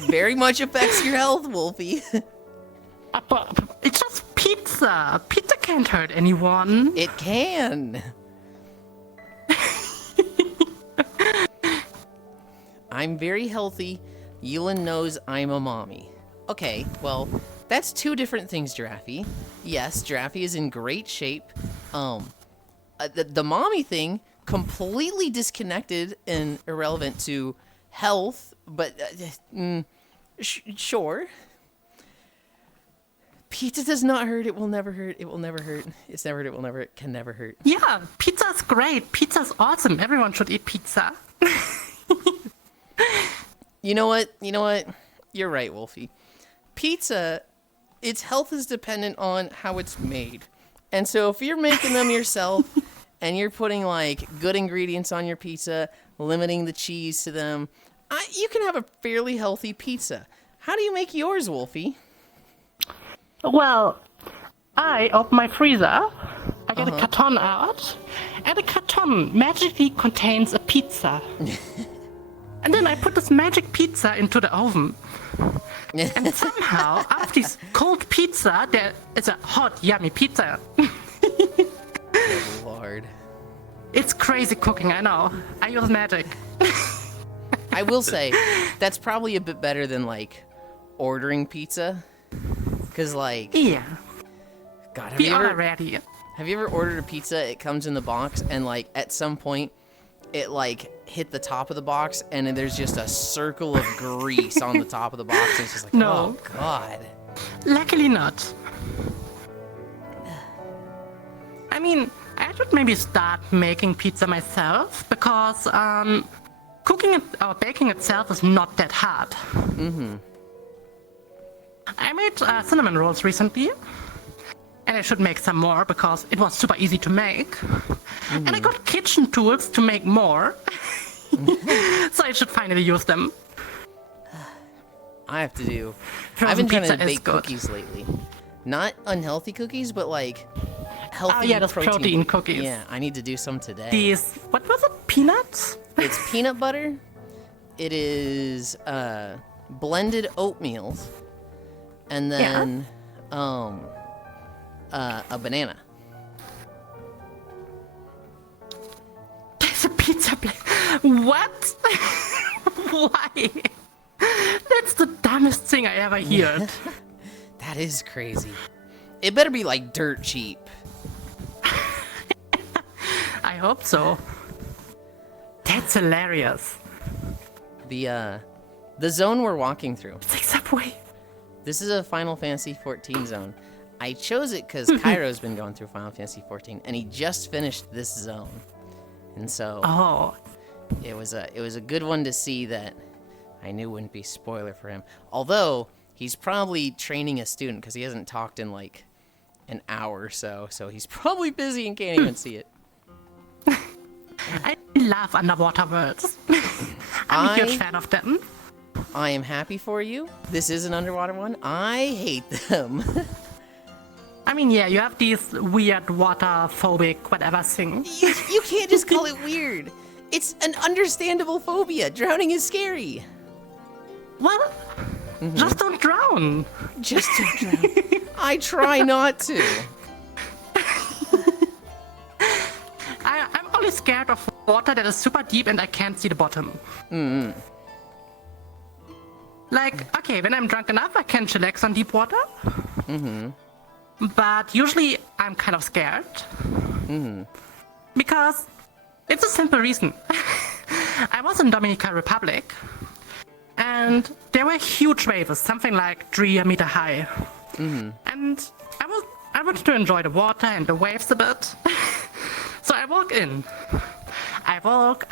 very much affects your health, Wolfie. But it's just pizza. Pizza can't hurt anyone. It can. I'm very healthy. Yulind knows I'm a mommy. Okay, well, that's two different things, Giraffe. Yes, Giraffe is in great shape. The mommy thing, completely disconnected and irrelevant to health, but sure. Pizza does not hurt. It will never hurt. It will never hurt. It's never hurt. It will never. It can never hurt. Yeah, pizza's great. Pizza's awesome. Everyone should eat pizza. You know what? You're right, Wolfie. Pizza, its health is dependent on how it's made. And so if you're making them yourself and you're putting like good ingredients on your pizza, limiting the cheese to them, you can have a fairly healthy pizza. How do you make yours, Wolfie? Well, I open my freezer, I get a carton out, and the carton magically contains a pizza. And then I put this magic pizza into the oven. And somehow, out of this cold pizza, there is a hot, yummy pizza. Good Lord. It's crazy cooking, I know. I use magic. I will say, that's probably a bit better than like ordering pizza. Because like, Yeah, God, we are ready. have you ever ordered a pizza? It comes in the box, and like at some point, it like hit the top of the box, and then there's just a circle of grease on the top of the box. And it's just like, No. oh God. Luckily not. I mean, I should maybe start making pizza myself, because cooking it or baking itself is not that hard. I made cinnamon rolls recently. And I should make some more because it was super easy to make. And I got kitchen tools to make more. So I should finally use them. I have to do. Frozen I've been trying to pizza is bake good. cookies lately. Not unhealthy cookies, but like healthy those protein cookies. Yeah, I need to do some today. These, what was it, peanuts? It's peanut butter. It is blended oatmeal, and then a banana. There's a pizza place. What? Why? That's the dumbest thing I ever heard. That is crazy. It better be like dirt cheap. I hope so. That's hilarious. The zone we're walking through. It's like Subway. This is a Final Fantasy 14 zone. I chose it because Cairo's been going through Final Fantasy 14, and he just finished this zone, and so it was a good one to see that I knew wouldn't be spoiler for him. Although he's probably training a student because he hasn't talked in like an hour or so, so he's probably busy and can't even see it. I love underwater worlds. I'm a huge fan of them. I am happy for you. This is an underwater one. I hate them. I mean, yeah, you have these weird water-phobic whatever thing. You can't just call it weird. It's an understandable phobia. Drowning is scary. Well, just don't drown. Just don't drown. I try not to. I'm only scared of water that is super deep and I can't see the bottom. Like, okay, when I'm drunk enough, I can chillax on deep water. But usually, I'm kind of scared. Because it's a simple reason. I was in Dominican Republic, and there were huge waves, something like 3 meter high. And I wanted to enjoy the water and the waves a bit. So I walk in. I walk.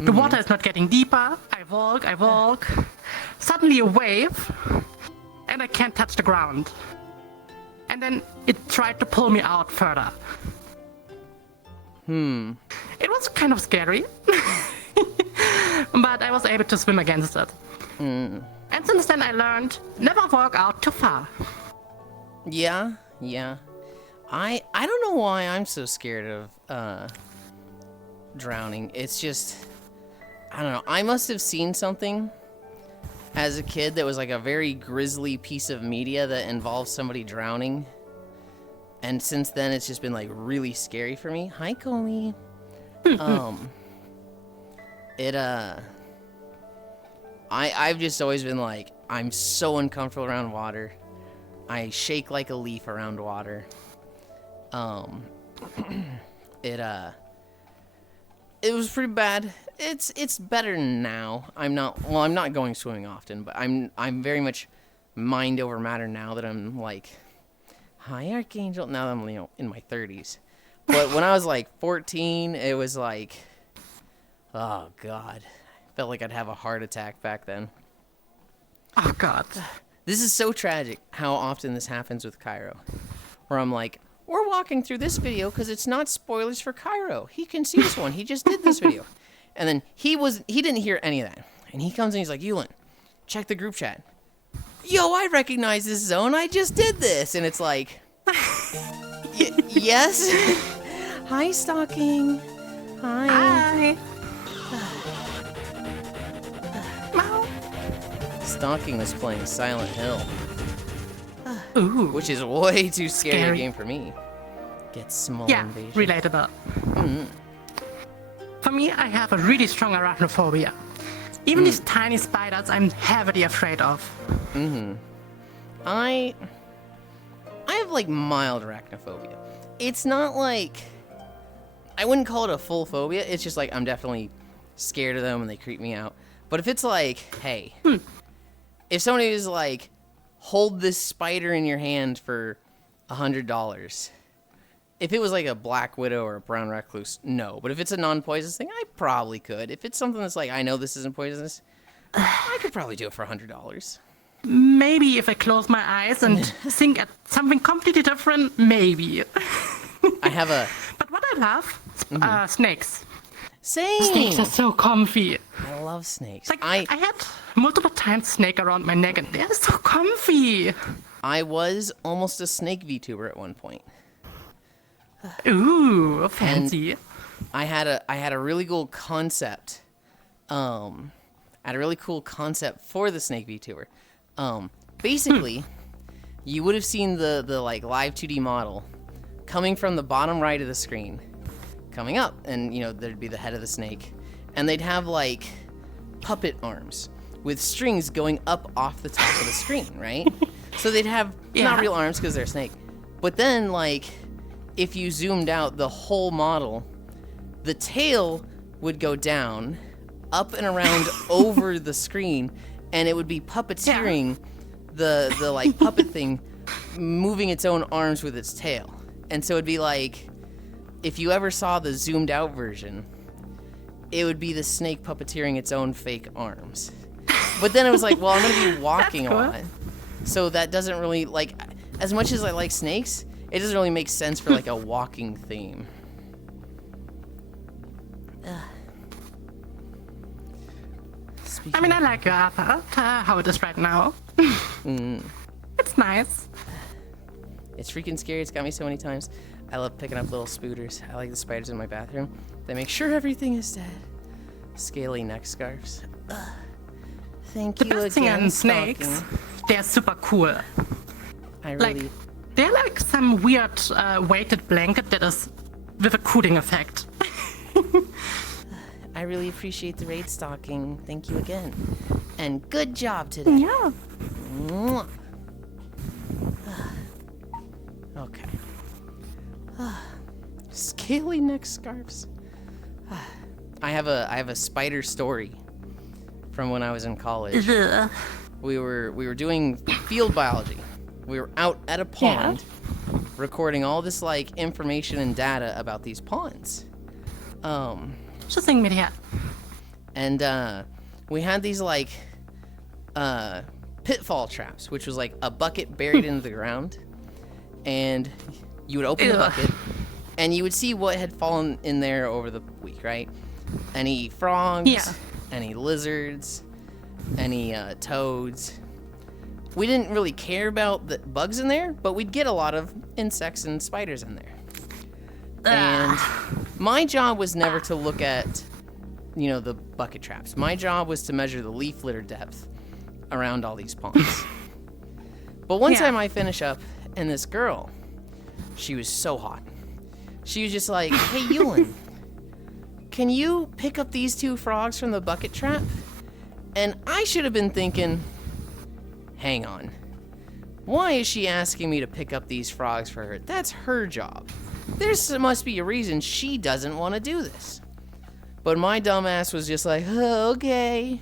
The water is not getting deeper. I walk. Suddenly a wave, and I can't touch the ground. And then it tried to pull me out further. It was kind of scary. But I was able to swim against it. And since then I learned, never walk out too far. Yeah. I don't know why I'm so scared of drowning. It's just, I don't know. I must have seen something as a kid that was like a very grisly piece of media that involves somebody drowning. And since then, it's just been like really scary for me. Hi, Comey. I've just always been like, I'm so uncomfortable around water. I shake like a leaf around water. It was pretty bad. It's better now. I'm not going swimming often, but I'm very much mind over matter now that I'm like, hi Archangel. Now that I'm in my 30s. But when I was like 14, it was like, oh god, I felt like I'd have a heart attack back then. Oh god. This is so tragic how often this happens with Cairo. Where I'm like, we're walking through this video because it's not spoilers for Cairo. He can see this one. He just did this video. And then he didn't hear any of that. And he comes in, he's like, Yulind, check the group chat. Yo, I recognize this zone. I just did this. And it's like, yes? Hi, Stalking. Hi. Stalking was playing Silent Hill. Ooh. Which is way too scary a Scary. game for me. Get small Yeah, invasion. relatable. For me, I have a really strong arachnophobia. Even these tiny spiders, I'm heavily afraid of. I have like mild arachnophobia. It's not like, I wouldn't call it a full phobia. It's just like I'm definitely scared of them and they creep me out. But if it's like, hey, if somebody is like, hold this spider in your hand for $100. If it was like a black widow or a brown recluse, no. But if it's a non-poisonous thing, I probably could. If it's something that's like, I know this isn't poisonous, I could probably do it for $100. maybe if I close my eyes and think at something completely different, maybe. I have a But what I love, snakes. same. Snakes are so comfy. I love snakes. Like, I had multiple times snake around my neck, and they're so comfy. I was almost a snake VTuber at one point. Ooh, fancy. I had a really cool concept. I had a really cool concept for the snake VTuber. Basically, you would have seen the like live 2D model coming from the bottom right of the screen, coming up, and you know there'd be the head of the snake, and they'd have like puppet arms with strings going up off the top of the screen, right? So they'd have not real arms because they're a snake, but then like if you zoomed out the whole model, the tail would go down, up and around over the screen, and it would be puppeteering the like puppet thing, moving its own arms with its tail. And so it'd be like, if you ever saw the zoomed out version, it would be the snake puppeteering its own fake arms. But then it was like, well, I'm gonna be walking a lot, so that doesn't really, like, as much as I like snakes, it doesn't really make sense for like a walking theme. I mean, I like your avatar, how it is right now. It's nice. It's freaking scary. It's got me so many times. I love picking up little spooters. I like the spiders in my bathroom. They make sure everything is dead. Scaly neck scarves. Thank The you best thing again, in snakes, Stalking. they're super cool. I Like, really... they're like some weird weighted blanket that is with a cooling effect. I really appreciate the raid stalking. Thank you again. And good job today. Yeah. Mwah. Okay. Scaly neck scarves. I have a spider story from when I was in college. Ugh. We were doing field biology. We were out at a pond recording all this like information and data about these ponds. Interesting media. And we had these like pitfall traps, which was like a bucket buried into the ground, and you would open the bucket and you would see what had fallen in there over the week, right? Any frogs, any lizards, any toads. We didn't really care about the bugs in there, but we'd get a lot of insects and spiders in there. And my job was never to look at, you know, the bucket traps. My job was to measure the leaf litter depth around all these ponds. But one time I finish up, and this girl, she was so hot. She was just like, hey, Yulind, can you pick up these 2 frogs from the bucket trap? And I should have been thinking, hang on. Why is she asking me to pick up these frogs for her? That's her job. There must be a reason she doesn't want to do this. But my dumbass was just like, oh, okay.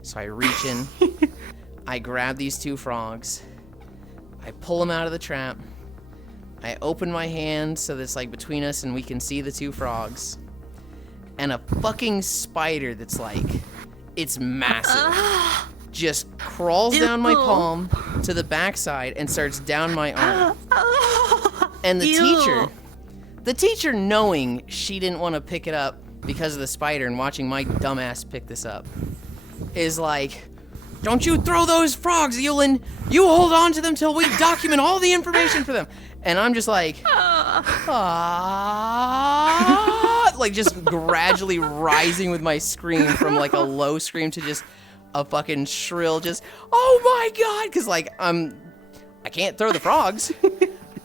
So I reach in, I grab these 2 frogs, I pull them out of the trap, I open my hand so that's like between us and we can see the 2 frogs, and a fucking spider that's like, it's massive, just crawls down my palm to the backside and starts down my arm. And the teacher knowing she didn't want to pick it up because of the spider and watching my dumbass pick this up, is like, don't you throw those frogs, Yulind. You hold on to them till we document all the information for them. And I'm just like, like just gradually rising with my scream from like a low scream to just a fucking shrill, just, oh my God. Cause like, I can't throw the frogs.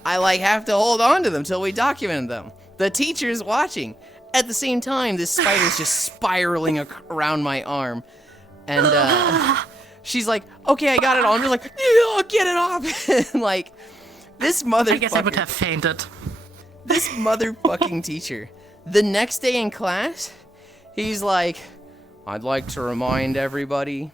I like have to hold on to them till we document them. The teacher's watching. At the same time, this spider's just spiraling around my arm. And she's like, okay, I got it all. I'm just like, yeah, get it off. And like, this motherfucker. I guess I would have fainted. This motherfucking teacher. The next day in class, he's like, I'd like to remind everybody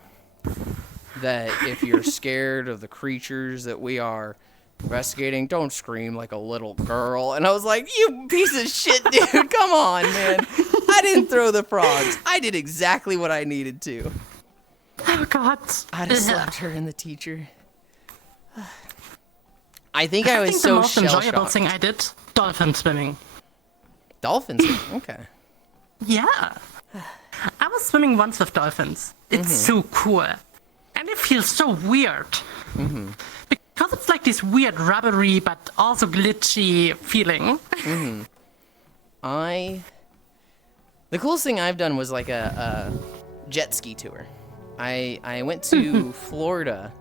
that if you're scared of the creatures that we are investigating, don't scream like a little girl. And I was like, you piece of shit, dude. Come on, man. I didn't throw the frogs. I did exactly what I needed to. Oh God. I'd have slapped her and the teacher. I think I I was think so the most enjoyable shell-shocked. thing I did, dolphin swimming. Dolphins? Okay. Yeah. I was swimming once with dolphins. It's so cool. And it feels so weird. Because it's like this weird rubbery but also glitchy feeling. The coolest thing I've done was like a jet ski tour. I went to Florida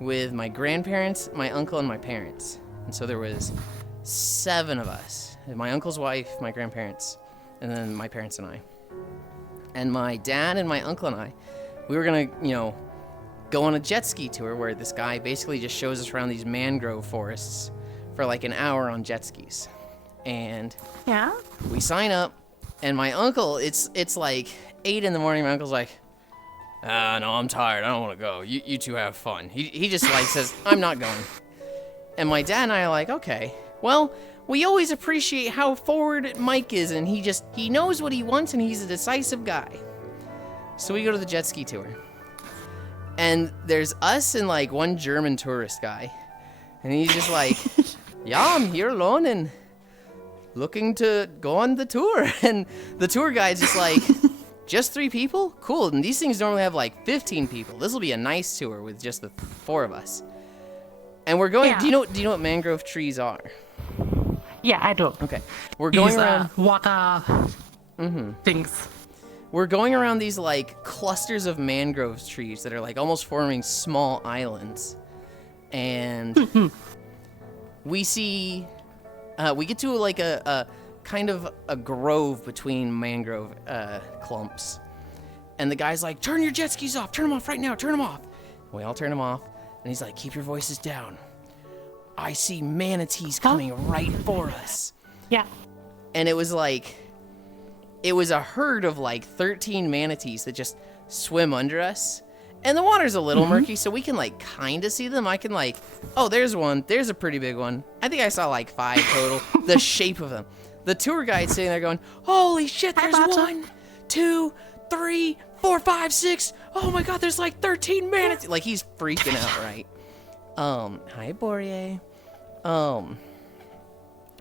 with my grandparents, my uncle, and my parents. And so there was 7 of us. My uncle's wife, my grandparents, and then my parents and I. And my dad and my uncle and I, we were gonna, go on a jet ski tour where this guy basically just shows us around these mangrove forests for like an hour on jet skis. And Yeah? we sign up, and my uncle, it's like 8 in the morning. My uncle's like, no, I'm tired. I don't want to go. You two have fun. He just like says, I'm not going. And my dad and I are like, okay, well, we always appreciate how forward Mike is, and he knows what he wants, and he's a decisive guy. So we go to the jet ski tour. And there's us and like one German tourist guy. And he's just like, yeah, I'm here alone and looking to go on the tour. And the tour guide's just like, just 3 people? Cool. And these things normally have like 15 people. This will be a nice tour with just the 4 of us. And we're going, Yeah. do you know what mangrove trees are? Yeah, I do. Okay. We're going These around water things. We're going around these like clusters of mangrove trees that are like almost forming small islands. And we see we get to like a kind of a grove between mangrove clumps. And the guy's like, turn your jet skis off, turn them off right now, turn them off. We all turn them off, and he's like, keep your voices down. I see manatees coming right for us. Yeah. And it was a herd of like 13 manatees that just swim under us. And the water's a little murky, so we can like kind of see them. I can like, oh, there's one. There's a pretty big one. I think I saw like 5 total. The shape of them. The tour guide's sitting there going, holy shit, there's 1, 2, 3, 4, 5, 6. Oh my God, there's like 13 manatees. Like he's freaking out, right? Hi, Boreas.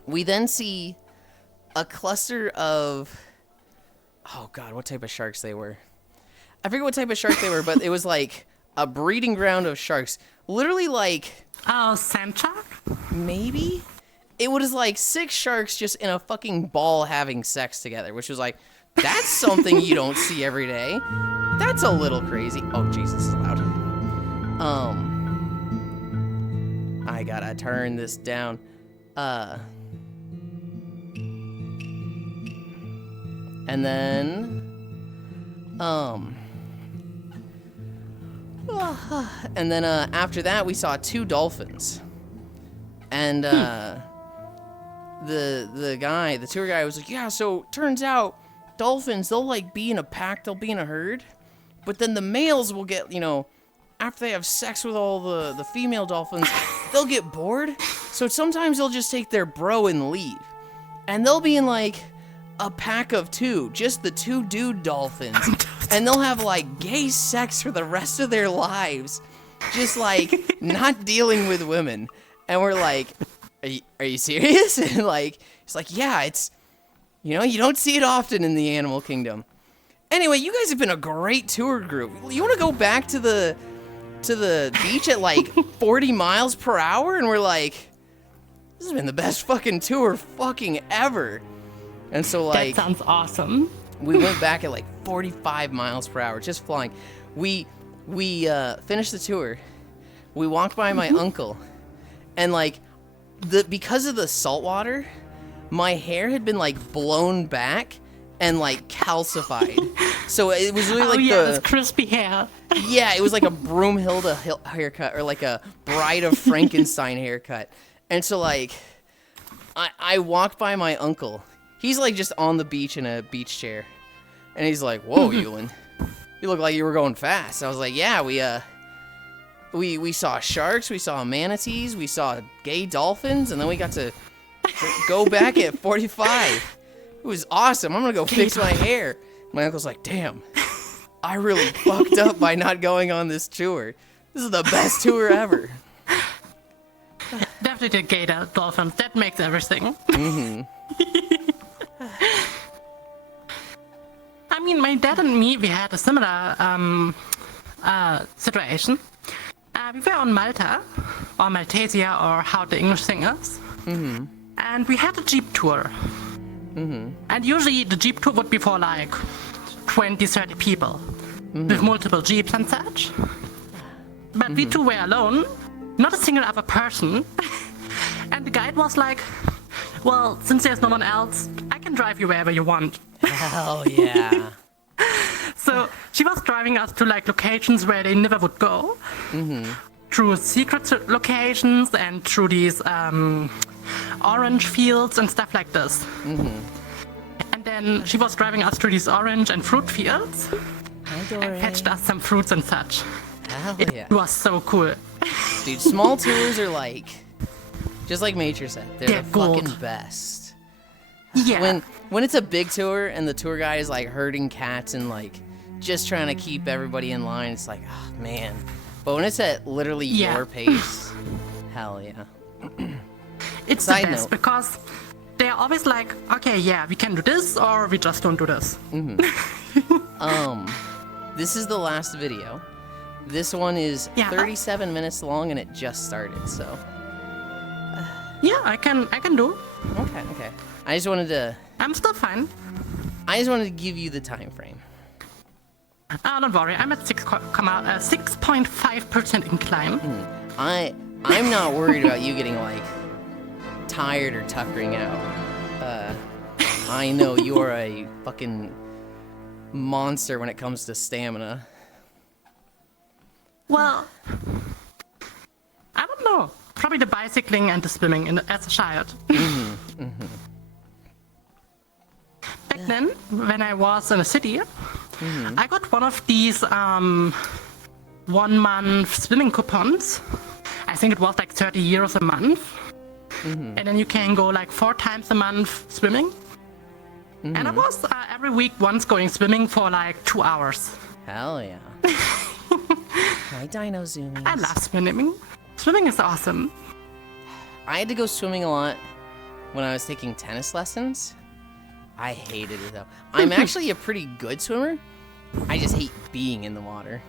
We then see a cluster of, oh God, what type of sharks they were. I forget what type of shark they were, but it was like a breeding ground of sharks. Literally like, Oh, sand shark? maybe? It was like 6 sharks just in a fucking ball having sex together, which was like, that's something you don't see every day. That's a little crazy. Oh, Jesus, this is loud. I gotta turn this down. And then, after that, we saw 2 dolphins. And, the tour guy was like, yeah, so turns out dolphins, they'll like be in a pack, they'll be in a herd, but then the males will get, after they have sex with all the female dolphins, they'll get bored. So sometimes they'll just take their bro and leave. And they'll be in like a pack of 2, just the 2 dude dolphins. And they'll have like gay sex for the rest of their lives. Just like not dealing with women. And we're like, are you serious? And like, it's like, yeah, it's, you don't see it often in the animal kingdom. Anyway, you guys have been a great tour group. You want to go back to the beach at like 40 miles per hour? And we're like, this has been the best fucking tour fucking ever. And so like, That sounds awesome. we went back at like 45 miles per hour, just flying. We finished the tour. We walked by my uncle, and like, because of the salt water, my hair had been like blown back and like calcified. So it was really like this crispy hair. yeah, it was like a Broomhilda haircut or like a Bride of Frankenstein haircut. And so like, I walked by my uncle. He's like just on the beach in a beach chair, and he's like, "Whoa, Yulind, you look like you were going fast." I was like, "Yeah, we saw sharks, we saw manatees, we saw gay dolphins, and then we got to go back at 45. It was awesome. I'm gonna go fix my hair." My uncle's like, "Damn, I really fucked up by not going on this tour. This is the best tour ever. Definitely the gator dolphins. That makes everything. I mean, my dad and me, we had a similar situation. We were on Malta, or Maltasia, or how the English thing is. And we had a Jeep tour. And usually the Jeep tour would be for like 20, 30 people. With multiple Jeeps and such. But we two were alone. Not a single other person. And the guide was like, well, since there's no one else, I can drive you wherever you want. Hell yeah. So she was driving us to like locations where they never would go. Through secret locations and through these orange fields and stuff like this. And then she was driving us through these orange and fruit fields. And fetched us some fruits and such. Hell yeah. It was so cool. Dude, small tours are like, just like Major said, they're the gold. fucking best. Yeah. When it's a big tour and the tour guide is like herding cats and like just trying to keep everybody in line, it's like, oh man. But when it's at literally your pace, hell yeah. It's the best because they're always like, okay, yeah, we can do this or we just don't do this. This is the last video. This one is 37 minutes long and it just started, so. Yeah, I can do. Okay. I just wanted to give you the time frame. Don't worry, I'm at 6.5% incline. I'm not worried about you getting like tired or tuckering out. I know you are a fucking monster when it comes to stamina. Well, I don't know. Probably the bicycling and the swimming as a child. Back then, when I was in the city, I got one of these 1 month swimming coupons. I think it was like 30 euros a month. And then you can go like 4 times a month swimming. And I was every week once going swimming for like 2 hours. Hell yeah. My dino zoomies. I love swimming. Swimming is awesome. I had to go swimming a lot when I was taking tennis lessons. I hated it though. I'm actually a pretty good swimmer. I just hate being in the water.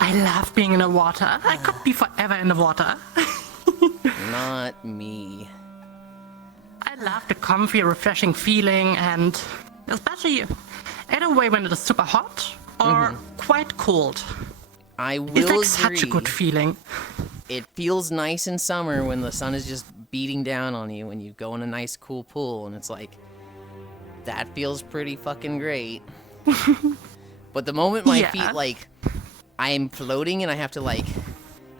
I love being in the water. I could be forever in the water. Not me. I love the comfy, refreshing feeling, and especially either way when it is super hot or quite cold. I will It's like agree. such a good feeling. It feels nice in summer when the sun is just beating down on you when you go in a nice cool pool and it's like, that feels pretty fucking great. But the moment my feet like, I'm floating and I have to like,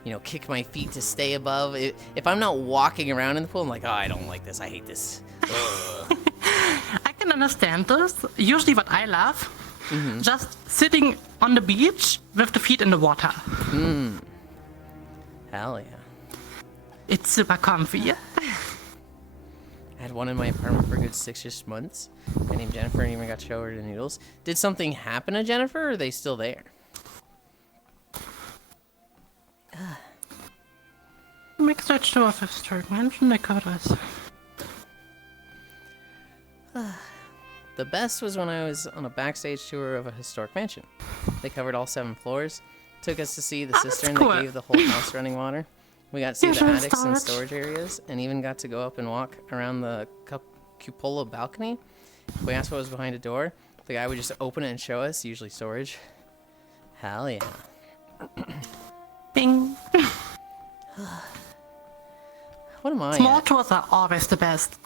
you know, kick my feet to stay above. If I'm not walking around in the pool, I'm like, oh, I don't like this. I hate this. I can understand this. Usually what I love, just sitting on the beach with the feet in the water. Hell yeah. It's super comfy. I had one in my apartment for a good 6 months. My named Jennifer and even got to show her the noodles. Did something happen to Jennifer or are they still there? Mixed vegetable of historic mansion, they covered us. The best was when I was on a backstage tour of a historic mansion. They covered all 7 floors, took us to see the cistern that gave the whole house running water. We got to see the attics and storage areas, and even got to go up and walk around the cupola balcony. If we asked what was behind a door, the guy would just open it and show us, usually storage. Hell yeah. Bing. What am I Small at? tours are always the best.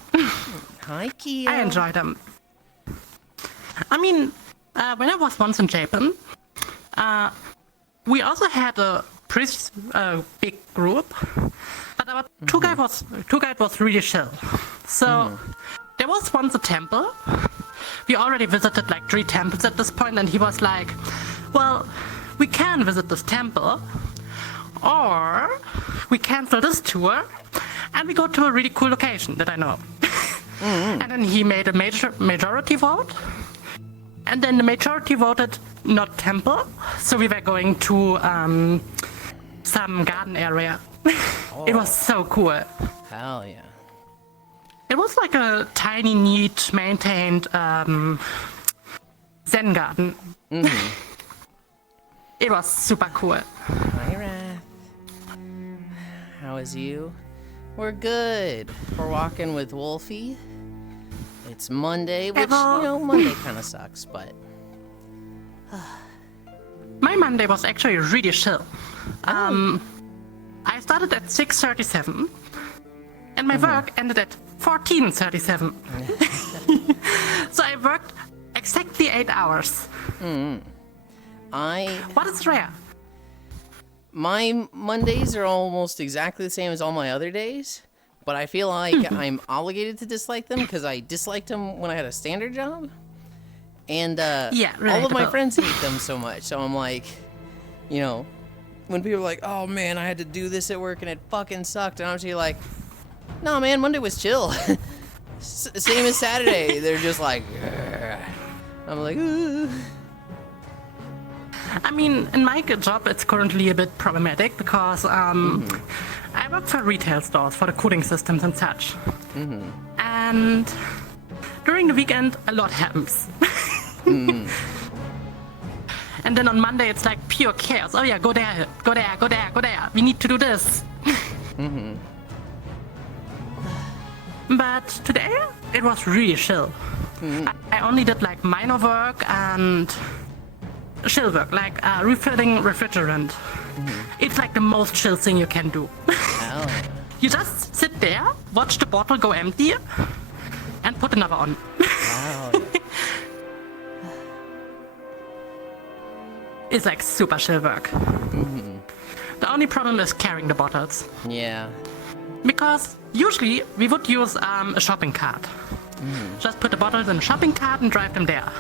Hi, Kia. I enjoy them. I mean, when I was once in Japan, we also had a pretty big group, but our tour guide was really chill. So there was once a temple. We already visited like 3 temples at this point, and he was like, well, we can visit this temple, or we cancel this tour and we go to a really cool location that I know. And then he made a majority vote And then the majority voted not temple, so we were going to some garden area. It was so cool. Hell yeah. It was like a tiny, neat, maintained Zen garden. It was super cool. Hi, Wrath. How is you? We're good. We're walking with Wolfie. It's Monday, which, Monday kind of sucks, but... My Monday was actually really chill. I started at 6:37, and my work ended at 14:37. So I worked exactly 8 hours. What is rare? My Mondays are almost exactly the same as all my other days, but I feel like I'm obligated to dislike them because I disliked them when I had a standard job. And all of my friends hate them so much, so I'm like, when people are like, oh man, I had to do this at work and it fucking sucked, and I'm just like, no man, Monday was chill. Same as Saturday. They're just like, ugh. I'm like, ugh. I mean, in my job, it's currently a bit problematic because I work for retail stores for the cooling systems and such. And during the weekend, a lot happens. And then on Monday, it's like pure chaos. Oh yeah, go there, go there, go there, go there. We need to do this. But today, it was really chill. I only did like minor work and chill work, like refilling refrigerant. It's like the most chill thing you can do. You just sit there, watch the bottle go empty, and put another on. It's like super chill work. The only problem is carrying the bottles. Yeah. Because usually we would use a shopping cart. Just put the bottles in a shopping cart and drive them there.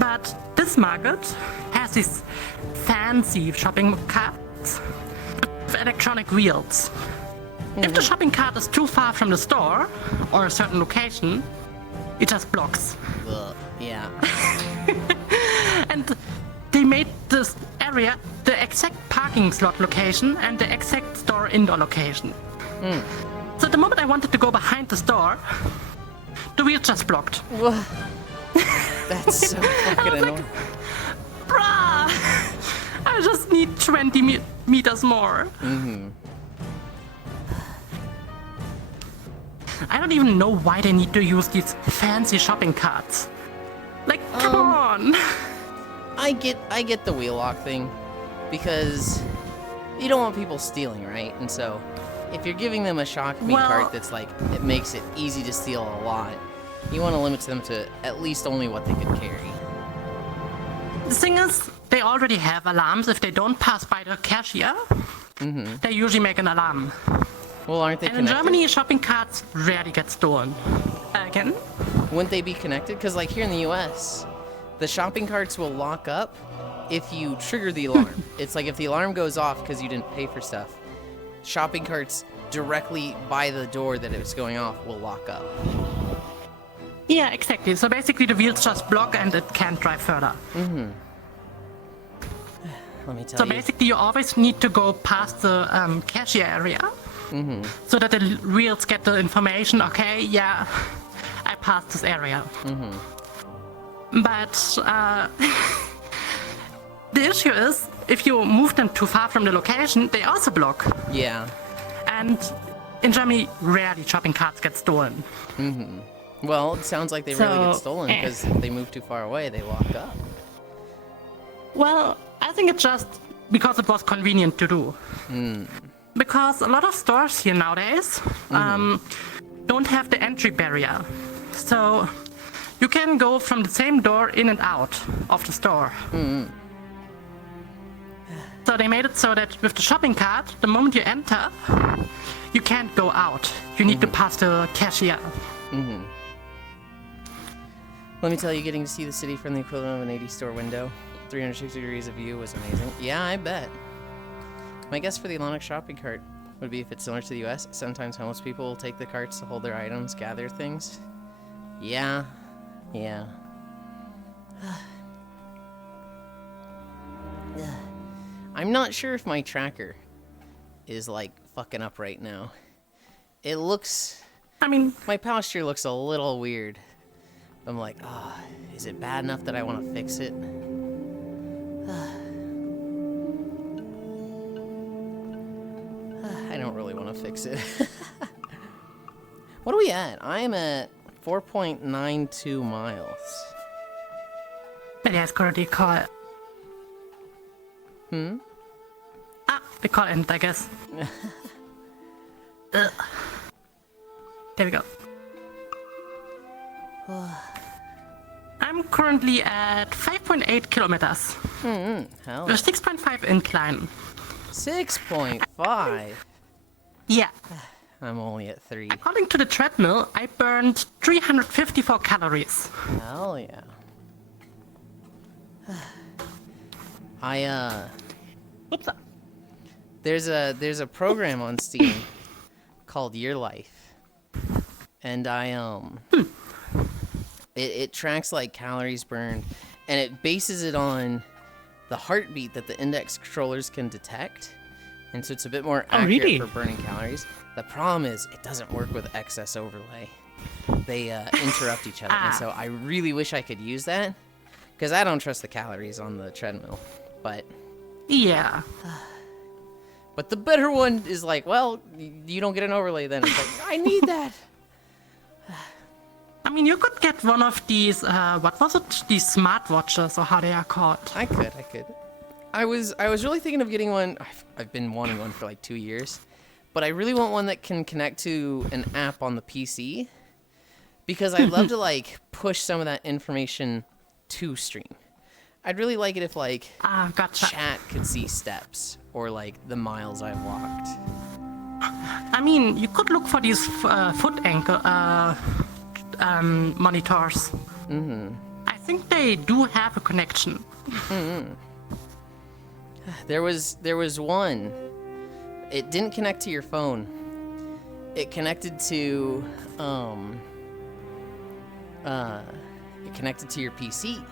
But this market has these fancy shopping carts with electronic wheels. If the shopping cart is too far from the store or a certain location, it just blocks. Yeah. And they made this area the exact parking slot location and the exact store indoor location. So the moment I wanted to go behind the store, the wheel just blocked. That's so fucking annoying. Like, bruh! I just need 20 meters more. I don't even know why they need to use these fancy shopping carts. Like, come on! I get the wheel lock thing, because you don't want people stealing, right? And so, if you're giving them a shock me cart that's like, it makes it easy to steal a lot, you want to limit them to at least only what they can carry. The thing is, they already have alarms. If they don't pass by the cashier, they usually make an alarm. Well, aren't they And connected? in Germany, shopping carts rarely get stolen. Again? Wouldn't they be connected? Because like here in the US, the shopping carts will lock up if you trigger the alarm. It's like if the alarm goes off because you didn't pay for stuff, shopping carts directly by the door that it's going off will lock up. Yeah, exactly. So basically the wheels just block and it can't drive further. Let me tell So you. basically you always need to go past the cashier area so that the wheels get the information, okay, yeah, I passed this area. But the issue is, if you move them too far from the location, they also block. Yeah. And in Germany, rarely shopping carts get stolen. Well, it sounds like they really get So, stolen because they move too far away, they lock up. Well, I think it's just because it was convenient to do. Because a lot of stores here nowadays don't have the entry barrier. So you can go from the same door in and out of the store. So they made it so that with the shopping cart, the moment you enter, you can't go out. You need to pass the cashier. Let me tell you, getting to see the city from the equivalent of an 80 store window, 360 degrees of view was amazing. Yeah, I bet. My guess for the Atlantic shopping cart would be if it's similar to the US, sometimes homeless people will take the carts to hold their items, gather things. Yeah. I'm not sure if my tracker is like fucking up right now. It looks... I mean, my posture looks a little weird. I'm like, is it bad enough that I want to fix it? I don't really want to fix it. What are we at? I am at 4.92 miles. maybe I currently call. The call ended, I guess. Ugh. There we go. I'm currently at 5.8 kilometers. Hell. With 6.5 incline. 6.5. Yeah. I'm only at 3. According to the treadmill, I burned 354 calories. Hell yeah. Oops. There's a program on Steam called Your Life, and it tracks like calories burned, and it bases it on the heartbeat that the index controllers can detect, and so it's a bit more accurate really? for burning calories. The problem is it doesn't work with excess overlay. They interrupt each other, and so I really wish I could use that, because I don't trust the calories on the treadmill, but... Yeah. But the better one is like, well, you don't get an overlay then. It's like, I need that. I mean, you could get one of these, what was it? These smartwatches, or how they are called. I could. I was really thinking of getting one. I've been wanting one for like 2 years. But I really want one that can connect to an app on the PC. Because I'd love to like push some of that information to stream. I'd really like it if like Gotcha. chat could see steps or like the miles I've walked. I mean, you could look for these foot ankle monitors. I think they do have a connection. There was one. It didn't connect to your phone. It connected to your PC.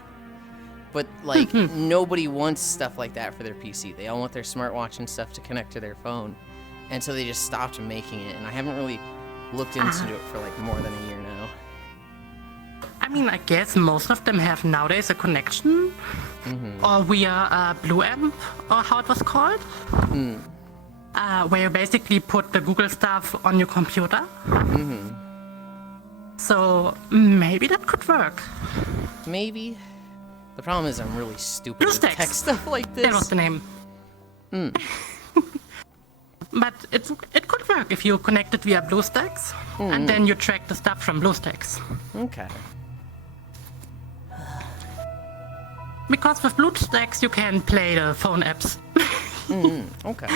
But like nobody wants stuff like that for their PC. They all want their smartwatch and stuff to connect to their phone. And so they just stopped making it, and I haven't really looked into it for like more than a year now. I mean, I guess most of them have nowadays a connection, or via Blue Amp, or how it was called, where you basically put the Google stuff on your computer. So maybe that could work. Maybe. The problem is I'm really stupid with BlueStacks. tech stuff like this. That was the name. But it could work if you connect it via BlueStacks, and then you track the stuff from BlueStacks. Okay. Because with BlueStacks you can play the phone apps. Okay.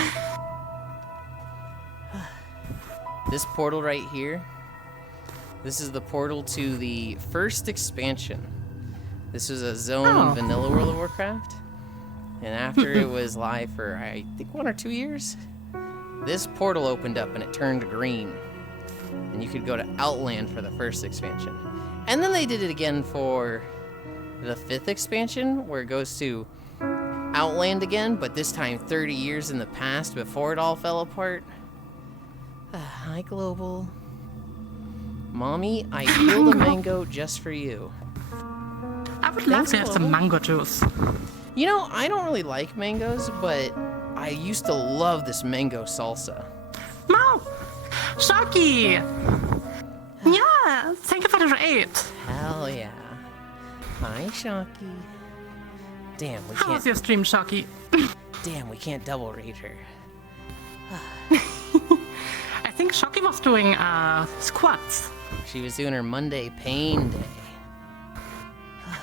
This portal right here, this is the portal to the first expansion. This was a zone in Vanilla World of Warcraft. And after it was live for, I think, 1 or 2 years, this portal opened up and it turned green. And you could go to Outland for the first expansion. And then they did it again for the 5th expansion, where it goes to Outland again, but this time 30 years in the past before it all fell apart. Hi, Global. Mommy, I peeled a mango just for you. I would love to have some mango juice. You know, I don't really like mangoes, but I used to love this mango salsa. Mo! Shocky! Yeah, thank you for the raid. Hell yeah. Hi, Shocky. Damn, we How was can't. your stream, Shocky? Damn, we can't double rate her. I think Shocky was doing squats. She was doing her Monday pain day.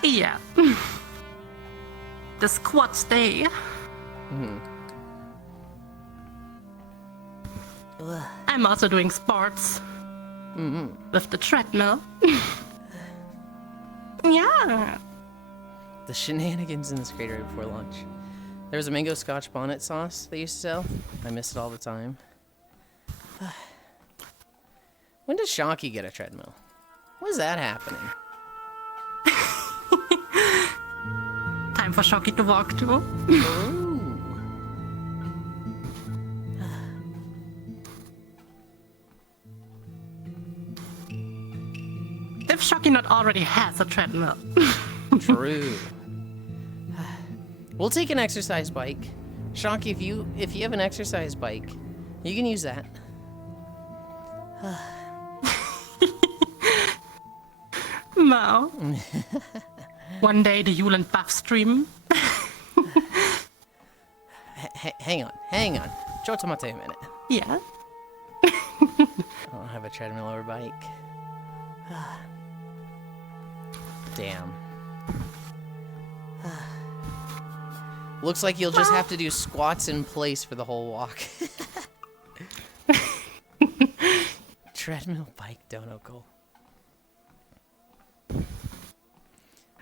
Yeah. The squats day. I'm also doing sports. With the treadmill. Yeah. The shenanigans in this crater right before lunch. There was a mango scotch bonnet sauce they used to sell. I miss it all the time. When does Shocky get a treadmill? When is that happening? time for Shocky to walk to. Ooh. If Shocky not already has a treadmill. True. We'll take an exercise bike. Shocky, if you have an exercise bike, you can use that. No. One day the Yulind buff stream. Hang on. Chotomate a minute. Yeah. I don't have a treadmill or bike. Damn. Looks like you'll just have to do squats in place for the whole walk. Treadmill, bike, dono goal.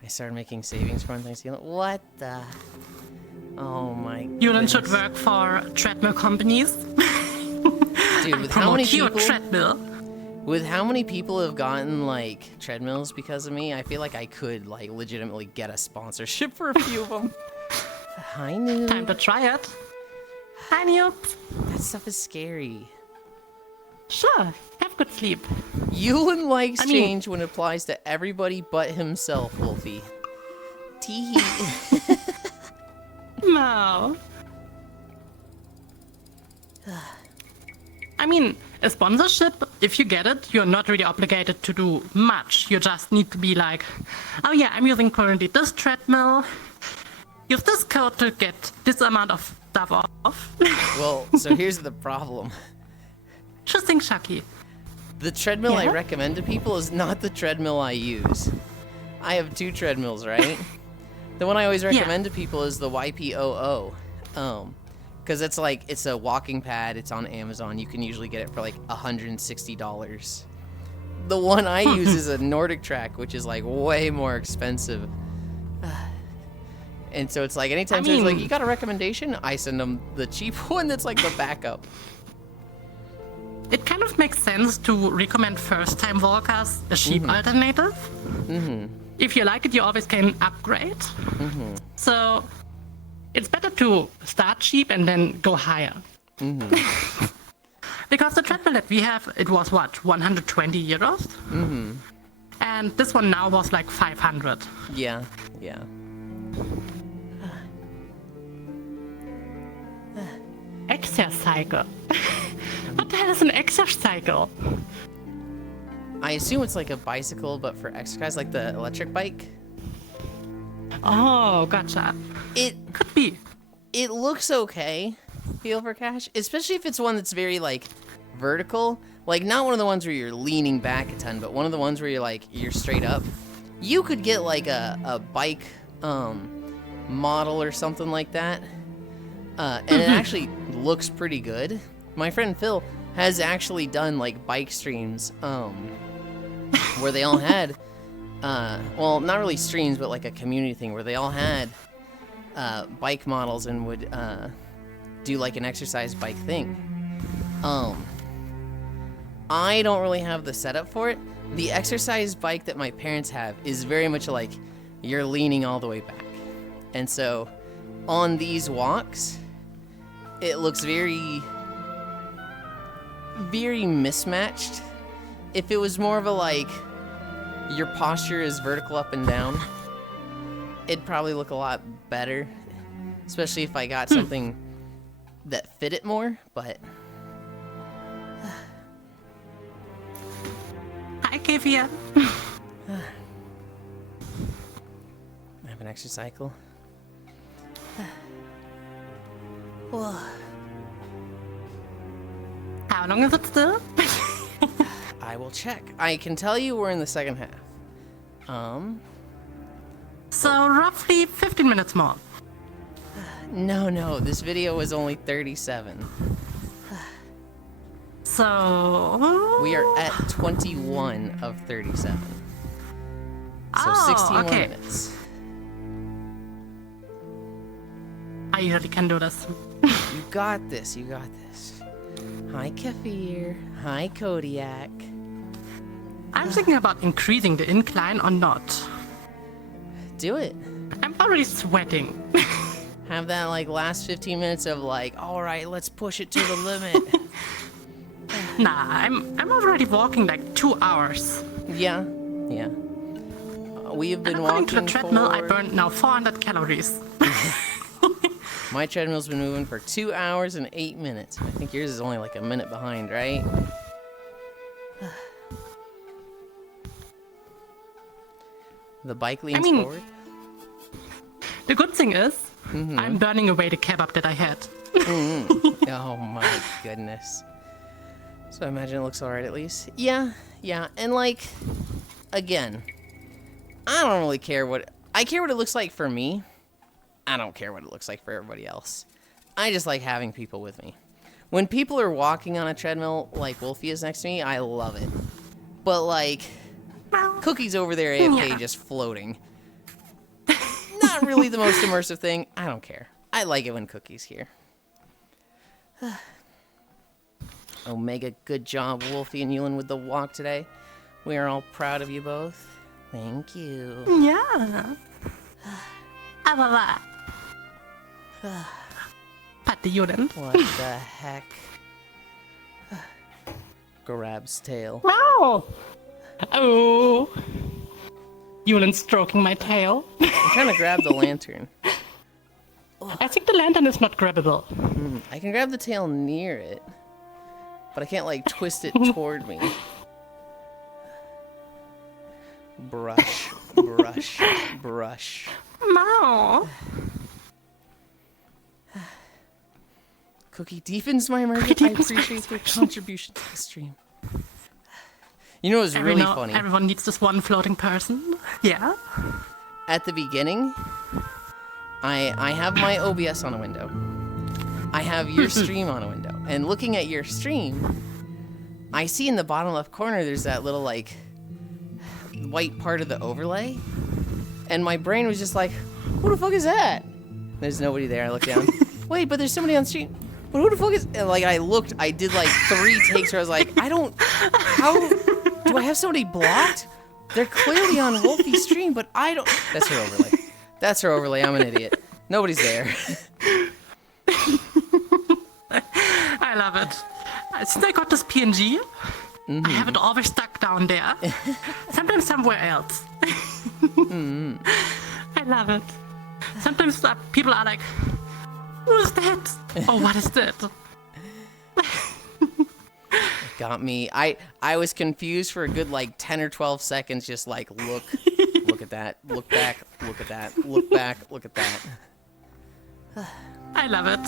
I started making savings for Thanksgiving. What the? Oh my Yulind should goodness. work for treadmill companies. Dude, with how many Your people... treadmill. With how many people have gotten, like, treadmills because of me, I feel like I could, like, legitimately get a sponsorship for a few of them. Hi, Noob. Time to try it. Hi, Noob. That stuff is scary. Sure, have good sleep. Yulind likes I mean- change when it applies to everybody but himself, Wolfie. Tee-hee. No. I mean, a sponsorship, if you get it, you're not really obligated to do much. You just need to be like, oh yeah, I'm using currently this treadmill. Use this code to get this amount of stuff off. Well, so here's the problem. Interesting, Shocky. The treadmill I Yeah? recommend to people is not the treadmill I use. I have two treadmills, right? The one I always recommend to people is the YPOO. Because it's like, it's a walking pad, it's on Amazon. You can usually get it for like $160. The one I use is a Nordic Track, which is like way more expensive. And so it's like, anytime someone's like, you got a recommendation? I send them the cheap one that's like the backup. It kind of makes sense to recommend first-time walkers a cheap alternative. If you like it, you always can upgrade. So it's better to start cheap and then go higher. Because the treadmill that we have, it was what, 120 euros? And this one now was like 500. Yeah. Exercycle. What the hell is an exercycle? I assume it's like a bicycle, but for exercise, like the electric bike. Oh, gotcha. It Could be. looks okay, feel for cash, especially if it's one that's very like vertical, like not one of the ones where you're leaning back a ton, but one of the ones where you're straight up. You could get like a bike model or something like that, and it actually looks pretty good. My friend Phil has actually done like bike streams where they all had well, not really streams, but like a community thing where they all had bike models and would do like an exercise bike thing. I don't really have the setup for it. The exercise bike that my parents have is very much like you're leaning all the way back. And so on these walks, it looks very mismatched. If it was more of a like your posture is vertical up and down, it'd probably look a lot better, especially if I got something that fit it more, but Hi, Kivia. I have an exercycle. Whoa. How long is it still? I will check. I can tell you we're in the second half. So roughly 15 minutes more. No, this video was only 37. So We are at 21 of 37. So 16 more okay. minutes. I usually can do this. You got this. Hi, Kefir. Hi, Kodiak. I'm thinking about increasing the incline or not. Do it. I'm already sweating. Have that like last 15 minutes of like, all right, let's push it to the limit. Nah, I'm already walking like 2 hours. Yeah. We have been According walking to the treadmill, I for... burned now 400 calories. My treadmill's been moving for 2 hours and 8 minutes. I think yours is only like a minute behind, right? The bike leans forward. The good thing is, I'm burning away the kebab that I had. Oh my goodness. So I imagine it looks alright at least. Yeah. And like, again, I don't really care what... I care what it looks like for me. I don't care what it looks like for everybody else. I just like having people with me. When people are walking on a treadmill, like Wolfie is next to me, I love it. But like, Cookie's over there AFK just floating. Not really the most immersive thing. I don't care. I like it when Cookie's here. Omega, good job, Wolfie and Yulind, with the walk today. We are all proud of you both. Thank you. Yeah. Pat the Yulind. What the heck? Grabs tail. Wow. Oh. Yulind stroking my tail. I'm trying to grab the lantern. I think the lantern is not grabbable. I can grab the tail near it, but I can't like twist it toward me. Brush, brush, brush. No. Cookie deepens my immersion. I appreciate your contribution to the stream. You know what's really funny? Everyone needs this one floating person. Yeah. At the beginning, I have my OBS on a window. I have your stream on a window. And looking at your stream, I see in the bottom left corner there's that little like white part of the overlay. And my brain was just like, who the fuck is that? There's nobody there. I look down. Wait, but there's somebody on stream. But who the fuck is... And like I looked, I did like 3 takes where I was like, how do I have somebody blocked? They're clearly on Wolfie's stream, but I don't... That's her overlay. That's her overlay. I'm an idiot. Nobody's there. I love it. Since I got this PNG, I have it always stuck down there. Sometimes somewhere else. I love it. Sometimes people are like, who's that? Oh, what is that? Got me. I was confused for a good like 10 or 12 seconds, just like look at that, look back, look at that, look back, look at that. I love it.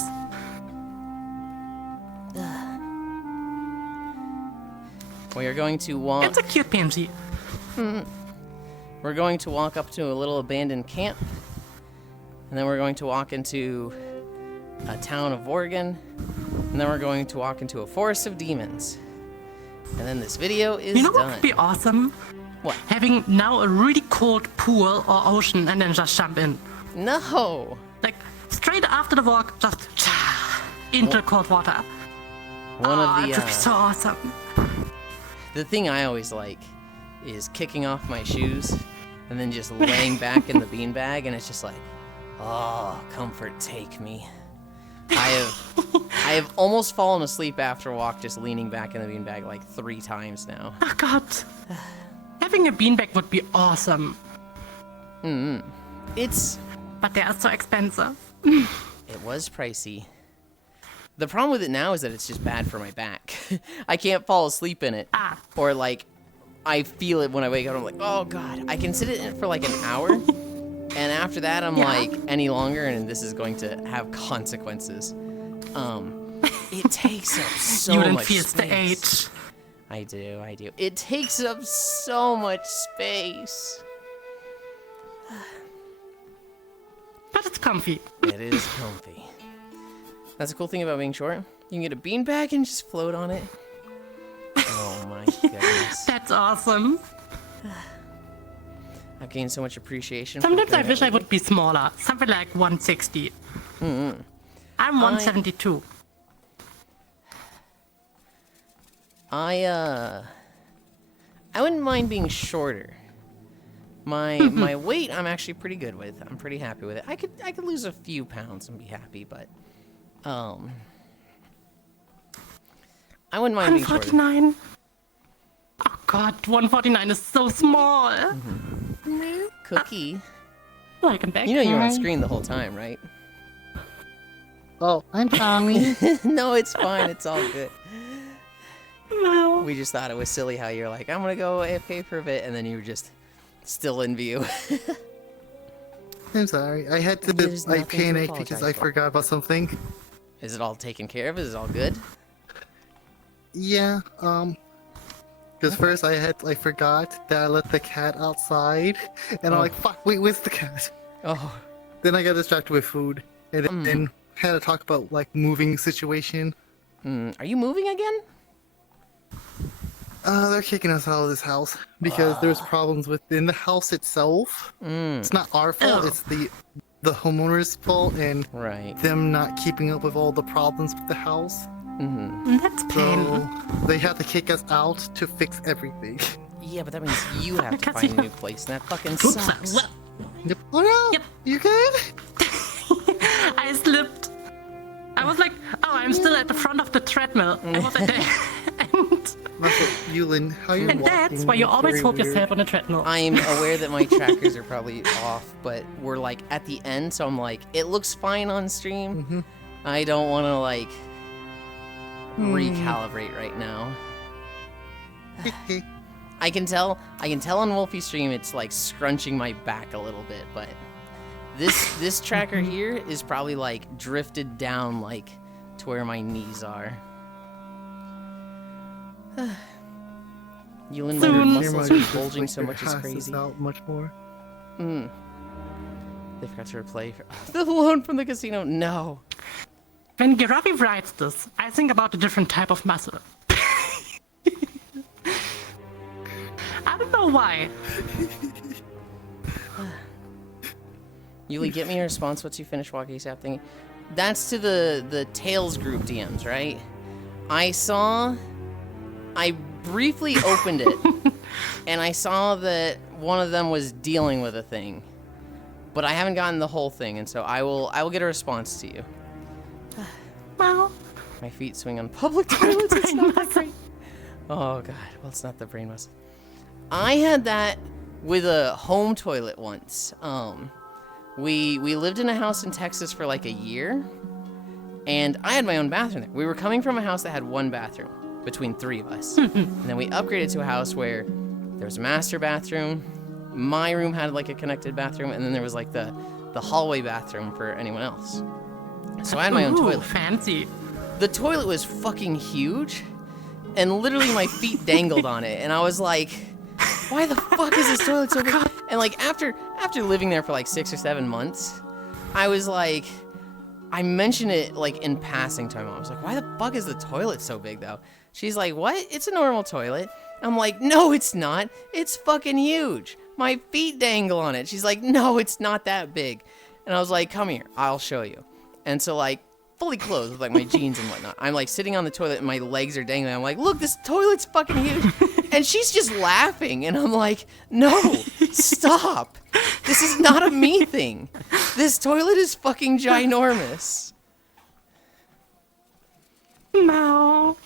We are going to walk. It's a cute PNG. We're going to walk up to a little abandoned camp, and then we're going to walk into a town of Oregon, and then we're going to walk into a forest of demons. And then this video is done. You know what would be awesome? What? Having now a really cold pool or ocean and then just jump in. No. Like, straight after the walk, just into cold water. One of the it would be so awesome. The thing I always like is kicking off my shoes and then just laying back in the beanbag, and it's just like, oh, comfort take me. I have almost fallen asleep after a walk just leaning back in the beanbag like 3 times now. Oh god. Having a beanbag would be awesome. It's... But they are so expensive. It was pricey. The problem with it now is that it's just bad for my back. I can't fall asleep in it. Or like, I feel it when I wake up. I'm like, oh god. I can sit in it for like an hour. And after that, I'm like, any longer, and this is going to have consequences. It takes up so much space. The age. I do. It takes up so much space. But it's comfy. It is comfy. That's a cool thing about being short. You can get a beanbag and just float on it. Oh my goodness. That's awesome. I've gained so much appreciation. Sometimes I wish I would be smaller. Something like 160. I'm 172. I wouldn't mind being shorter. My weight, I'm actually pretty good with. I'm pretty happy with it. I could lose a few pounds and be happy, but I wouldn't mind being shorter. 149. Oh god, 149 is so small. Cookie. Like I'm back. You know you're on screen the whole time, right? Oh, I'm Tommy. No, it's fine. It's all good. No. We just thought it was silly how you're like, I'm gonna go AFK for a bit, and then you were just still in view. I'm sorry. I had to. There's I nothing to panicked apologize because I for. forgot about something. Is it all taken care of? Is it all good? Yeah. Because first I forgot that I let the cat outside, and I'm like, fuck. Wait, where's the cat? Oh. Then I got distracted with food, and then had to talk about like moving situation. Are you moving again? They're kicking us out of this house because there's problems within the house itself. It's not our fault. It's the homeowner's fault and Right. them not keeping up with all the problems with the house. That's pain. So they have to kick us out to fix everything. Yeah, but that means you have to Because find you a new place, and that fucking sucks. Yep. Oh no! Yep. You good? I slipped. I was like, oh, I'm still at the front of the treadmill. I was at the end. Yulind, how you And walking? that's why you It's always very hold weird. yourself on a treadmill. I'm aware that my trackers are probably off, but we're like at the end, so I'm like, it looks fine on stream. I don't want to like recalibrate right now. I can tell on Wolfie's stream it's like scrunching my back a little bit, but this tracker here is probably like drifted down like to where my knees are. Yulind, when your Soon. muscles are bulging so much it's passes crazy. out much more. They forgot to replay the loan from the casino. No. When Giravi writes this, I think about a different type of muscle. I don't know why. Yuli, get me a response once you finish Walk ASAP thing. That's to the Tails group DMs, right? I briefly opened it, and I saw that one of them was dealing with a thing, but I haven't gotten the whole thing, and so I will get a response to you. Well, My feet swing on public toilets. It's not that great. Oh god, well it's not the brain muscle. I had that with a home toilet once. We lived in a house in Texas for like a year, and I had my own bathroom there. We were coming from a house that had one bathroom between three of us, and then we upgraded to a house where there was a master bathroom. My room had like a connected bathroom, and then there was like the hallway bathroom for anyone else. So I had my own toilet. Fancy. The toilet was fucking huge, and literally my feet dangled on it, and I was like, why the fuck is this toilet so big? And like after living there for like 6 or 7 months, I was like, I mentioned it like in passing to my mom. I was like, why the fuck is the toilet so big though? She's like, what? It's a normal toilet. I'm like, no, it's not. It's fucking huge. My feet dangle on it. She's like, no, it's not that big. And I was like, come here, I'll show you. And so like, fully clothed with like my jeans and whatnot, I'm like sitting on the toilet and my legs are dangling. I'm like, look, this toilet's fucking huge. And she's just laughing. And I'm like, no, stop. This is not a me thing. This toilet is fucking ginormous. No.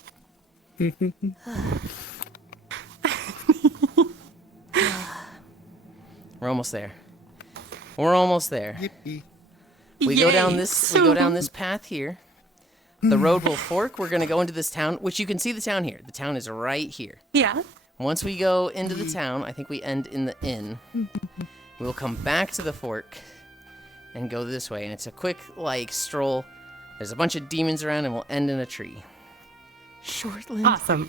We're almost there. We're almost there. Yippee. We go down this path here. The road will fork. We're gonna go into this town, which you can see the town here. The town is right here. Yeah. Once we go into the town, I think we end in the inn. We'll come back to the fork and go this way, and it's a quick like stroll. There's a bunch of demons around, and we'll end in a tree. Shortland. Awesome.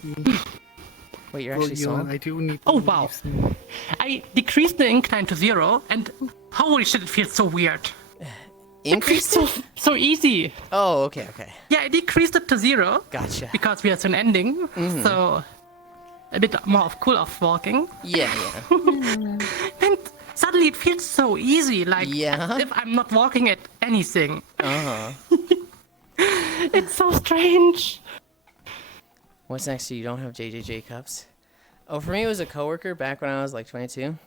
Wait, you're Well, actually Yulind, song? I do need to Oh, leave wow. soon. I decreased the incline to 0, and holy shit, it feels so weird. Increased So it? so easy. Oh, okay, okay. Yeah, I decreased it to 0 Gotcha. because we are soon ending. So a bit more of cool off walking. Yeah, yeah. And suddenly it feels so easy, like Yeah. as if I'm not walking at anything. Uh-huh. It's so strange. What's next to you? You don't have JJJ cups? Oh, for me, it was a coworker back when I was like 22.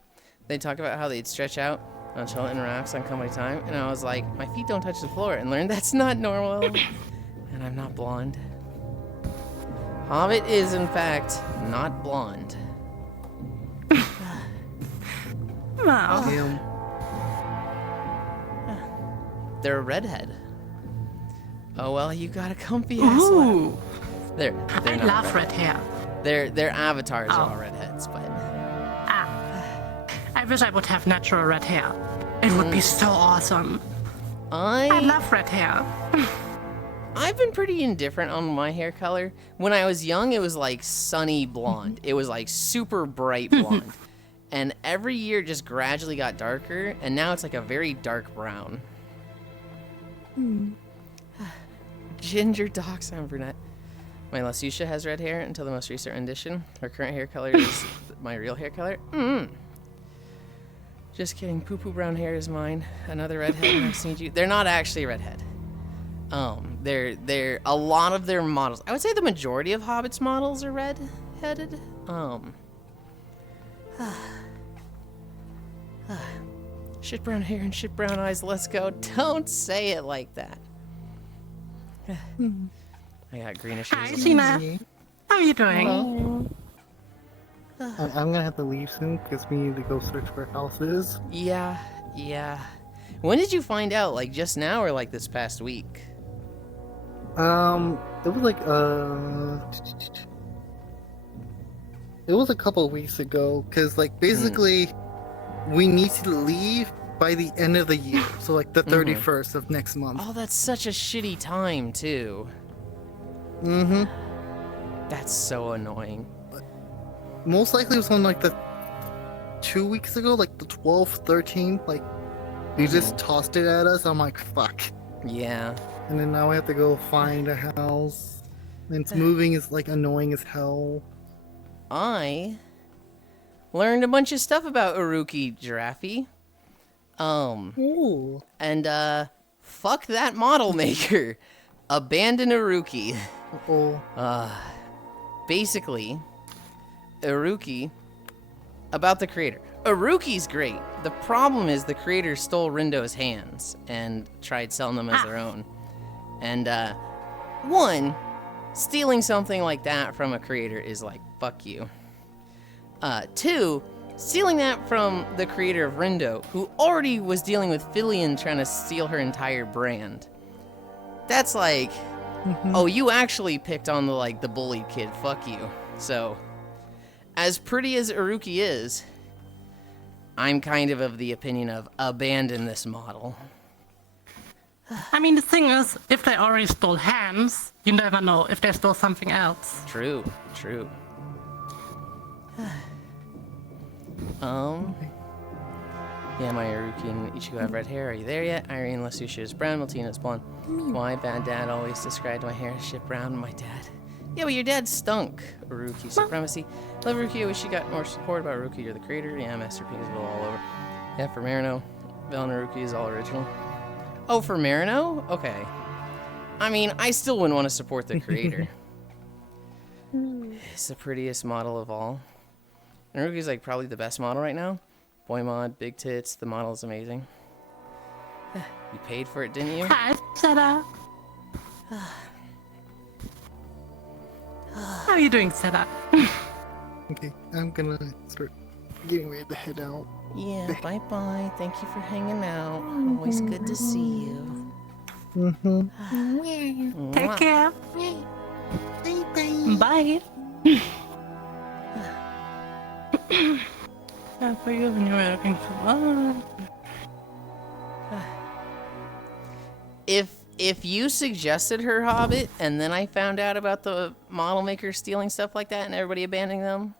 they talk about how they'd stretch out until it interacts on company time, and I was like, my feet don't touch the floor, and learned that's not normal, and I'm not blonde. Hobbit is, in fact, not blonde. Wow. Damn. They're a redhead. Oh well, you got a comfy ass one. Ooh. They're I not love red hair. Their avatars are Oh. all redheads, but I wish I would have natural red hair. It would be so awesome. I I love red hair. I've been pretty indifferent on my hair color. When I was young, it was like sunny blonde. It was like super bright blonde. And every year it just gradually got darker, and now it's like a very dark brown. Ginger dachshund brunette. My Lasucia has red hair until the most recent rendition. Her current hair color is my real hair color. Just kidding. Poo poo brown hair is mine. Another redhead. Nice to meet you. They're not actually a redhead. They're a lot of their models. I would say the majority of Hobbit's models are red-headed. Shit brown hair and shit brown eyes. Let's go. Don't say it like that. I got greenish Hi, hazel. Tina. How are you doing? I'm gonna have to leave soon because we need to go search where house is. Yeah. When did you find out? Like just now or like this past week? It was like it was a couple of weeks ago because like basically we need to leave by the end of the year, so like the 31st of next month. Oh, that's such a shitty time too. That's so annoying. Most likely it was on like the 2 weeks ago, like the 12th, 13th, like they just tossed it at us. I'm like, fuck. Yeah. And then now I have to go find a house. And it's moving is like annoying as hell. I learned a bunch of stuff about Uruki Giraffe. Ooh. And fuck that model maker. Abandon Uruki. Oh. Basically, Uruki, about the creator. Uruki's great. The problem is the creator stole Rindo's hands and tried selling them as their own. And, one, stealing something like that from a creator is like, fuck you. Two, stealing that from the creator of Rindo, who already was dealing with Filion trying to steal her entire brand. That's like, oh, you actually picked on the bullied kid, fuck you. So, as pretty as Uruki is, I'm kind of the opinion of abandon this model. I mean, the thing is, if they already stole hands, you never know if they stole something else. True. Yeah, my Uruki and Ichigo have red hair. Are you there yet? Irene Lasucia is brown, Maltina is blonde. My bad dad always described my hair as shit brown to my dad. Yeah, well, your dad stunk. Uruki supremacy. Love Uruki. I wish you got more support about Uruki. You're the creator. Yeah, Master P is all over. Yeah, for Marino, Villain Uruki is all original. Oh, for Marino? Okay. I mean, I still wouldn't want to support the creator. He's the prettiest model of all. And Uruki's like probably the best model right now. Boy mod, big tits, the model is amazing. You paid for it, didn't you? Hi, Seta. How are you doing, Seta? Okay, I'm gonna start getting ready to head out. Yeah, bye-bye. Thank you for hanging out. Always good to see you. Take care. Bye. For you when you were looking for If you suggested her Hobbit, and then I found out about the model maker stealing stuff like that and everybody abandoning them,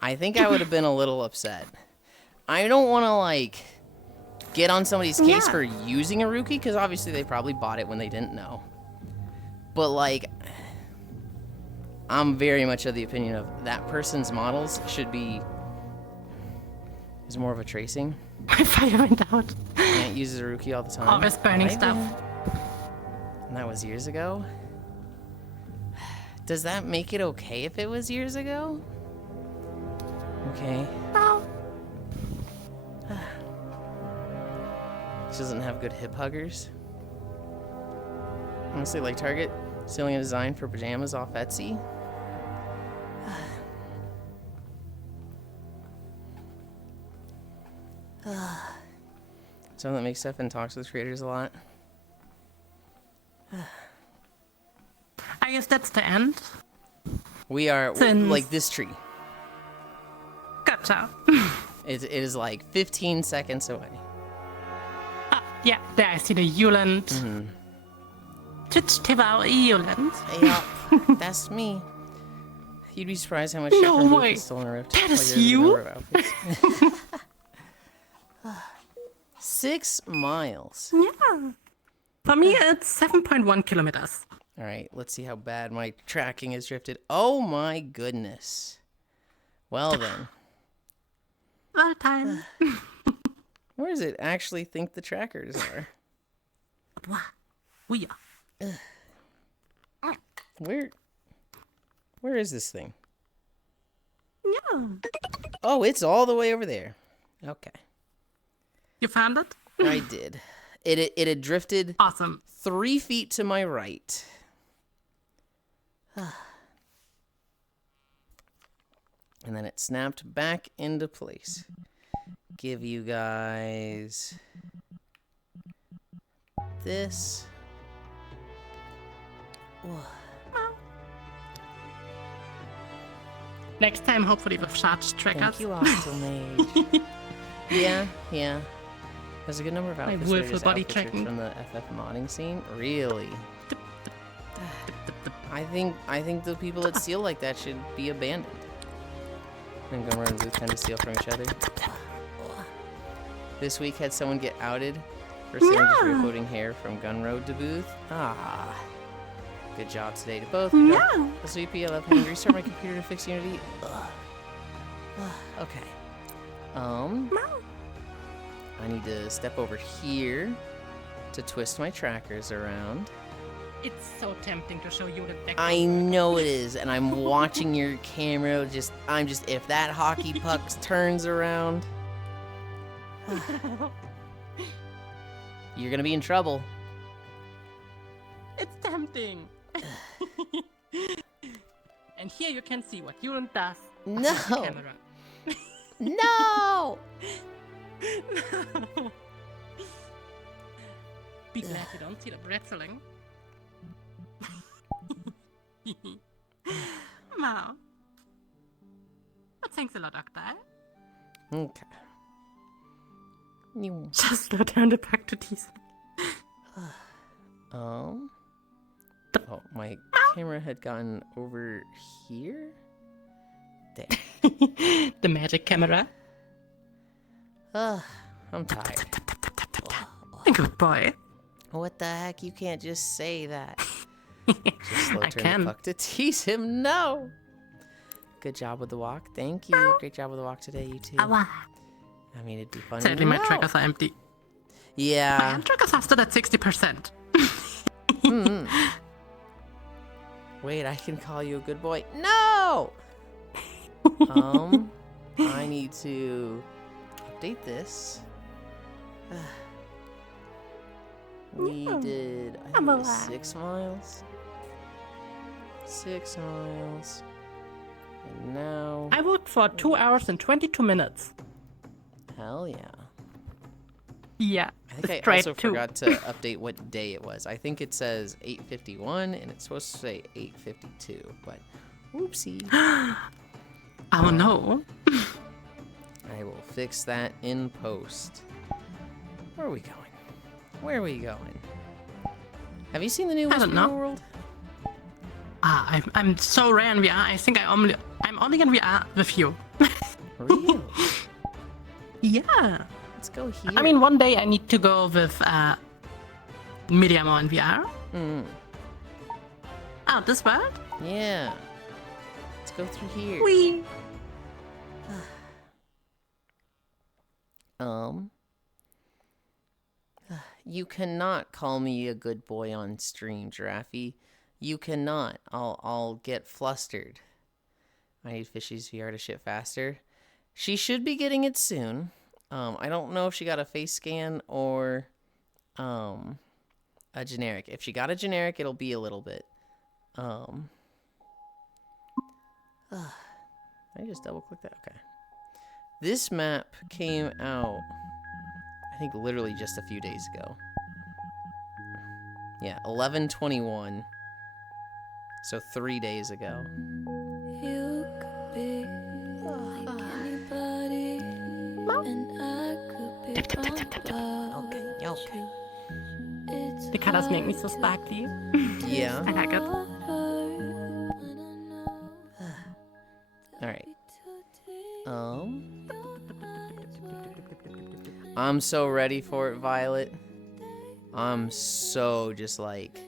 I think I would have been a little upset. I don't want to, get on somebody's case for using Uruki, because obviously they probably bought it when they didn't know. But, I'm very much of the opinion of that person's models should be... is more of a tracing. my fire went out. Can't use Uruki all the time. Always burning Maybe. stuff. And that was years ago? Does that make it okay if it was years ago? Okay. Oh. She doesn't have good hip huggers. Honestly, like Target stealing a design for pajamas off Etsy. Someone that makes stuff and talks with creators a lot. I guess that's the end. We are Since- like this tree. Gotcha. It is like 15 seconds away. Yeah, there I see the Yulind. Twitch TV Yulind. Yup, that's me. You'd be surprised how much shit No from Booth way. is stolen or ripped. That is Like, there's a you? number of outfits. 6 miles. Yeah. For me, it's 7.1 kilometers. All right, let's see how bad my tracking has drifted. Oh my goodness. Well then, Well time. where does it actually think the trackers are? Wow. We are. Where is this thing? Yeah. Oh, it's all the way over there. Okay, You found it? I did. It had drifted Awesome. 3 feet to my right. And then it snapped back into place. Give you guys this. Next time, hopefully with charged trackers. Thank you, Hostile Mage. Yeah. There's a good number of My outfits that are willful just body outfits ripped tracking. from the FF modding scene. Really? I think the people that steal like that should be abandoned. And Gumroad and Blue tend to steal from each other. This week had someone get outed for stealing just reuploading hair from Gunroad to Booth. Ah. Good job today to both. Good job. SVP, I love having to restart my computer to fix Unity. Ugh. Okay. I need to step over here to twist my trackers around. It's so tempting to show you the back. I know it is, and I'm watching your camera. If that hockey puck turns around, you're gonna be in trouble. It's tempting. And here you can see what Yulind does. No. Camera. No! Be glad you don't see the bretzeling. Wow. But thanks a lot, Octai. Okay. Just return the back to tease. Oh, my camera had gone over here? There. The magic camera. I'm tired. Good boy. What the heck? You can't just say that. Just slow I turn can. the puck to tease him. No. Good job with the walk. Thank you. Great job with the walk today, you two. Awa. I mean, it'd be funny. Sadly, my No. trackers are empty. My Yeah. hand trackers are still at 60%. Wait, I can call you a good boy. No. I need to update this. We did, I think it was 6 miles. 6 miles. And now, I worked for 2 hours and 22 minutes. hell yeah. Yeah. I think I straight also to- forgot to update what day it was. I think it says 8:51 and it's supposed to say 8:52, but whoopsie. Oh no. I will fix that in post. Where are we going? Where are we going? Have you seen the new I don't Whisper know. World? I'm so rare in VR. I think I'm only in VR with you. Really? Yeah. Let's go here. I mean, one day I need to go with Mediamore in VR. Oh, this world? Yeah. Let's go through here. Wee. You cannot call me a good boy on stream, Giraffe. You cannot. I'll get flustered. I need Fishy's VR to ship faster. She should be getting it soon. I don't know if she got a face scan or a generic. If she got a generic, it'll be a little bit. I just double click that. Okay. This map came out, I think, literally just a few days ago. Yeah, 11/21. So 3 days ago. You could be like anybody, and I could be wrong about Okay. you. The colors make me so sparkly. Yeah. I like it. Alright. I'm so ready for it, Violet. I'm so just like,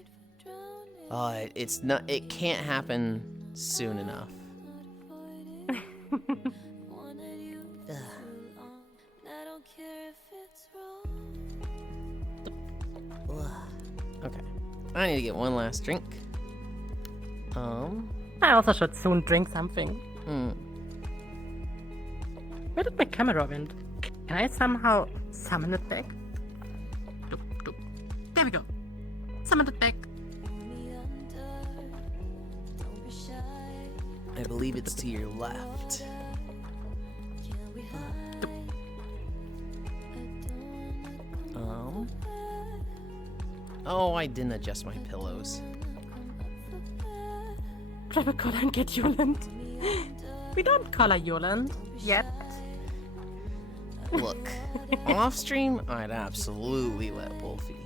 it's not. It can't happen soon enough. Okay, I need to get one last drink. I also should soon drink something. Where did my camera went? Can I somehow summon it back? Doop, doop. There we go. Summon it back. I believe it's to your left. Oh, I didn't adjust my pillows. Grab a collar and get Yulind. We don't collar Yulind yet. Look, off stream, I'd absolutely let Wolfie.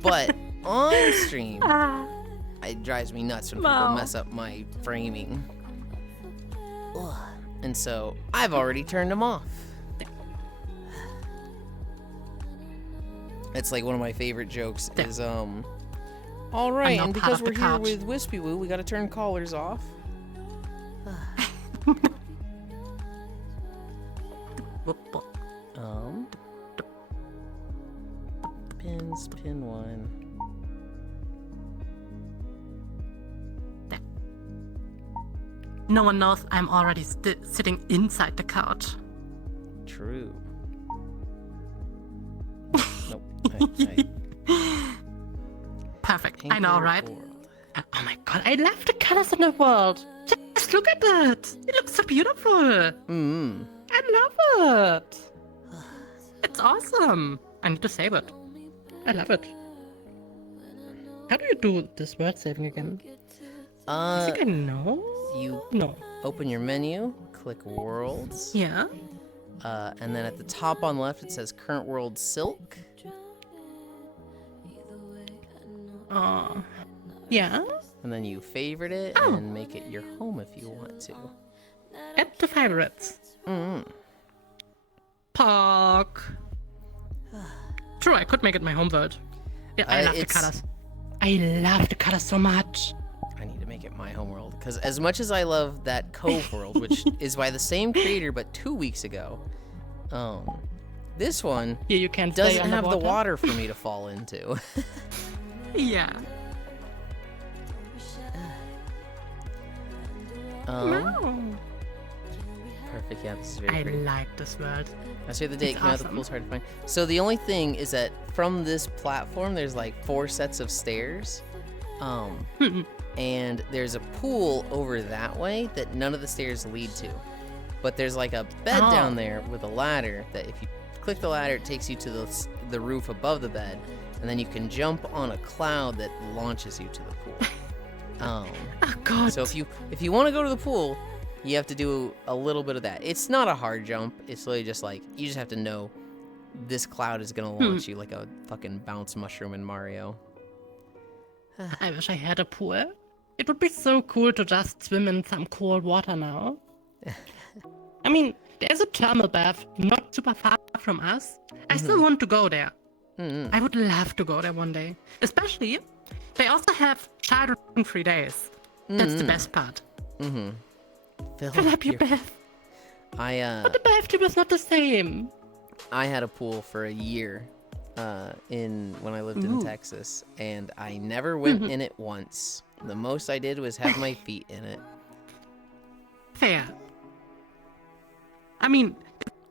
But on stream, it drives me nuts when people mess up my framing. Ugh. And so I've already turned him off. It's like one of my favorite jokes is all right, and because we're here with Wispy Woo, we gotta turn collars off. Pin one. No one knows I'm already sitting inside the couch. True. Nope. Perfect. I know, right? Oh my god, I love the colors in the world. Just look at it. It looks so beautiful. I love it. It's awesome. I need to save it. I love it. How do you do this word saving again? I think I know. You No. open your menu, click worlds. Yeah. And then at the top on the left it says current world silk. Yeah. And then you favorite it and make it your home if you want to. Add to favorites. Park. True, I could make it my home world. Yeah, I love the colors. I love the colors so much. I need to make it my home world because as much as I love that Cove world, which is by the same creator but 2 weeks ago, this one you can't doesn't have the water for me to fall into. Yeah. No. Perfect. Yeah, this is very I pretty. like this world. I say the date It's came out, the awesome. pool's hard to find. So the only thing is that from this platform, there's like 4 sets of stairs. And there's a pool over that way that none of the stairs lead to. But there's like a bed down there with a ladder that if you click the ladder, it takes you to the roof above the bed. And then you can jump on a cloud that launches you to the pool. Oh god. So if you want to go to the pool, you have to do a little bit of that. It's not a hard jump. It's literally just like, you just have to know this cloud is going to launch you like a fucking bounce mushroom in Mario. I wish I had a pool. It would be so cool to just swim in some cold water now. I mean, there's a thermal bath not super far from us. I still want to go there. I would love to go there one day. Especially, they also have child-free days. That's the best part. Fill up your bath. But the bathtub is not the same. I had a pool for a year when I lived in Texas, and I never went in it once. The most I did was have my feet in it. Fair. I mean,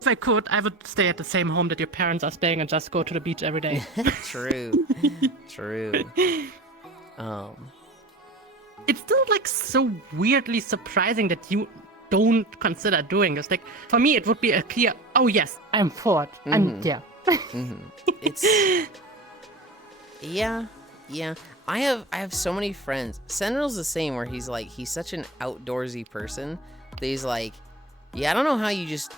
if I could, I would stay at the same home that your parents are staying and just go to the beach every day. True. True. It's still like so weirdly surprising that you don't consider doing this. Like, for me, it would be a clear, oh yes, I'm for it. I'm there. It's yeah. I have so many friends. Sentinel's the same, where he's such an outdoorsy person that he's like, yeah, I don't know how you just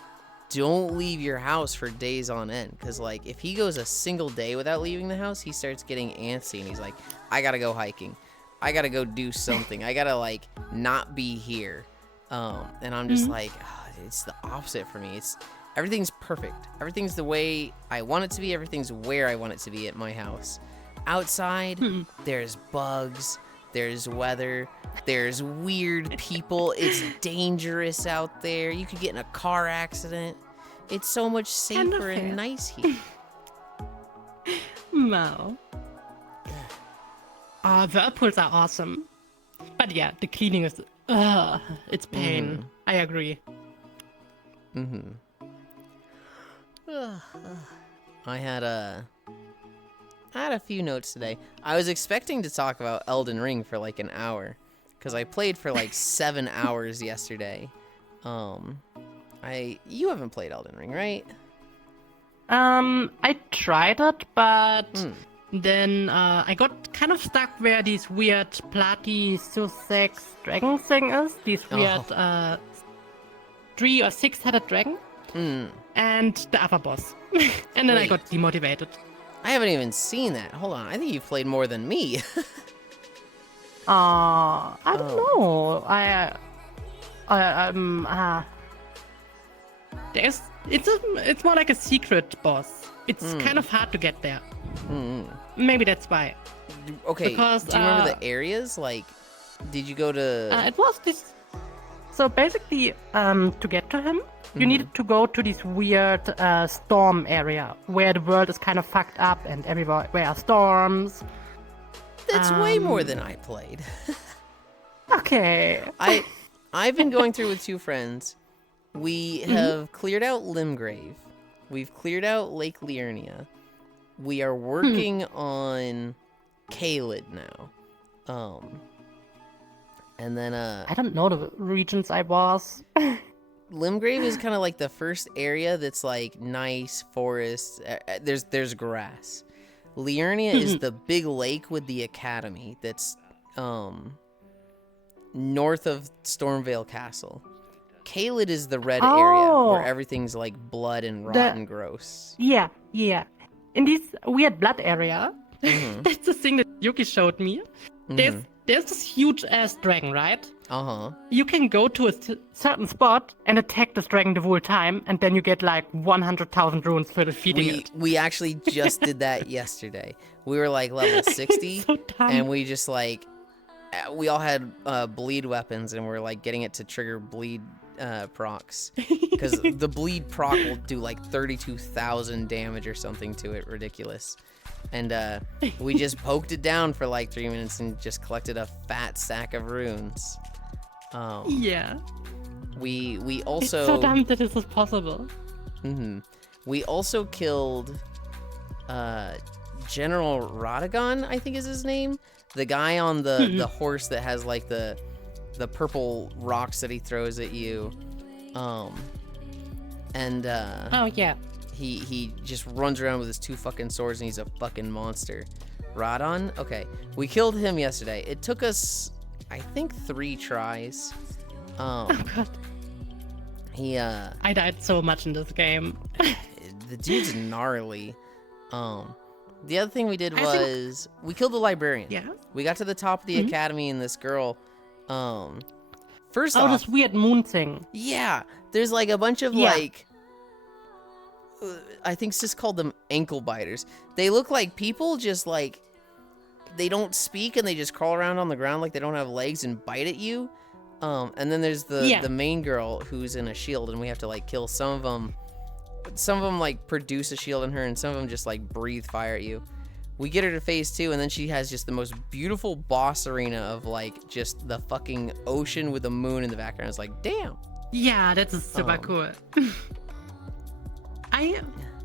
don't leave your house for days on end. Because like, if he goes a single day without leaving the house, he starts getting antsy and he's like, I gotta go hiking. I gotta go do something. I gotta like not be here. And I'm just like, it's the opposite for me. Everything's perfect. Everything's the way I want it to be. Everything's where I want it to be at my house. Outside, there's bugs, there's weather, there's weird people. It's dangerous out there. You could get in a car accident. It's so much safer and nice here. Wow. Whirlpools are awesome. But yeah, the cleaning is... it's pain. I agree. I had a few notes today. I was expecting to talk about Elden Ring for like an hour, because I played for like 7 hours yesterday. You haven't played Elden Ring, right? I tried it, but then I got kind of stuck where these weird Platysusex dragon thing is. These weird 3 or 6-headed dragon. And the other boss. And then I got demotivated. I haven't even seen that. Hold on, I think you've played more than me. I don't know. It's more like a secret boss. It's kind of hard to get there. Maybe that's why. Okay, because, do you remember the areas? Like, did you go to... it was this... So basically, to get to him, you needed to go to this weird storm area where the world is kind of fucked up and everywhere are storms. That's way more than I played. Okay. I've been going through with 2 friends. We have cleared out Limgrave. We've cleared out Lake Liurnia. We are working on Caelid now. And then I don't know the regions I was. Limgrave is kind of like the first area that's like nice forest. There's grass. Liurnia is the big lake with the academy that's north of Stormvale Castle. Caelid is the red area where everything's like blood and rotten gross. Yeah. In this weird blood area, that's the thing that Yuki showed me. There's this huge ass dragon, right? You can go to a certain spot and attack this dragon the whole time, and then you get like 100,000 runes for defeating it. We actually just did that yesterday. We were like level 60, and we just like, we all had bleed weapons, and we're like getting it to trigger bleed procs. Because the bleed proc will do like 32,000 damage or something to it. Ridiculous. And we just poked it down for like 3 minutes and just collected a fat sack of runes. Yeah. We also... It's so dumb that this is possible. We also killed General Radagon, I think is his name. The guy on the horse that has like the purple rocks that he throws at you. Oh yeah. He just runs around with his 2 fucking swords and he's a fucking monster. Radon? Okay. We killed him yesterday. It took us, I think, 3 tries. Oh god. I died so much in this game. The dude's gnarly. The other thing we did was we killed the librarian. Yeah. We got to the top of the academy and this girl, first off, this weird moon thing. Yeah. There's like a bunch of like, I think Sis called them ankle biters. They look like people, just like they don't speak and they just crawl around on the ground like they don't have legs and bite at you. And then there's the main girl who's in a shield, and we have to like kill some of them. Some of them like produce a shield in her, and some of them just like breathe fire at you. We get her to phase 2, and then she has just the most beautiful boss arena of like just the fucking ocean with the moon in the background. It's like, damn. Yeah, that's super cool. I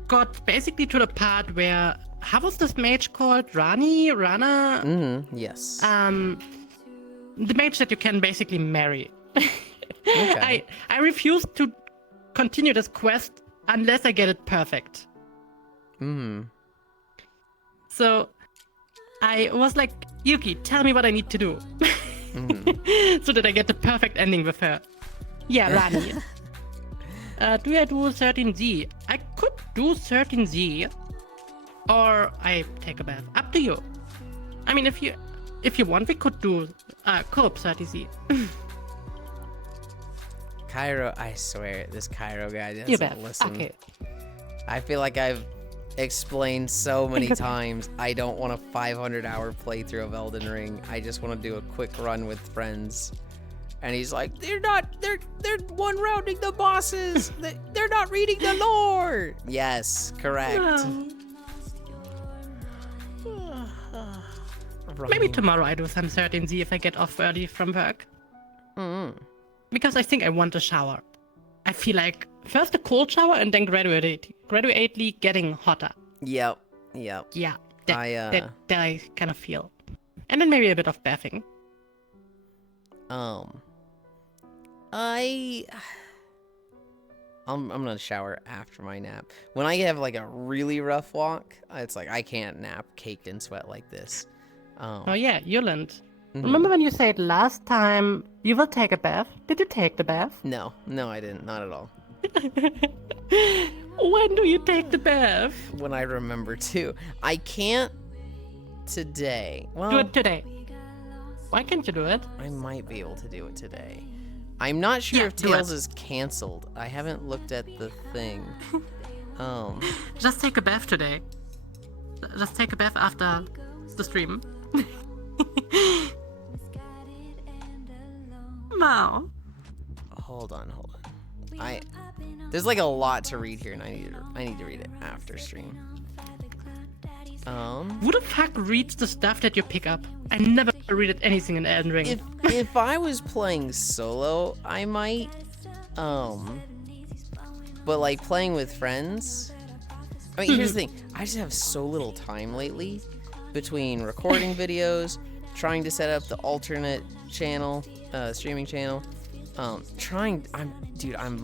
got basically to the part where, how was this mage called? Rana? Mm-hmm. Yes. The mage that you can basically marry. Okay. I refuse to continue this quest unless I get it perfect. Mm-hmm. So I was like, Yuki, tell me what I need to do. So that I get the perfect ending with her. Yeah, Rani. Do I do 13Z? I could do 13Z, or I take a bath. Up to you. I mean, if you want, we could do co-op 30Z. Cairo, I swear, this Cairo guy You doesn't bath. listen. Okay. I feel like I've explained so many times I don't want a 500-hour playthrough of Elden Ring. I just want to do a quick run with friends. And he's like, they're one-rounding the bosses. They're not reading the lore. Yes, correct. Maybe tomorrow I do some 13Z if I get off early from work. Because I think I want a shower. I feel like first a cold shower and then gradually getting hotter. Yep. Yeah, that I kind of feel. And then maybe a bit of bathing. I'm gonna shower after my nap. When I have like a really rough walk, it's like I can't nap caked in sweat like this. Oh yeah, Yulind. Remember when you said last time you will take a bath? Did you take the bath? No, I didn't. Not at all. When do you take the bath? When I remember to. I can't today. Well, Do it today. Why can't you do it? I might be able to do it today. I'm not sure Yeah, if do Tails it. is canceled. I haven't looked at the thing. Just take a bath today. Just take a bath after the stream. Wow. Hold on. There's like a lot to read here, and I need to read it after stream. Who the fuck reads the stuff that you pick up? I never read anything in Elden Ring. If I was playing solo, I might. But like playing with friends. I mean, here's the thing. I just have so little time lately between recording videos, trying to set up the alternate channel, streaming channel. I'm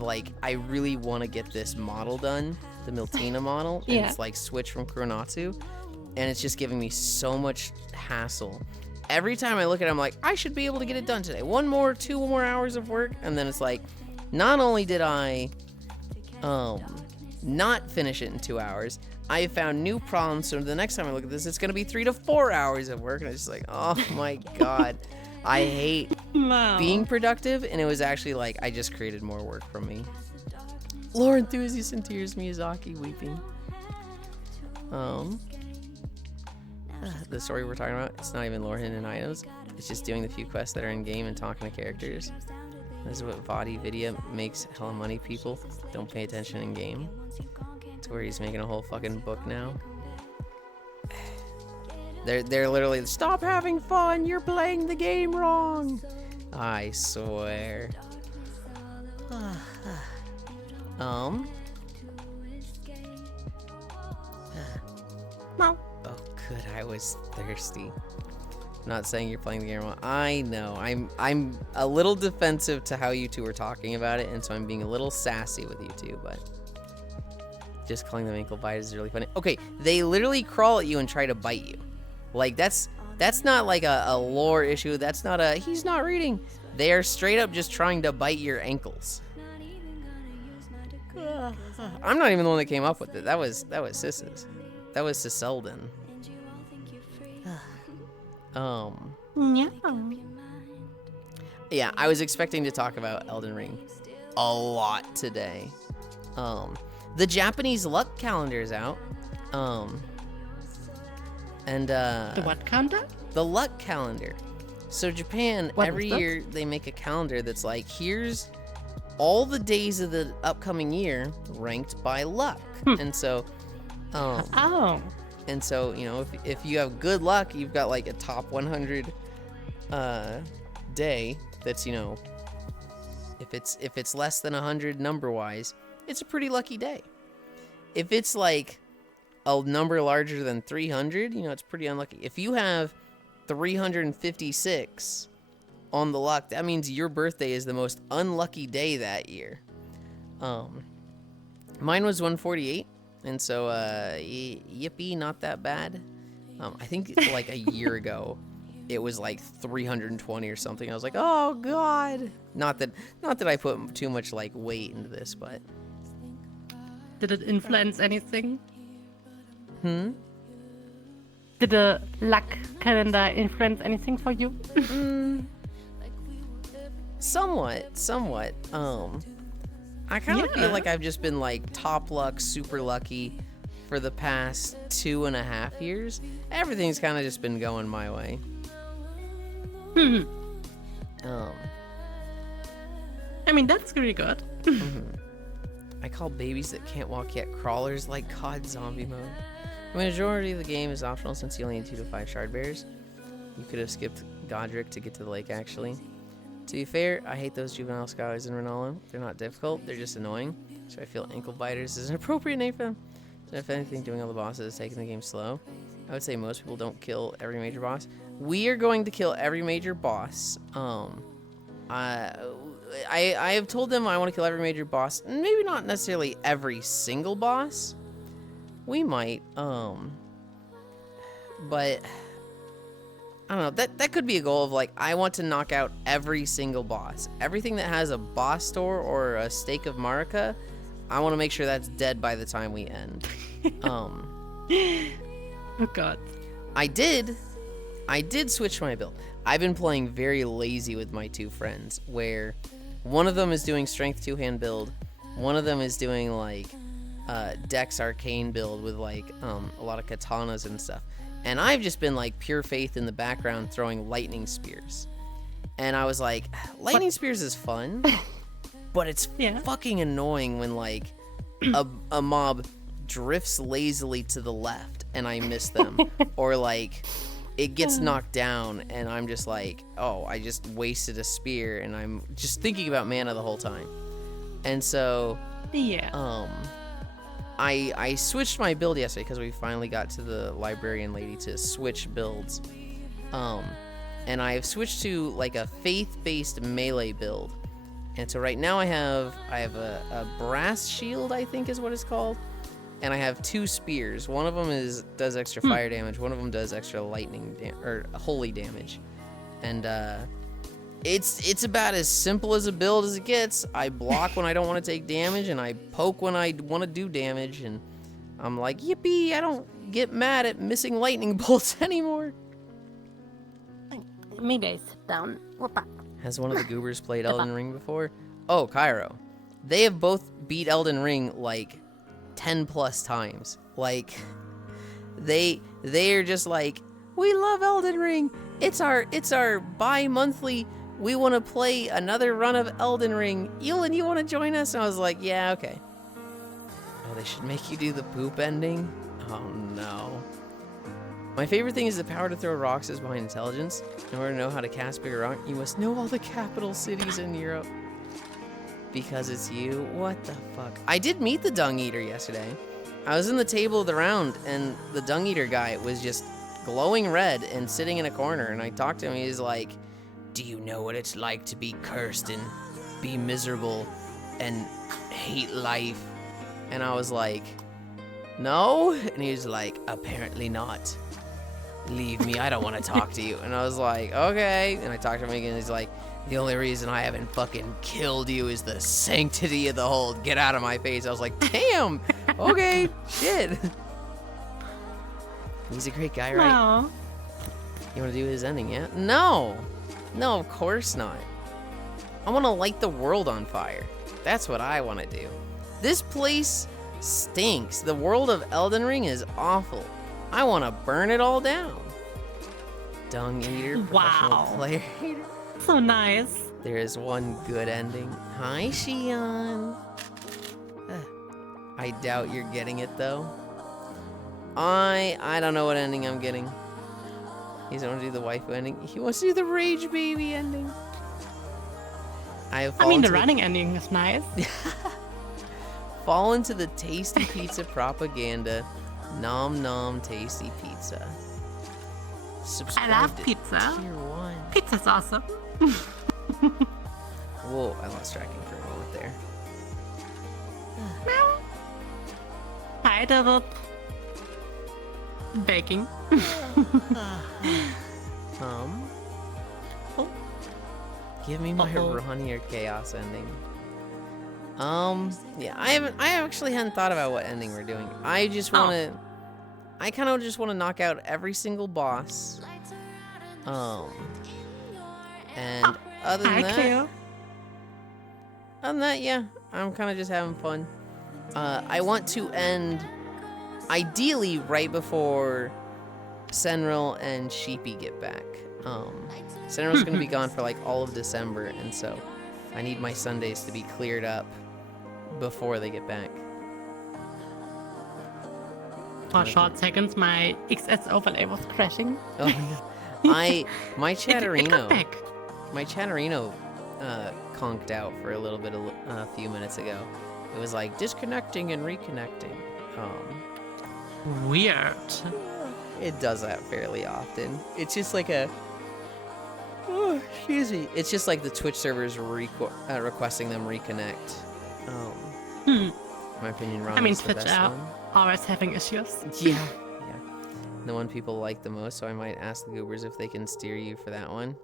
like, I really want to get this model done, the Miltina model, and it's like switch from Kuronatsu, and it's just giving me so much hassle. Every time I look at it, I'm like, I should be able to get it done today. 2 more hours of work, and then it's like, not only did I, not finish it in 2 hours, I found new problems, so the next time I look at this, it's gonna be 3 to 4 hours of work, and it's just like, oh my god. I hate being productive, and it was actually like I just created more work from me. Lore enthusiast in tears, Miyazaki weeping. The story we're talking about, it's not even lore hidden items. It's just doing the few quests that are in game and talking to characters. This is what Vadi Vidya makes hella money. People don't pay attention in game. It's where he's making a whole fucking book now. They're literally, stop having fun, you're playing the game wrong. I swear. No. Oh good, I was thirsty. I'm not saying you're playing the game wrong. I know. I'm a little defensive to how you two were talking about it, and so I'm being a little sassy with you two, but just calling them ankle bite is really funny. Okay, they literally crawl at you and try to bite you. Like, that's not like a lore issue. That's not a, he's not reading. They are straight up just trying to bite your ankles. I'm not even the one that came up with it. That was Sis's. That was Siselden. Yeah, I was expecting to talk about Elden Ring a lot today. The Japanese luck calendar is out. The what calendar? The luck calendar. So Japan, What every is that? year they make a calendar that's like, here's all the days of the upcoming year ranked by luck. And so, and so, you know, if you have good luck, you've got like a top 100 day that's, you know, if it's less than 100 number wise, it's a pretty lucky day. if it's like a number larger than 300, you know, it's pretty unlucky. If you have 356 on the luck, that means your birthday is the most unlucky day that year. Mine was 148, and so yippee, not that bad. I think like a year ago it was like 320 or something. I was like, oh god. Not that I put too much like weight into this, but Did it influence anything? Hmm? Did the luck calendar influence anything for you? Somewhat. I kind of feel like I've just been like top luck, super lucky for the past 2.5 years. Everything's kind of just been going my way. I mean, that's really good. I call babies that can't walk yet crawlers like COD zombie mode. The majority of the game is optional since you only need 2 to 5 shard bears. You could have skipped Godric to get to the lake, actually. To be fair, I hate those juvenile scholars in Renala. They're not difficult, they're just annoying. So I feel ankle biters is an appropriate name for them. So if anything, doing all the bosses is taking the game slow. I would say most people don't kill every major boss. We are going to kill every major boss. I have told them I want to kill every major boss. Maybe not necessarily every single boss. We might, but I don't know. That could be a goal of like, I want to knock out every single boss. Everything that has a boss door or a stake of Marika, I want to make sure that's dead by the time we end. Oh god. I did switch my build. I've been playing very lazy with my 2 friends, where one of them is doing strength 2-hand build, one of them is doing like Dex arcane build with like a lot of katanas and stuff. And I've just been like pure faith in the background throwing lightning spears. And I was like, lightning spears is fun, but it's fucking annoying when like a mob drifts lazily to the left and I miss them. Or like it gets knocked down and I'm just like, oh, I just wasted a spear, and I'm just thinking about mana the whole time. And so I switched my build yesterday because we finally got to the librarian lady to switch builds. And I've switched to like a faith-based melee build. And so right now I have a brass shield, I think is what it's called. And I have 2 spears. One of them does extra fire damage. One of them does extra lightning or holy damage. And it's about as simple as a build as it gets. I block when I don't want to take damage, and I poke when I want to do damage. And I'm like, yippee! I don't get mad at missing lightning bolts anymore. Maybe I sit down. Whoopa. Has one of the goobers played Elden Ring before? Oh, Cairo. They have both beat Elden Ring like 10 plus times. Like they're just like, we love Elden Ring. It's our bi-monthly, we want to play another run of Elden Ring. Yulind, you want to join us? And I was like, yeah, okay. Oh, they should make you do the poop ending? Oh no. My favorite thing is the power to throw rocks is behind intelligence. In order to know how to cast bigger rock, you must know all the capital cities in Europe. Because it's you? What the fuck? I did meet the Dung Eater yesterday. I was in the table of the round, and the Dung Eater guy was just glowing red and sitting in a corner, and I talked to him. He's like, do you know what it's like to be cursed and be miserable and hate life? And I was like, no. And he was like, apparently not. Leave me, I don't want to talk to you. And I was like, okay. And I talked to him again, and he's like, the only reason I haven't fucking killed you is the sanctity of the hold. Get out of my face. I was like, damn. Okay, shit. He's a great guy, right? No. You want to do his ending, yeah? No. No, of course not. I want to light the world on fire. That's what I want to do. This place stinks. The world of Elden Ring is awful. I want to burn it all down. Dung Eater, professional player hater. So nice. There is one good ending. Hi, Shion. I doubt you're getting it, though. I don't know what ending I'm getting. He doesn't want to do the waifu ending. He wants to do the Rage Baby ending. I mean, the running ending is nice. Fall into the tasty pizza propaganda. Nom nom tasty pizza. I Subscribe love to pizza. Tier 1. Pizza's awesome. Whoa, I lost tracking for a moment there. Hi, David. Baking. Oh. Give me my Ronnie or Chaos ending. Yeah, I actually hadn't thought about what ending we're doing. I just wanna, I kind of just want to knock out every single boss. And other than that, yeah, I'm kind of just having fun. I want to end, ideally, right before Senril and Sheepy get back. Senril's gonna be gone for like all of December, and so I need my Sundays to be cleared up before they get back. For short seconds, my XS overlay was crashing. Oh no. My It got Chatterino, back. my Chatterino conked out for a little bit a few minutes ago. It was like disconnecting and reconnecting. Weird. It does that fairly often. It's just like a, oh, excuse me. It's just like the Twitch servers requesting them reconnect. In my opinion, Ron I mean, is the Twitch best out. one. Always having issues. Yeah. The one people like the most, so I might ask the goobers if they can steer you for that one.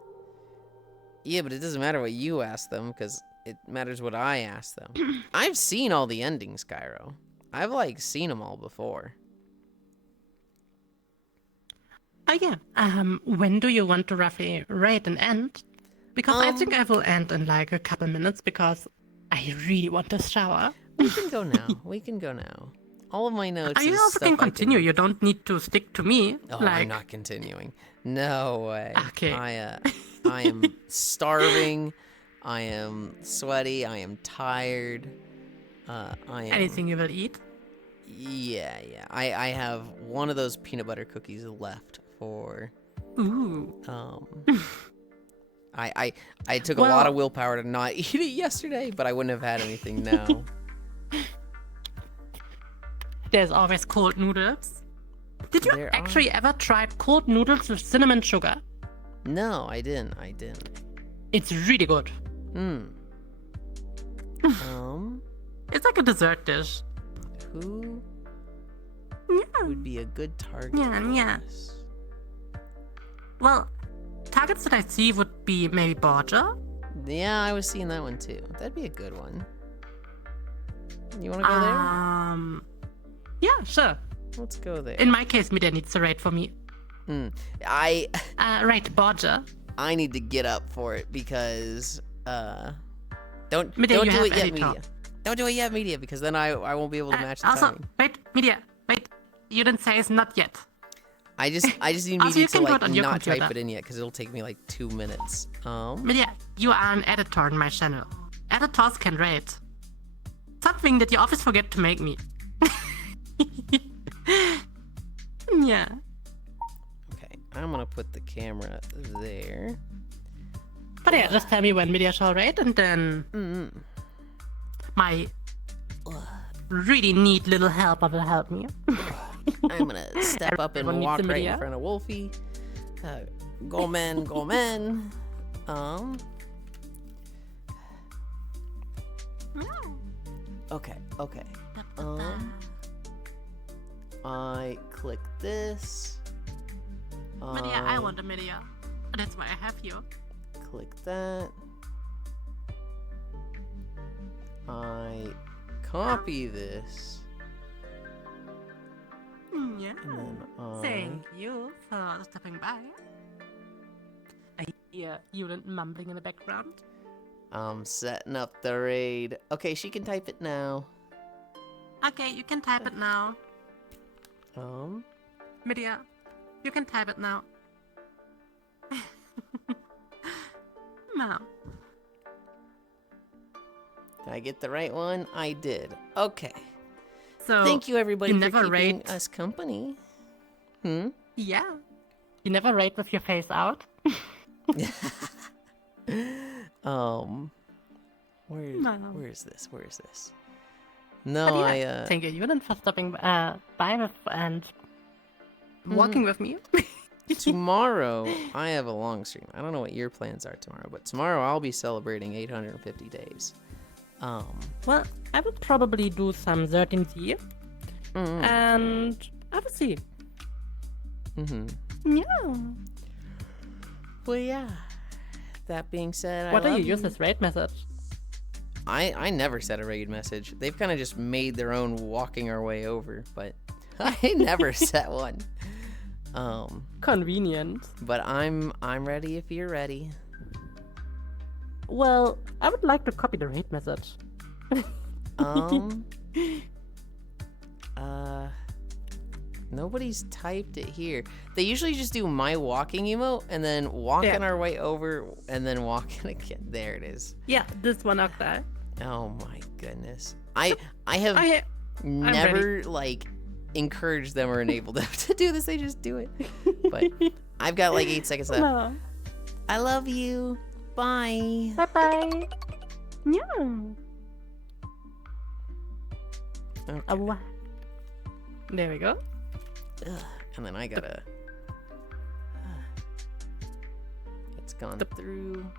Yeah, but it doesn't matter what you ask them, because it matters what I ask them. I've seen all the endings, Cairo. I've, like, seen them all before. Oh yeah. When do you want to roughly rate and end? Because I think I will end in like a couple minutes because I really want to shower. We can go now. We can go now. All of my notes You is also stuff can I continue. You don't need to stick to me. Oh, like, I'm not continuing. No way. Okay. I am starving. I am sweaty. I am tired. I am... anything you will eat. Yeah. I have one of those peanut butter cookies left for... Ooh. I took a lot of willpower to not eat it yesterday, but I wouldn't have had anything now. There's always cold noodles. Did you There actually ever try cold noodles with cinnamon sugar? No, I didn't. It's really good. It's like a dessert dish. Who Yeah. would be a good target Yeah, for yeah. this? Well, targets that I see would be maybe Borgia. Yeah, I was seeing that one too. That'd be a good one. You want to go there? Yeah, sure. Let's go there. In my case, Media needs to rate for me. I Right, Borgia. I need to get up for it because don't Media, do you it have yet, editor. Media. Don't do it yet, Media, because then I won't be able to match the Also, timing. wait, Media, wait. You didn't say it's not yet. I just need Also, Media you to can do like it on your not type computer. it in yet because it'll take me like 2 minutes. Media, you are an editor on my channel. Editors can rate. Something that you always forget to make me. Yeah. Okay, I'm gonna put the camera there. But yeah, just tell me when Media shall rate, and then my really neat little helper will help me. I'm gonna step up and Everyone needs walk a right in Media. front of Wolfie. Go men. Okay. I click this. Media, I want a Media. That's why I have you. Click that. I copy this. Yeah. And then Thank you for stopping by. I hear Yulind mumbling in the background. I'm setting up the raid. Okay, she can type it now. Okay, you can type it now. Media, you can type it now. No. Did I get the right one? I did. Okay. So Thank you, everybody, you for never keeping rate. us company. Yeah. You never rate with your face out. Where No. is this? No, But yeah, thank you, Yulind, for stopping by and walking with me. tomorrow I have a long stream. I don't know what your plans are tomorrow, but tomorrow I'll be celebrating 850 days. Well, I would probably do some 13th and I will see. Yeah. Well, yeah. That being said, What I do love you use as raid message? I never set a raid message. They've kind of just made their own walking our way over, but I never set one. Convenient. But I'm ready if you're ready. Well, I would like to copy the raid message. Nobody's typed it here. They usually just do my walking emote and then walking our way over and then walking again. There it is. Yeah, this one Octa. Oh my goodness. I have never like encouraged them or enabled them to do this. They just do it. But I've got like 8 seconds left. No. I love you. Bye. Bye-bye. Yeah. Okay. There we go. Ugh. And then I gotta. It's gone through.